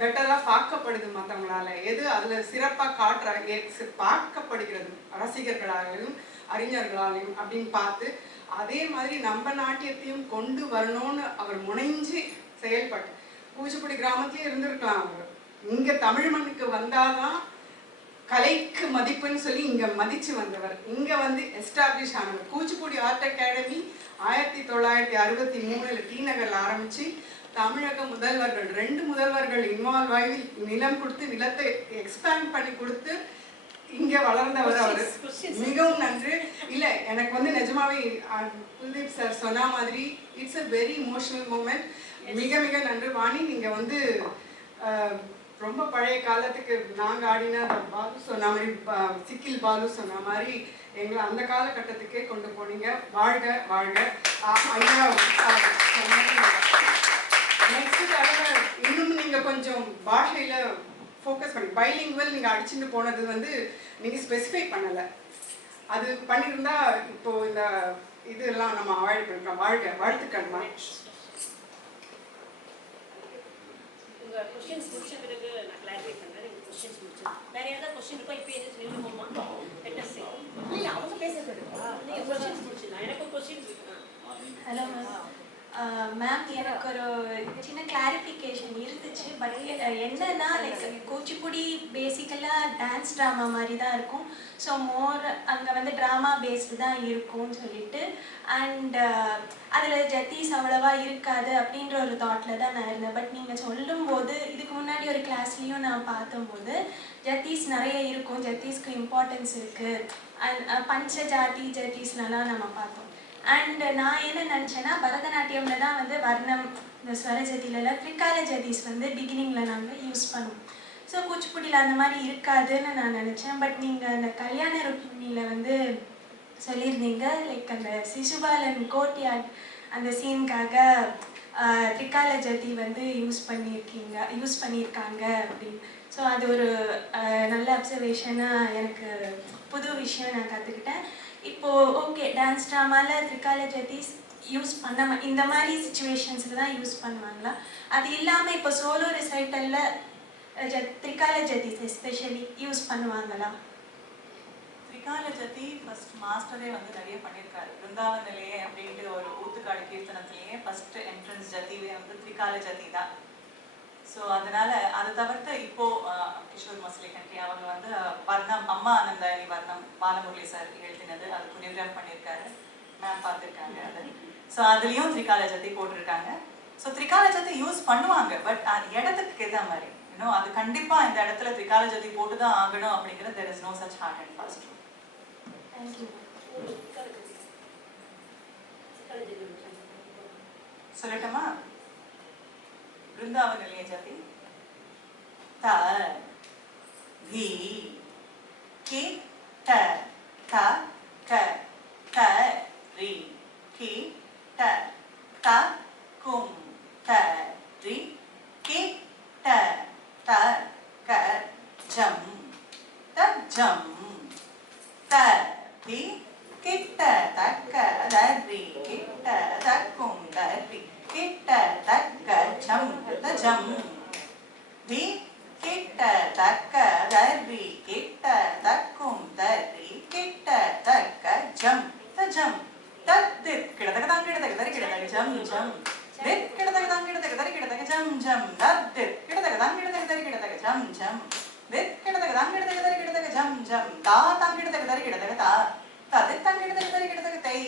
பெட்டராக பார்க்கப்படுது மற்றவங்களால, எது அதில் சிறப்பாக பார்க்கப்படுகிறது ரசிகர்களாலையும் அறிஞர்களாலையும் அப்படின்னு பார்த்து அதே மாதிரி நம்ம நாட்டியத்தையும் கொண்டு வரணும்னு அவர் முனைஞ்சு செயல்பட்டு கூச்சிப்பொடி கிராமத்திலே இருந்திருக்கலாம். அவர் இங்கே தமிழ் மண்ணுக்கு வந்தாதான் கலைக்கு மதிப்புன்னு சொல்லி இங்கே மதித்து வந்தவர். இங்கே வந்து எஸ்டாப்ளிஷ் ஆனவர். கூச்சிப்பொடி ஆர்ட் அகாடமி 1963 டி நகரில் ஆரம்பித்து தமிழக முதல்வர்கள் 2 முதல்வர்கள் இன்வால்வ் ஆகி நிலம் கொடுத்து நிலத்தை எக்ஸ்பேண்ட் பண்ணி கொடுத்து இங்கே வளர்ந்தவர் அவர். மிகவும் நன்றி. இல்லை எனக்கு வந்து நிஜமாவே குல்தீப் சார் சொன்ன மாதிரி it's a very emotional moment. மிக மிக நன்றி வாணி. நீங்கள் வந்து ரொம்ப பழைய காலத்துக்கு நாங்கள் ஆடின பாலு சொன்ன மாதிரி சிக்கில் பாலு சொன்ன மாதிரி எங்களை அந்த காலகட்டத்துக்கே கொண்டு போனீங்க. வாழ்க வாழ்க ஐயா. நெக்ஸ்ட் தடவை இன்னும் நீங்கள் கொஞ்சம் பாஷையில் ஃபோக்கஸ் பண்ணி பைலிங்குவல் நீங்கள் அடிச்சுட்டு போனது வந்து நீங்கள் ஸ்பெசிஃபை பண்ணலை. அது பண்ணியிருந்தா இப்போது இந்த இதெல்லாம் நம்ம அவாய்ட் பண்ணிக்கலாம். வாழ்க, வாழ்த்துக்கள்மா. உங்கள் கொஸ்டின்ஸ் முடிச்ச பிறகு நான் கிளாரிஃபை பண்ணுறேன். நீங்கள் கொஸ்டின்ஸ் முடிச்சு வேறு ஏதாவது கொஸ்டின் இருக்கா? இப்போ எது சொல்லுவோமா? லெட்டஸ்ட் இல்லை அவங்க பேசுறது நீங்கள் கொஸ்டின்ஸ் முடிச்சுக்கலாம். எனக்கு ஒரு கொஸ்டின்ஸ் இருக்கு. Hello ma'am. மேம் எனக்கு ஒரு சின்ன கிளாரிஃபிகேஷன் இருந்துச்சு. பட் என்னன்னா லைக் கூச்சிப்பொடி பேசிக்கலாக டான்ஸ் ட்ராமா மாதிரி தான் இருக்கும். ஸோ மோர் அங்கே வந்து ட்ராமா பேஸ்டு தான் இருக்கும்னு சொல்லிட்டு அண்ட் அதில் ஜத்தீஸ் அவ்வளோவா இருக்காது அப்படின்ற ஒரு தாட்டில் தான் நான் இருந்தேன். பட் நீங்கள் சொல்லும்போது இதுக்கு முன்னாடி ஒரு கிளாஸ்லேயும் நான் பார்த்தம்போது ஜத்தீஸ் நிறைய இருக்கும், ஜத்தீஸ்க்கு இம்பார்ட்டன்ஸ் இருக்குது. அண்ட் பஞ்ச ஜாதி ஜத்தீஸ்லலாம் நம்ம பார்த்தோம். அண்ட் நான் என்ன நினச்சேன்னா பரதநாட்டியமில் தான் வந்து வர்ணம் இந்த ஸ்வரஜதியிலலாம் திரிகால ஜதீஸ் வந்து பிகினிங்கில் நாங்கள் யூஸ் பண்ணுவோம். ஸோ கூச்சிப்பொடியில் அந்த மாதிரி இருக்காதுன்னு நான் நினச்சேன். பட் நீங்கள் அந்த கல்யாண ருக்மிணியில் வந்து சொல்லியிருந்தீங்க லைக் அந்த சிசுபாலன் கோட்யாட் அந்த சீனுக்காக திரிகால ஜதி வந்து யூஸ் பண்ணியிருக்காங்க அப்படின்னு. ஸோ அது ஒரு நல்ல அப்சர்வேஷனாக எனக்கு புது விஷயம் நான் கற்றுக்கிட்டேன். இப்போ ஓகே டான்ஸ் ட்ராமாவில் திரிகால ஜதி யூஸ் பண்ண இந்த மாதிரி சுச்சுவேஷன்ஸில் தான் யூஸ் பண்ணுவாங்களா? அது இல்லாமல் இப்போ சோலோ ரிசைட்டலில் திரிகால ஜதி எஸ்பெஷலி யூஸ் பண்ணுவாங்களா? திரிகால ஜதி ஃபர்ஸ்ட் மாஸ்டரே வந்து நிறைய பண்ணியிருக்காரு. பிருந்தாவன் நிலையே அப்படின்ட்டு ஒரு ஊத்துக்காடு கீர்த்தனத்திலேயே ஃபர்ஸ்ட் என்ட்ரன்ஸ் ஜதிவே வந்து திரிகால ஜதி தான். ஸோ அதனால அதை தவிர்த்து இப்போ கிஷோர் மஸ்லிகண்டி அவங்க வந்து வர்ணம் அம்மா ஆனந்தாயி வர்ணம் பாலமுரளி சார் எழுதினது, அது கொரியோகிராஃப் பண்ணியிருக்காரு, மேம் பார்த்துருக்காங்க அது. ஸோ அதுலேயும் திரிகால ஜதி போட்டிருக்காங்க. ஸோ திரிகால ஜதி யூஸ் பண்ணுவாங்க, பட் இடத்துக்கு ஏற்ற மாதிரி இன்னும் அது கண்டிப்பாக இந்த இடத்துல திரிகால ஜதி போட்டு தான் ஆகணும் அப்படிங்கிறது there is no such hard and fast rule. சொல்லட்டுமா? वृंदावन लिए जाती त धी की त ता क त री की त ता कुम त री की त ता क जम त जम त धी की त ता क द री की त ता कुम द री किट्ट तक्क जम त जम धी किट्ट तक्क दर्री किट्ट तक्कुम दर्री किट्ट तक्क जम त जम तद्दित किडतक तांग किडतक दरी किडतक जम जम दित किडतक तांग किडतक दरी किडतक जम जम तद्दित किडतक तांग किडतक दरी किडतक जम जम दित किडतक तांग किडतक दरी किडतक जम जम ता तांग किडतक दरी किडतक ता तद्दित तांग किडतक दरी किडतक तई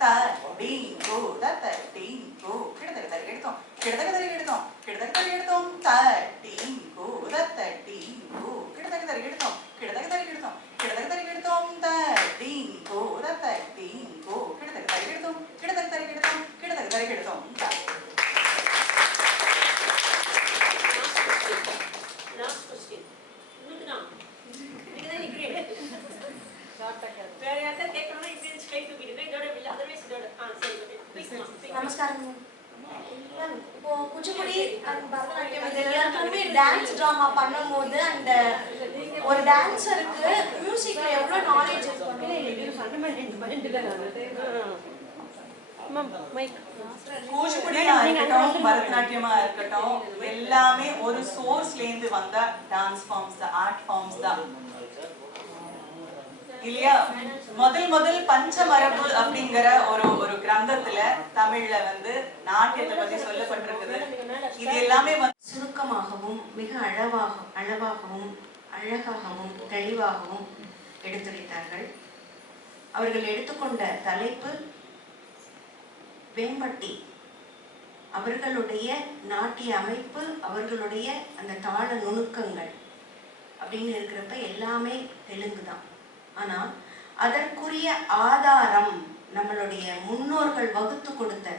ता डिंगो दत डिंगो किडतक दरी किडतों किडतक दरी किडतों किडतक दरी किडतों ता डिंगो दत डिंगो किडतक दरी किडतों किडतक दरी किडतों किडतक दरी किडतों ता डिंगो दत डिंगो किडतक दरी किडतों किडतक दरी किडतों किडतक दरी किडतों ता. Last question. உங்களுக்கு தான் நிக்கிறேன். வேற யாராவது கேட்கணும்னா இப்படி ஸ்ட்ரைட் தூக்கிடுங்க. இதோட இல்ல அதர்வைஸ் இதோட சரி. நமஸ்காரம் மேம். இப்போ குச்சிப்புடி அண்ட் பரதநாட்டியம் இது எல்லாத்துக்குமே டான்ஸ் ட்ராமா பண்ணும்போது அந்த ஒரு டான்ஸருக்கு மியூசிக்ல எவ்வளோ நாலேஜ் கூச்சிப்புடியா இருக்கட்டும் பரதநாட்டியமா இருக்கட்டும் எல்லாமே ஒரு சோர்ஸ்ல இருந்து வந்த டான்ஸ் ஃபார்ம்ஸ் தான், ஆர்ட் ஃபார்ம்ஸ் தான் இல்லையா? முதல் பஞ்சமரபு அப்படிங்கிற ஒரு கிரந்தத்துல தமிழ்ல வந்து நாட்டியத்தை பத்தி சொல்லப்பட்டிருக்குது. இது எல்லாமே சுருக்கமாகவும் மிக அளவாகவும் அழகாகவும் தெளிவாகவும் எடுத்துரைத்தார்கள். அவர்கள் எடுத்துக்கொண்ட தலைப்பு வேம்பட்டி. அவர்களுடைய நாட்டிய அமைப்பு, அவர்களுடைய அந்த தாள நுணுக்கங்கள் அப்படின்னு இருக்கிறப்ப எல்லாமே தெலுங்கு தான். ஆனால் அதற்குரிய ஆதாரம் நம்மளுடைய முன்னோர்கள் வகுத்து கொடுத்த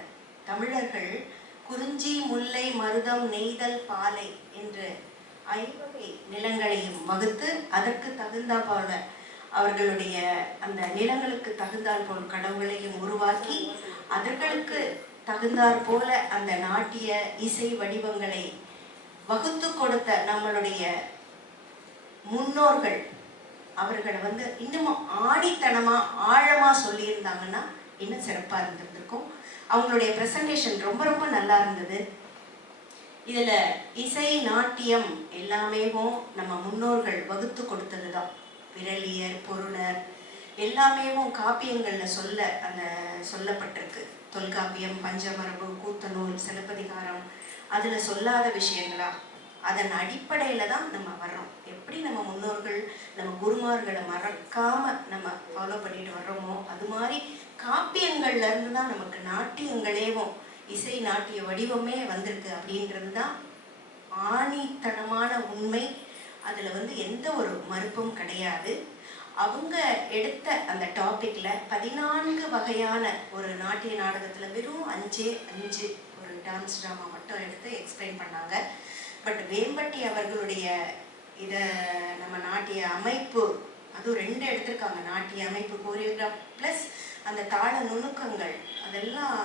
தமிழர்கள் குறிஞ்சி முல்லை மருதம் நெய்தல் பாலை என்று 5 வகை நிலங்களையும் வகுத்து அதற்கு தகுந்தா போல அவர்களுடைய அந்த நிலங்களுக்கு தகுந்தால் போல் கடவுளையும் உருவாக்கி அதற்கு தகுந்தாற் போல அந்த நாட்டிய இசை வடிவங்களை வகுத்து கொடுத்த நம்மளுடைய முன்னோர்கள் அவர்களை வந்து இன்னமும் ஆணித்தனமா ஆழமா சொல்லியிருந்தாங்கன்னா இன்னும் சிறப்பா இருந்திருக்கும். அவங்களுடைய பிரசன்டேஷன் ரொம்ப ரொம்ப நல்லா இருந்தது. இதுல இசை நாட்டியம் எல்லாமேவும் நம்ம முன்னோர்கள் வகுத்து கொடுத்ததுதான். விரலியர் பொருளர் எல்லாமேவும் காப்பியங்கள்ல அந்த சொல்லப்பட்டிருக்கு. தொல்காப்பியம், பஞ்சமரபு, கூத்தநூல், சிலப்பதிகாரம் அதுல சொல்லாத விஷயங்களா அதன் அடிப்படையில தான் நம்ம வர்றோம். எப்படி நம்ம முன்னோர்கள் நம்ம குருமார்களை மறக்காம நம்ம ஃபாலோ பண்ணிட்டு வர்றோமோ அது மாதிரி காப்பியங்கள்ல இருந்து தான் நமக்கு நாட்டியங்களேவும் இசை நாட்டிய வடிவமே வந்திருக்கு அப்படின்றது தான் ஆணித்தனமான உண்மை. அதுல வந்து எந்த ஒரு மறுப்பும் கிடையாது. அவங்க எடுத்த அந்த டாபிக்ல 14 வகையான ஒரு நாட்டிய நாடகத்துல வெறும் 5 ஒரு டான்ஸ் ட்ராமா மட்டும் எடுத்து எக்ஸ்பிளைன் பண்ணாங்க. பட் வேம்பட்டி அவர்களுடைய இதை நம்ம நாட்டிய அமைப்பு அதுவும் 2 எடுத்திருக்காங்க. நாட்டிய அமைப்பு, கோரியோகிராஃப் பிளஸ் அந்த தாள நுணுக்கங்கள் அதெல்லாம்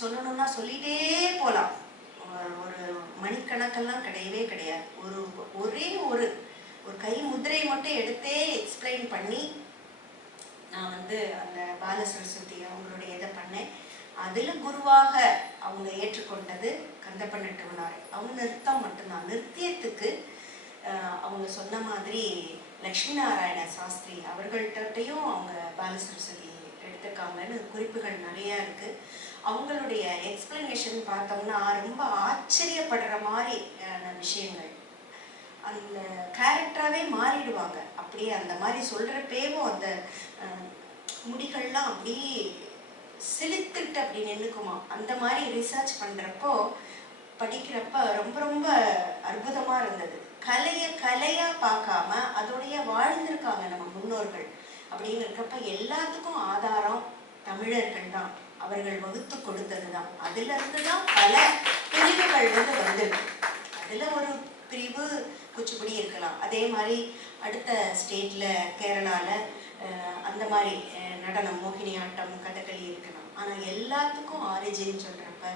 சொல்லணும்னா சொல்லிட்டே போகலாம். ஒரு மணிக்கணக்கெல்லாம் கிடையவே கிடையாது. ஒரே ஒரு கை முதிரை மட்டும் எடுத்தே எக்ஸ்பிளைன் பண்ணி நான் வந்து அந்த பால சரஸ்வதி அவங்களுடைய இதை பண்ணேன். அதில் குருவாக அவங்க ஏற்றுக்கொண்டது கந்தப்ப நட்டுவனார். அவங்க நிறுத்தம் மட்டும்தான். நிறுத்தியத்துக்கு அவங்க சொன்ன மாதிரி லக்ஷ்மி நாராயண சாஸ்திரி அவர்கள்ட்டையும் அவங்க பால சரஸ்வதி எடுத்துக்காங்கன்னு குறிப்புகள் நிறையா இருக்குது. அவங்களுடைய எக்ஸ்பிளனேஷன் பார்த்தோம்னா ரொம்ப ஆச்சரியப்படுற மாதிரியான விஷயங்கள். அந்த கேரக்டராகவே மாறிடுவாங்க. அப்படியே அந்த மாதிரி சொல்கிறப்பேவும் அந்த முடிகள்லாம் அப்படியே செலுத்துட்டு அப்படி நின்றுக்குமா. அந்த மாதிரி ரிசர்ச் பண்ணுறப்போ படிக்கிறப்ப ரொம்ப ரொம்ப அற்புதமாக இருந்தது. கலையாக பார்க்காம அதோடைய வாழ்ந்திருக்காங்க நம்ம முன்னோர்கள் அப்படின்னு இருக்கப்ப எல்லாத்துக்கும் ஆதாரம் தமிழர்கள் தான். அவர்கள் வகுத்து கொடுத்தது தான். அதிலிருந்து தான் பல பிரிவுகள் வந்துருக்கு. அதில் ஒரு பிரிவு குச்சிப்புடி இருக்கலாம். அதே மாதிரி அடுத்த ஸ்டேட்டில் கேரளாவில் அந்த மாதிரி நடனம், மோகினி ஆட்டம், கதகளி இருக்கலாம். ஆனால் எல்லாத்துக்கும் ஆரிஜின் சொல்கிறப்ப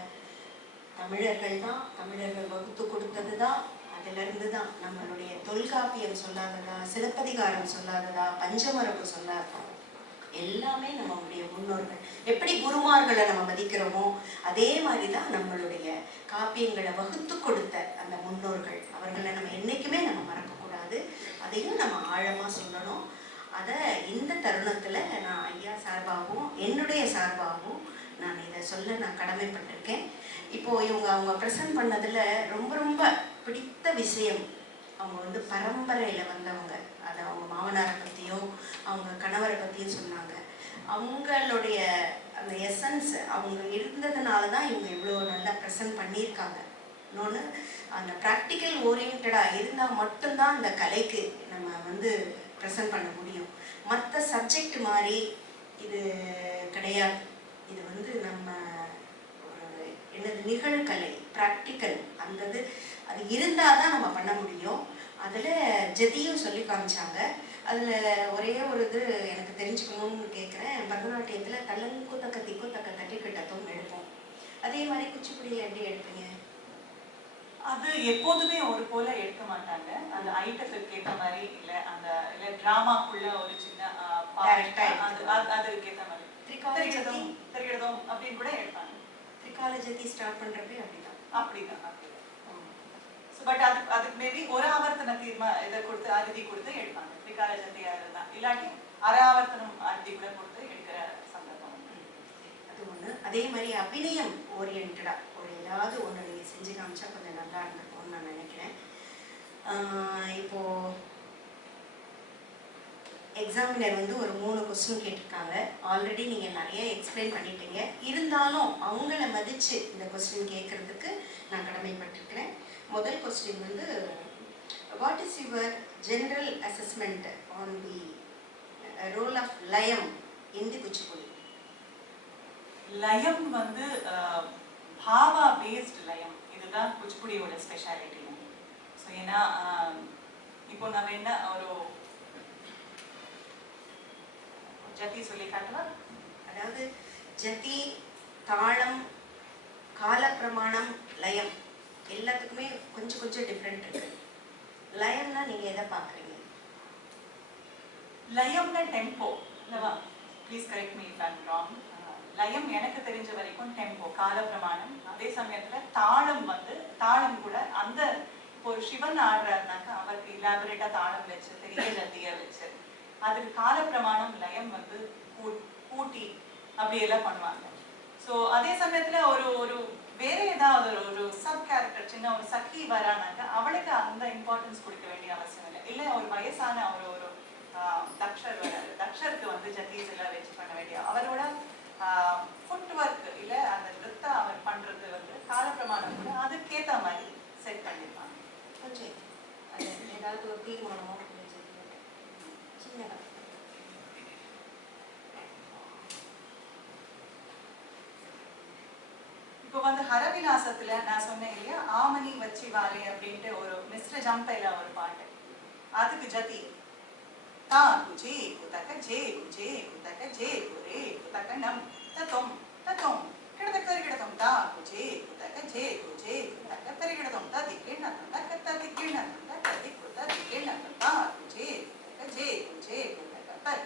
தமிழர்கள் தான். தமிழர்கள் வகுத்து கொடுத்தது தான். அதிலிருந்து தான் நம்மளுடைய தொல்காப்பியம் சொல்லாததா, சிலப்பதிகாரம் சொல்லாததா, பஞ்சமரபு சொல்லாததா, எல்லாமே நம்மளுடைய முன்னோர்கள். எப்படி குருமார்களை நம்ம மதிக்கிறோமோ அதே மாதிரி தான் நம்மளுடைய காப்பியங்களை வகுத்து கொடுத்த அந்த முன்னோர்கள். அவர்களை நம்ம என்றைக்குமே நம்ம மறக்கக்கூடாது. அதையும் நம்ம ஆழமாக சொல்லணும். அதை இந்த தருணத்தில் நான் ஐயா சார்பாகவும் என்னுடைய சார்பாகவும் நான் இதை சொல்ல நான் கடமைப்பட்டிருக்கேன். இப்போது அவங்க ப்ரெசன்ட் பண்ணதில் ரொம்ப ரொம்ப பிடித்த விஷயம், அவங்க வந்து பரம்பரையில் வந்தவங்க. அதை அவங்க மாமனாரை பற்றியும் அவங்க கணவரை பற்றியும் சொன்னாங்க. அவங்களுடைய அந்த எசன்ஸ் அவங்க இருந்ததுனால தான் இவங்க இவ்வளோ நல்லா ப்ரெசன்ட் பண்ணியிருக்காங்க. இன்னொன்று, அந்த ப்ராக்டிக்கல் ஓரியன்டாக இருந்தால் மட்டும்தான் அந்த கலைக்கு நம்ம வந்து ப்ரெசன்ட் பண்ண முடியும். மற்ற சப்ஜெக்ட் மாதிரி இது கிடையாது. இது வந்து நம்ம ஒரு என்னது நிகழ்கலை, ப்ராக்டிக்கல், அந்தது அது இருந்தால் தான் நம்ம பண்ண முடியும். அதில் ஜதியும் சொல்லி காமிச்சாங்க. அதில் ஒரே ஒரு இது எனக்கு தெரிஞ்சுக்கணும்னு கேட்குறேன். பரதநாட்டியத்தில் தலங்கு தக்க திக்கு தக்க தட்டி கிட்டத்தும் எடுப்போம். அதே மாதிரி குச்சிப்புடியில் எப்படி எடுப்பீங்க? அது எப்போதுமே ஒரு போல எடுக்க மாட்டாங்க. அந்த ஐட்டத்துக்கு ஏற்ற மாதிரி இல்லை, அந்த இல்லை ட்ராமாக்குள்ள ஒரு சின்ன அதுக்கு ஏற்ற மாதிரி திரிகிடதும் அப்படின்னு கூட எடுப்பாங்க. திரிகால ஜதி ஸ்டார்ட் பண்ணுறப்பே அப்படிதான் அப்படிதான். பட் அதுக்கு மேபி ஒரு ஆவர்த்தன இதை கொடுத்து அறுதி கொடுத்து எடுப்பாங்க. திரிகால ஜதியா இருந்தா, இல்லாட்டி அரை ஆவர்த்தனம் அறுதி கூட கொடுத்து எடுக்கிற சந்தர்ப்பம். அது ஒன்று. அதே மாதிரி அபிநயம் ஓரியன்டா ஒரு ஏதாவது ஒன்று நீங்கள் செஞ்சு காமிச்சா கொஞ்சம் நல்லா இருந்திருக்கும்னு நான் நினைக்கிறேன். இப்போது எக்ஸாமினர் வந்து ஒரு 3 கொஸ்டின் கேட்டிருக்காங்க. ஆல்ரெடி நீங்கள் நிறைய எக்ஸ்பிளைன் பண்ணிட்டீங்க. இருந்தாலும் அவங்கள மதித்து இந்த கொஸ்டின் கேட்குறதுக்கு நான் கடமைப்பட்டிருக்கிறேன். முதல் கொஸ்டின் வந்து, what is your general assessment on the role of layam in தி குச்சிப்புடி? லயம் வந்து பாவா பேஸ்ட் லயம். இதுதான் குச்சிப்புடியோட ஸ்பெஷாலிட்டி. ஸோ ஏன்னா இப்போ நம்ம என்ன ஒரு ஜதி சொல்லி காட்டலாம். அதாவது ஜதி, தாளம், காலப்பிரமாணம், லயம் எல்லாத்துக்குமே கொஞ்சம் கொஞ்சம் டிஃப்ரெண்ட் இருக்கு. லயம்னா நீங்கள் எதை பார்க்குறீங்க? லயம்னா டெம்போ இல்லவா? Please correct me if I am wrong. லயம் எனக்கு தெரிஞ்ச வரைக்கும் டெம்போ, காலப்பிரமாணம். அதே சமயத்தில் தாளம் வந்து தாளம் கூட அந்த இப்போ ஒரு சிவன் ஆடுறாருனாக்கா அவருக்கு இலாபரேட்டாக தாளம் வச்சு பெரிய ஜத்தியை வச்சு அதுக்கு காலப்பிரமாணம் லயம் வந்து கூட்டி அப்படி எல்லாம் பண்ணுவாங்க. ஸோ அதே சமயத்தில் ஒரு ஒரு வேற ஏதாவது ஒரு சப் கேரக்டர், சின்ன ஒரு சக்கி வரானாக்க அவளுக்கு அந்த இம்பார்ட்டன்ஸ் கொடுக்க வேண்டிய அவசியம் இல்லை. இல்லை ஒரு வயசான ஒரு ஒரு தக்ஷர் வராது, தக்ஷருக்கு வந்து ஜத்தீஸ் எல்லாம் வச்சு பண்ண வேண்டிய அவரோட ஃபுட் ஒர்க் இல்லை அந்த நிறுத்த அவர் பண்ணுறது வந்து காலப்பிரமாணம் கூட அதுக்கேற்ற மாதிரி செட் பண்ணியிருப்பாங்க. கொஞ்சம் அது ஏதாவது ஒரு தீர்மானமோ சின்னதாக. இப்போ வந்து ஹரவிலாசத்துல நான் சொன்னேன் இல்லையா, ஆமணி வச்சி வாலே அப்படின்ட்டு ஒரு மிஸ்டர் ஜம்பைல ஒரு பாட்டு. அதுக்கு ஜதி தா குஜே குதக ஜே குஜே குதக ஜே குரே குதக நம் ததம் ததம் கிடதக தரிகிடதம் தா குஜே குதக ஜே குஜே குதக தரிகிடதம் ததி கிணதம் தக ததி கிணதம் ததி குததி கிணதம் தா குஜே குதக ஜே குஜே குதக தரி.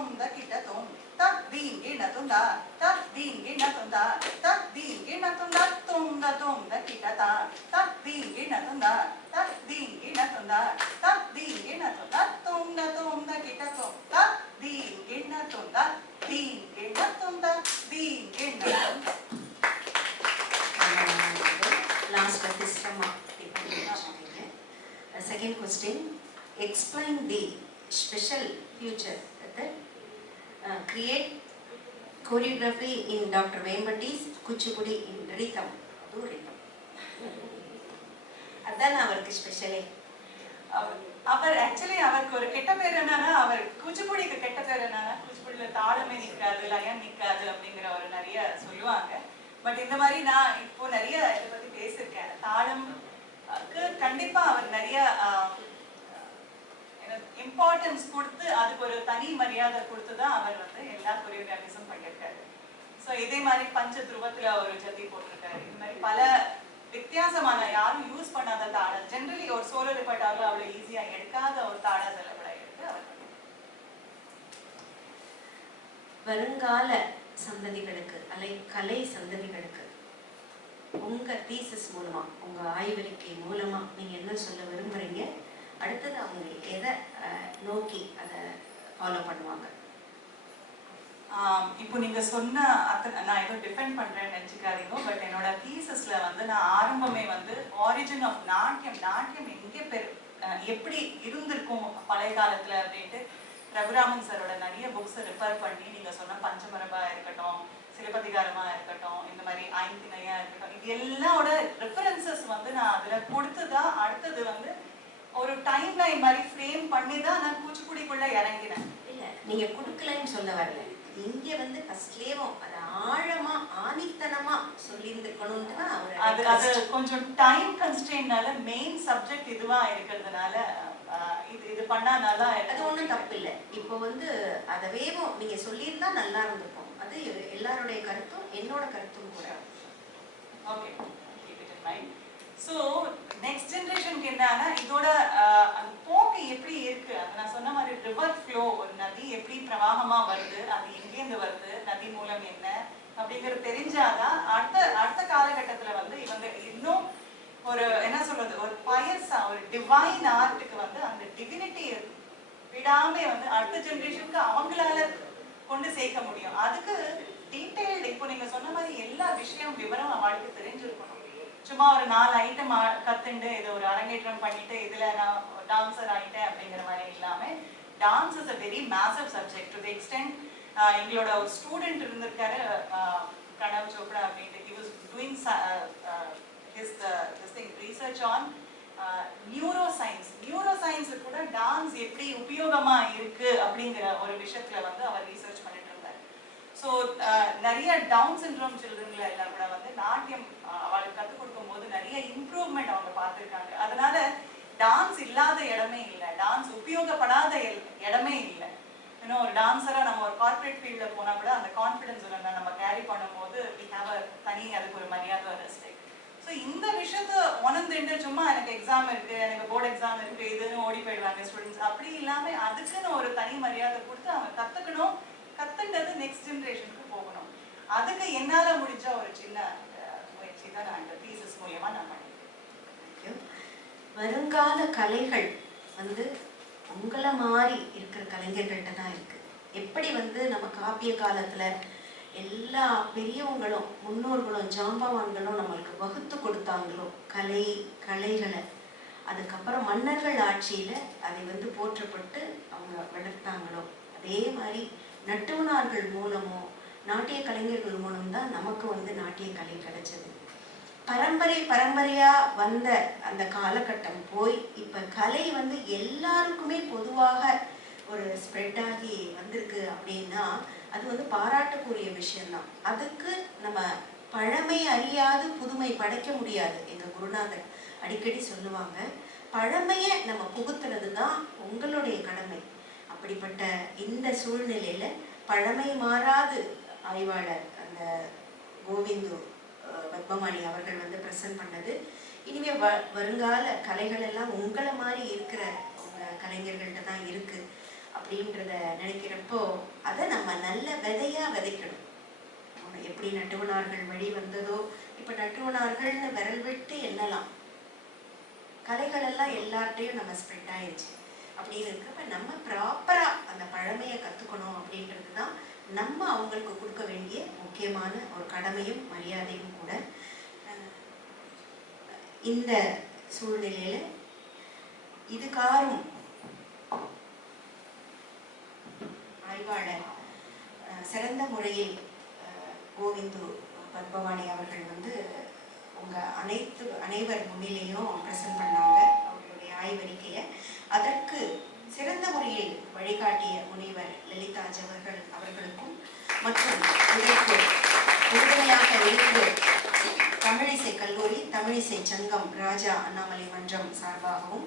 tumda kita tum tak ding gina tunda tak ding gina tunda tak ding gina tunda tumda kita ta tak ding gina tunda tak ding gina tunda tak ding gina tunda tumda kita tum tak ding gina tunda ding gina tunda ding gina tunda. Last Tishrama. Second question, explain the special feature that create choreography in Dr. Vembati's Kuchipudi in rhythm. Do rhythm. அதான் அவருக்கு ஸ்பெஷலே. அவர் actually அவருக்கு ஒரு கெட்ட பேர் என்னன்னா, அவர் குச்சிப்புடிக்கு கெட்ட பேர் என்னன்னா, குச்சிப்புடியில தாளமே நிற்காது, லயம் நிற்காது அப்படிங்கிற ஒரு நிறைய சொல்லுவாங்க. பட் இந்த மாதிரி நான் இப்போ நிறைய இதை பத்தி பேசியிருக்கேன். தாளம்க்கு கண்டிப்பா அவர் நிறைய இம்பார்ட்டன்ஸ் கொடுத்து அதுக்கு ஒரு தனி மரியாதை கொடுத்து தான் அவர் வந்து எல்லா கொரியோகிராஃபிஸும் பண்ணியிருக்காரு. ஸோ இதே மாதிரி பஞ்ச துருவத்துல ஒரு ஜதி போட்டிருக்காரு. இந்த மாதிரி பல வித்தியாசமான யாரும் யூஸ் பண்ணாத தாளம், ஜென்ரலி ஒரு சோலோ ரிப்பர்ட்டாரில் அவ்வளோ ஈஸியா எடுக்காத ஒரு தாளத்தில் கூட எடுத்து அவர் வருங்கால சந்ததிகளுக்கு கலை சந்ததிகளுக்கு உங்க தீசிஸ் மூலமா, உங்க ஆய்வறிக்கை மூலமா நீங்க என்ன சொல்ல விரும்புறீங்க? அடுத்தது அவங்க எதை நோக்கி அதை ஃபாலோ பண்ணுவாங்க? இப்போ நீங்க சொன்ன நான் ஏதோ டிஃபெண்ட் பண்றேன்னு நினைச்சுக்காதீங்க. பட் என்னோட தீசஸ்ல வந்து நான் ஆரம்பமே வந்து ஆரிஜின் ஆஃப் நாட்டியம் எங்கே எப்படி இருந்திருக்கும் பழைய காலத்துல அப்படின்ட்டு ரகுராமன் சாரோட நிறைய புக்ஸை ரெஃபர் பண்ணி நீங்க சொன்ன பஞ்சமரபா இருக்கட்டும், சிலப்பதிகாரமா இருக்கட்டும், இந்த மாதிரி ஐந்திணையா இருக்கட்டும், இது எல்லாரோட ரெஃபரன்சஸ் வந்து நான் அதுல கொடுத்துதான் அடுத்தது வந்து ஒரு டைம் லைன் மாதிரி ஃப்ரேம் பண்ணி தான் நான் கூச்சிப்புடிக்குள்ள இறங்கினேன். இல்ல நீங்க கொடுக்கலன்னு சொல்ல வரல, இங்க வந்து ஃபர்ஸ்ட்லேயும் அது ஆழமா ஆணித்தனமா சொல்லியிருந்துக்கணும்னு தான் அது கொஞ்சம் டைம் கன்ஸ்ட்ரெயின்னால மெயின் சப்ஜெக்ட் இதுவா இருக்கிறதுனால இது பண்ணா நல்லா. அது ஒன்றும் தப்பு இல்லை. இப்போ வந்து அதை வேகம் நீங்க சொல்லியிருந்தா நல்லா இருந்திருக்கும். அது எல்லாருடைய கருத்தும் என்னோட கருத்தும் கூட. Okay, keep it in mind. So next ஜென்ரேஷனுக்கு என்னன்னா இதோட அந்த போக்கு எப்படி இருக்கு, அது நான் சொன்ன மாதிரி ரிவர் ஃப்ளோ, ஒரு நதி எப்படி பிரவாகமா வருது, அது எங்கேருந்து வருது, நதி மூலம் என்ன அப்படிங்கிறது தெரிஞ்சாதான் அடுத்த காலகட்டத்துல வந்து இவங்க இன்னும் ஒரு என்ன சொல்றது, ஒரு பயஸா ஒரு டிவைன் ஆர்ட்டுக்கு வந்து அந்த டிவினிட்டி விடாம வந்து அடுத்த ஜென்ரேஷனுக்கு அவங்களால கொண்டு சேர்க்க முடியும். அதுக்கு டீடைல்டு இப்போ நீங்க சொன்ன மாதிரி எல்லா விஷயம் விவரம் அவளுக்கு தெரிஞ்சிருக்கணும். சும்மா ஒரு 4 ஐட்டம் கத்துண்டு இதை ஒரு அரங்கேற்றம் பண்ணிட்டு இதுல நான் டான்சர் ஆயிட்டேன் அப்படிங்கிற மாதிரி இல்லாம, dance is a very massive subject. To the extend எங்களோட ஒரு ஸ்டூடெண்ட் இருந்திருக்காரு பிரணவ் சோப்ரா அப்படின்ட்டு. He was doing this thing research on நியூரோசயின்ஸ் கூட டான்ஸ் எப்படி உபயோகமா இருக்கு அப்படிங்கிற ஒரு விஷயத்துல வந்து அவர் ரீசர்ச் பண்ணிட்டு இருந்தார். ஸோ நிறைய டவுன் சிண்ட்ரோம் சில்ட்ரன்ல எல்லாம் கூட வந்து நாட்டியம் அவளுக்கு கற்றுக் கொடுக்கும் போது நிறைய இம்ப்ரூவ்மெண்ட் அவங்க பார்த்துருக்காங்க. அதனால டான்ஸ் இல்லாத இடமே இல்லை, டான்ஸ் உபயோகப்படாத இடமே இல்லை. இன்னும் ஒரு டான்ஸரா நம்ம ஒரு கார்பரேட் ஃபீல்ட்ல போனா கூட அந்த கான்ஃபிடன்ஸ் நம்ம கேரி பண்ணும்போது we have a தனி அதுக்கு ஒரு மரியாதை ரெஸ்பெக்ட். ஸோ இந்த விஷயத்த உணர்ந்துட்டு சும்மா எனக்கு எக்ஸாம் இருக்கு, எனக்கு போர்டு எக்ஸாம் இருக்கு இதுன்னு ஓடி போயிடுவாங்க ஸ்டூடெண்ட்ஸ். அப்படி இல்லாம அதுக்குன்னு ஒரு தனி மரியாதை கொடுத்து அவங்க கத்துக்கணும், கத்துன்றது நெக்ஸ்ட் ஜென்ரேஷனுக்கு போகணும். அதுக்கு என்னால முடிஞ்ச ஒரு சின்ன முயற்சி தான் நான் இந்த தீசிஸ் மூலியமா நான் பண்ணிருக்கேன். வருங்கால கலைகள் வந்து உங்களை மாதிரி இருக்கிற கலைஞர்கள்ட்ட தான் இருக்கு. எப்படி வந்து நம்ம காப்பிய காலத்துல எல்லா பெரியவங்களும் முன்னோர்களும் ஜாம்பவான்களும் நம்மளுக்கு வகுத்து கொடுத்தாங்களோ கலைகளை, அதுக்கப்புறம் மன்னர்கள் ஆட்சியில அதை வந்து போற்றப்பட்டு அவங்க வளர்த்தாங்களோ, அதே மாதிரி நட்டுவனார்கள் மூலமோ நாட்டிய கலைஞர்கள் மூலம் தான் நமக்கு வந்து நாட்டிய கலை கிடைச்சது. பரம்பரையா வந்த அந்த காலகட்டம் போய் இப்ப கலை வந்து எல்லாருக்குமே பொதுவாக ஒரு ஸ்ப்ரெட் ஆகி வந்திருக்கு அப்படின்னா அது வந்து பாராட்டக்கூடிய விஷயம்தான். அதுக்கு நம்ம பழமை அறியாது புதுமை படைக்க முடியாது. எங்க குருநாதர் அடிக்கடி சொல்லுவாங்க, பழமையை நம்ம புகுத்துறது தான் உங்களுடைய கடமை. அப்படிப்பட்ட இந்த சூழ்நிலையில பழமை மாறாது ஆய்வாளர் அந்த கோவிந்து பத்மமணி அவர்கள் வந்து பிரசன்ட் பண்ணது. இனிமே வருங்கால கலைகள் எல்லாம் உங்களை மாதிரி இருக்கிற உங்க கலைஞர்கள்ட்ட தான் இருக்கு. அப்படின்றத நினைக்கிறப்போ அதை நம்ம நல்ல விதையாக விதைக்கணும். எப்படி நட்டுவனார்கள் வழி வந்ததோ, இப்போ நட்டுவனார்கள்னு விரல் விட்டு எண்ணலாம். கலைகள் எல்லாம் எல்லார்ட்டையும் நம்ம ஸ்ப்ரெட் ஆயிடுச்சு. அப்படின்னு இருக்கிறப்ப நம்ம ப்ராப்பராக அந்த பழமையை கற்றுக்கணும் அப்படின்றது தான் நம்ம அவங்களுக்கு கொடுக்க வேண்டிய முக்கியமான ஒரு கடமையும் மரியாதையும் கூட. இந்த சூழ்நிலையில் இதுகாரும் ஆய்வாளர் சிறந்த முறையில் கோவிந்து பத்மவாணி அவர்கள் உங்கள் அனைவர் முன்னிலையும் ப்ரெசென்ட் பண்ணாங்க அவர்களுடைய ஆய்வறிக்கையை. அதற்கு சிறந்த முறையில் வழிகாட்டிய முனைவர் லலிதா அவர்களுக்கும் மற்றும் இதற்கு உறுதுணையாக இருந்து தமிழிசை கல்லூரி, தமிழிசை சங்கம், ராஜா அண்ணாமலை மன்றம் சார்பாகவும்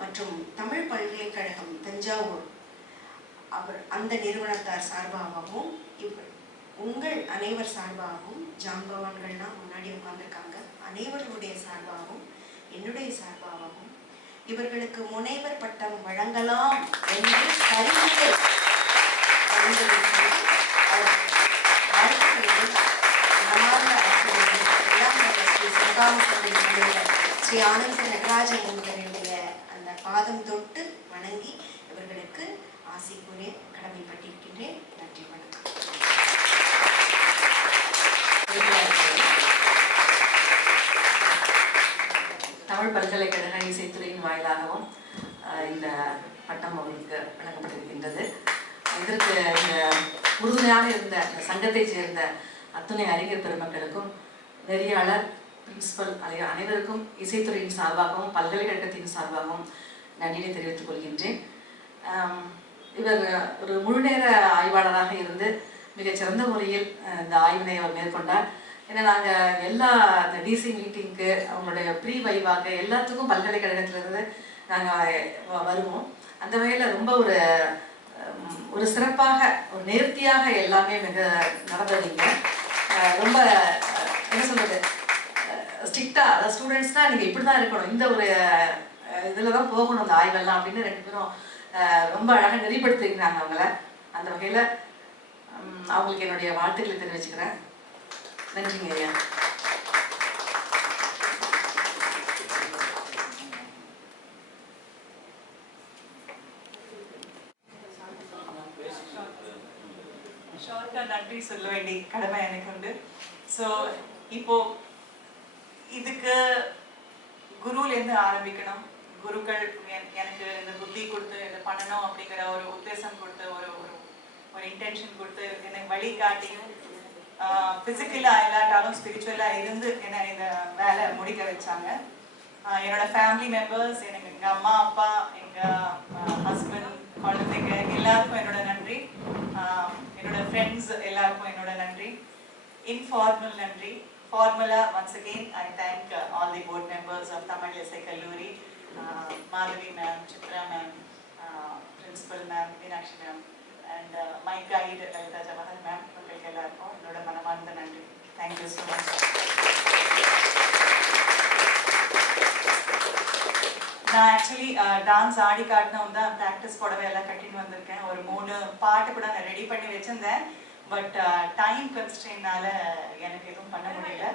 மற்றும் தமிழ் பல்கலைக்கழகம் தஞ்சாவூர் அந்த நிறுவனத்தார் சார்பாகவும் உங்கள் அனைவர் சார்பாகவும் ஜாம்பவான்கள்லாம் முன்னாடி உட்கார்ந்துருக்காங்க, அனைவர்களுடைய சார்பாகவும் என்னுடைய சார்பாகவும் இவர்களுக்கு முனைவர் பட்டம் வழங்கலாம் என்று பரிந்துரை ஸ்ரீ ஆனந்த நடராஜன் என்பவருடைய அந்த பாதம் தொட்டு வணங்கி இவர்களுக்கு ஆசி கூற கடமைப்பட்டிருக்கின்றேன். நன்றி, வணக்கம். தமிழ் பல்கலைக்கழக இசைத்துறையின் வாயிலாகவும் இந்த பட்டம் அவர்களுக்கு வழங்கப்பட்டிருக்கின்றது. இதற்கு இந்த உறுதுணையாக இருந்த இந்த சங்கத்தைச் சேர்ந்த அத்துணை அறிஞர் பெருமக்களுக்கும், நெறியாளர், பிரின்சிபல் அனைவருக்கும் இசைத்துறையின் சார்பாகவும் பல்கலைக்கழகத்தின் சார்பாகவும் நன்றியை தெரிவித்துக் கொள்கின்றேன். இவர் ஒரு முழுநேர ஆய்வாளராக இருந்து மிகச்சிறந்த முறையில் இந்த ஆய்வினை அவர் மேற்கொண்டார். ஏன்னா நாங்கள் எல்லா இந்த டிசி மீட்டிங்க்கு, அவங்களுடைய ப்ரீ வைவாக்கு எல்லாத்துக்கும் பல்கலைக்கழகத்திலிருந்து நாங்கள் வருவோம். அந்த வகையில் ரொம்ப ஒரு சிறப்பாக, ஒரு நேர்த்தியாக எல்லாமே நடந்ததுங்க. ரொம்ப என்ன சொல்கிறது, ஸ்ட்ரிக்டாக, அதாவது ஸ்டூடெண்ட்ஸ்னால் நீங்கள் இப்படி தான் இருக்கணும், இந்த ஒரு இதில் தான் போகணும் அந்த ஆய்வெல்லாம் அப்படின்னு ரெண்டு பேரும் ரொம்ப அழகாக நெறிப்படுத்திருக்கிறாங்க அவங்கள. அந்த வகையில் அவங்களுக்கு என்னுடைய வாழ்த்துக்களை தெரிவிச்சுக்கிறேன். நன்றிங்க ஐயா. ஷார்ட்டாக நன்றி சொல்ல வேண்டிய கடமை எனக்கு உண்டு. ஸோ இப்போ இதுக்கு குருலேருந்து ஆரம்பிக்கணும். குருக்கள் எனக்கு இந்த புத்தி கொடுத்து இதை பண்ணணும் அப்படிங்கிற ஒரு உத்தேசம் கொடுத்து, ஒரு இன்டென்ஷன் கொடுத்து எனக்கு வழிகாட்டி, ஃபிசிக்கலாக இல்லாட்டாலும் ஸ்பிரிச்சுவலாக இருந்து என்னை இந்த வேலை முடிக்க வச்சாங்க. என்னோட ஃபேமிலி மெம்பர்ஸ், எனக்கு எங்கள் அம்மா அப்பா, எங்கள் ஹஸ்பண்ட், குழந்தைங்க எல்லாருக்கும் என்னோட நன்றி. என்னோட ஃப்ரெண்ட்ஸ் எல்லாருக்கும் என்னோட நன்றி. Informal நன்றி. Formula, once again, I thank all the board members of Tamil Isai Kalluri, Madhavi ma'am, Chitra ma'am, Principal ma'am, Meenakshi ma'am, and my guide, Lalita Jawahar ma'am, என்னோட மனமார்ந்த நன்றி. Thank you so much. நான் actually dance ஆடி காட்டினவன் தான் practice புடவை எல்லாம் கட்டின்னு வந்திருக்கேன். ஒரு 3 பாட்டு கூட நான் ரெடி பண்ணி வச்சிருந்தேன். பட் டைம் கன்ஸ்ட்ரெயினால எனக்கு எதுவும் பண்ண முடியல.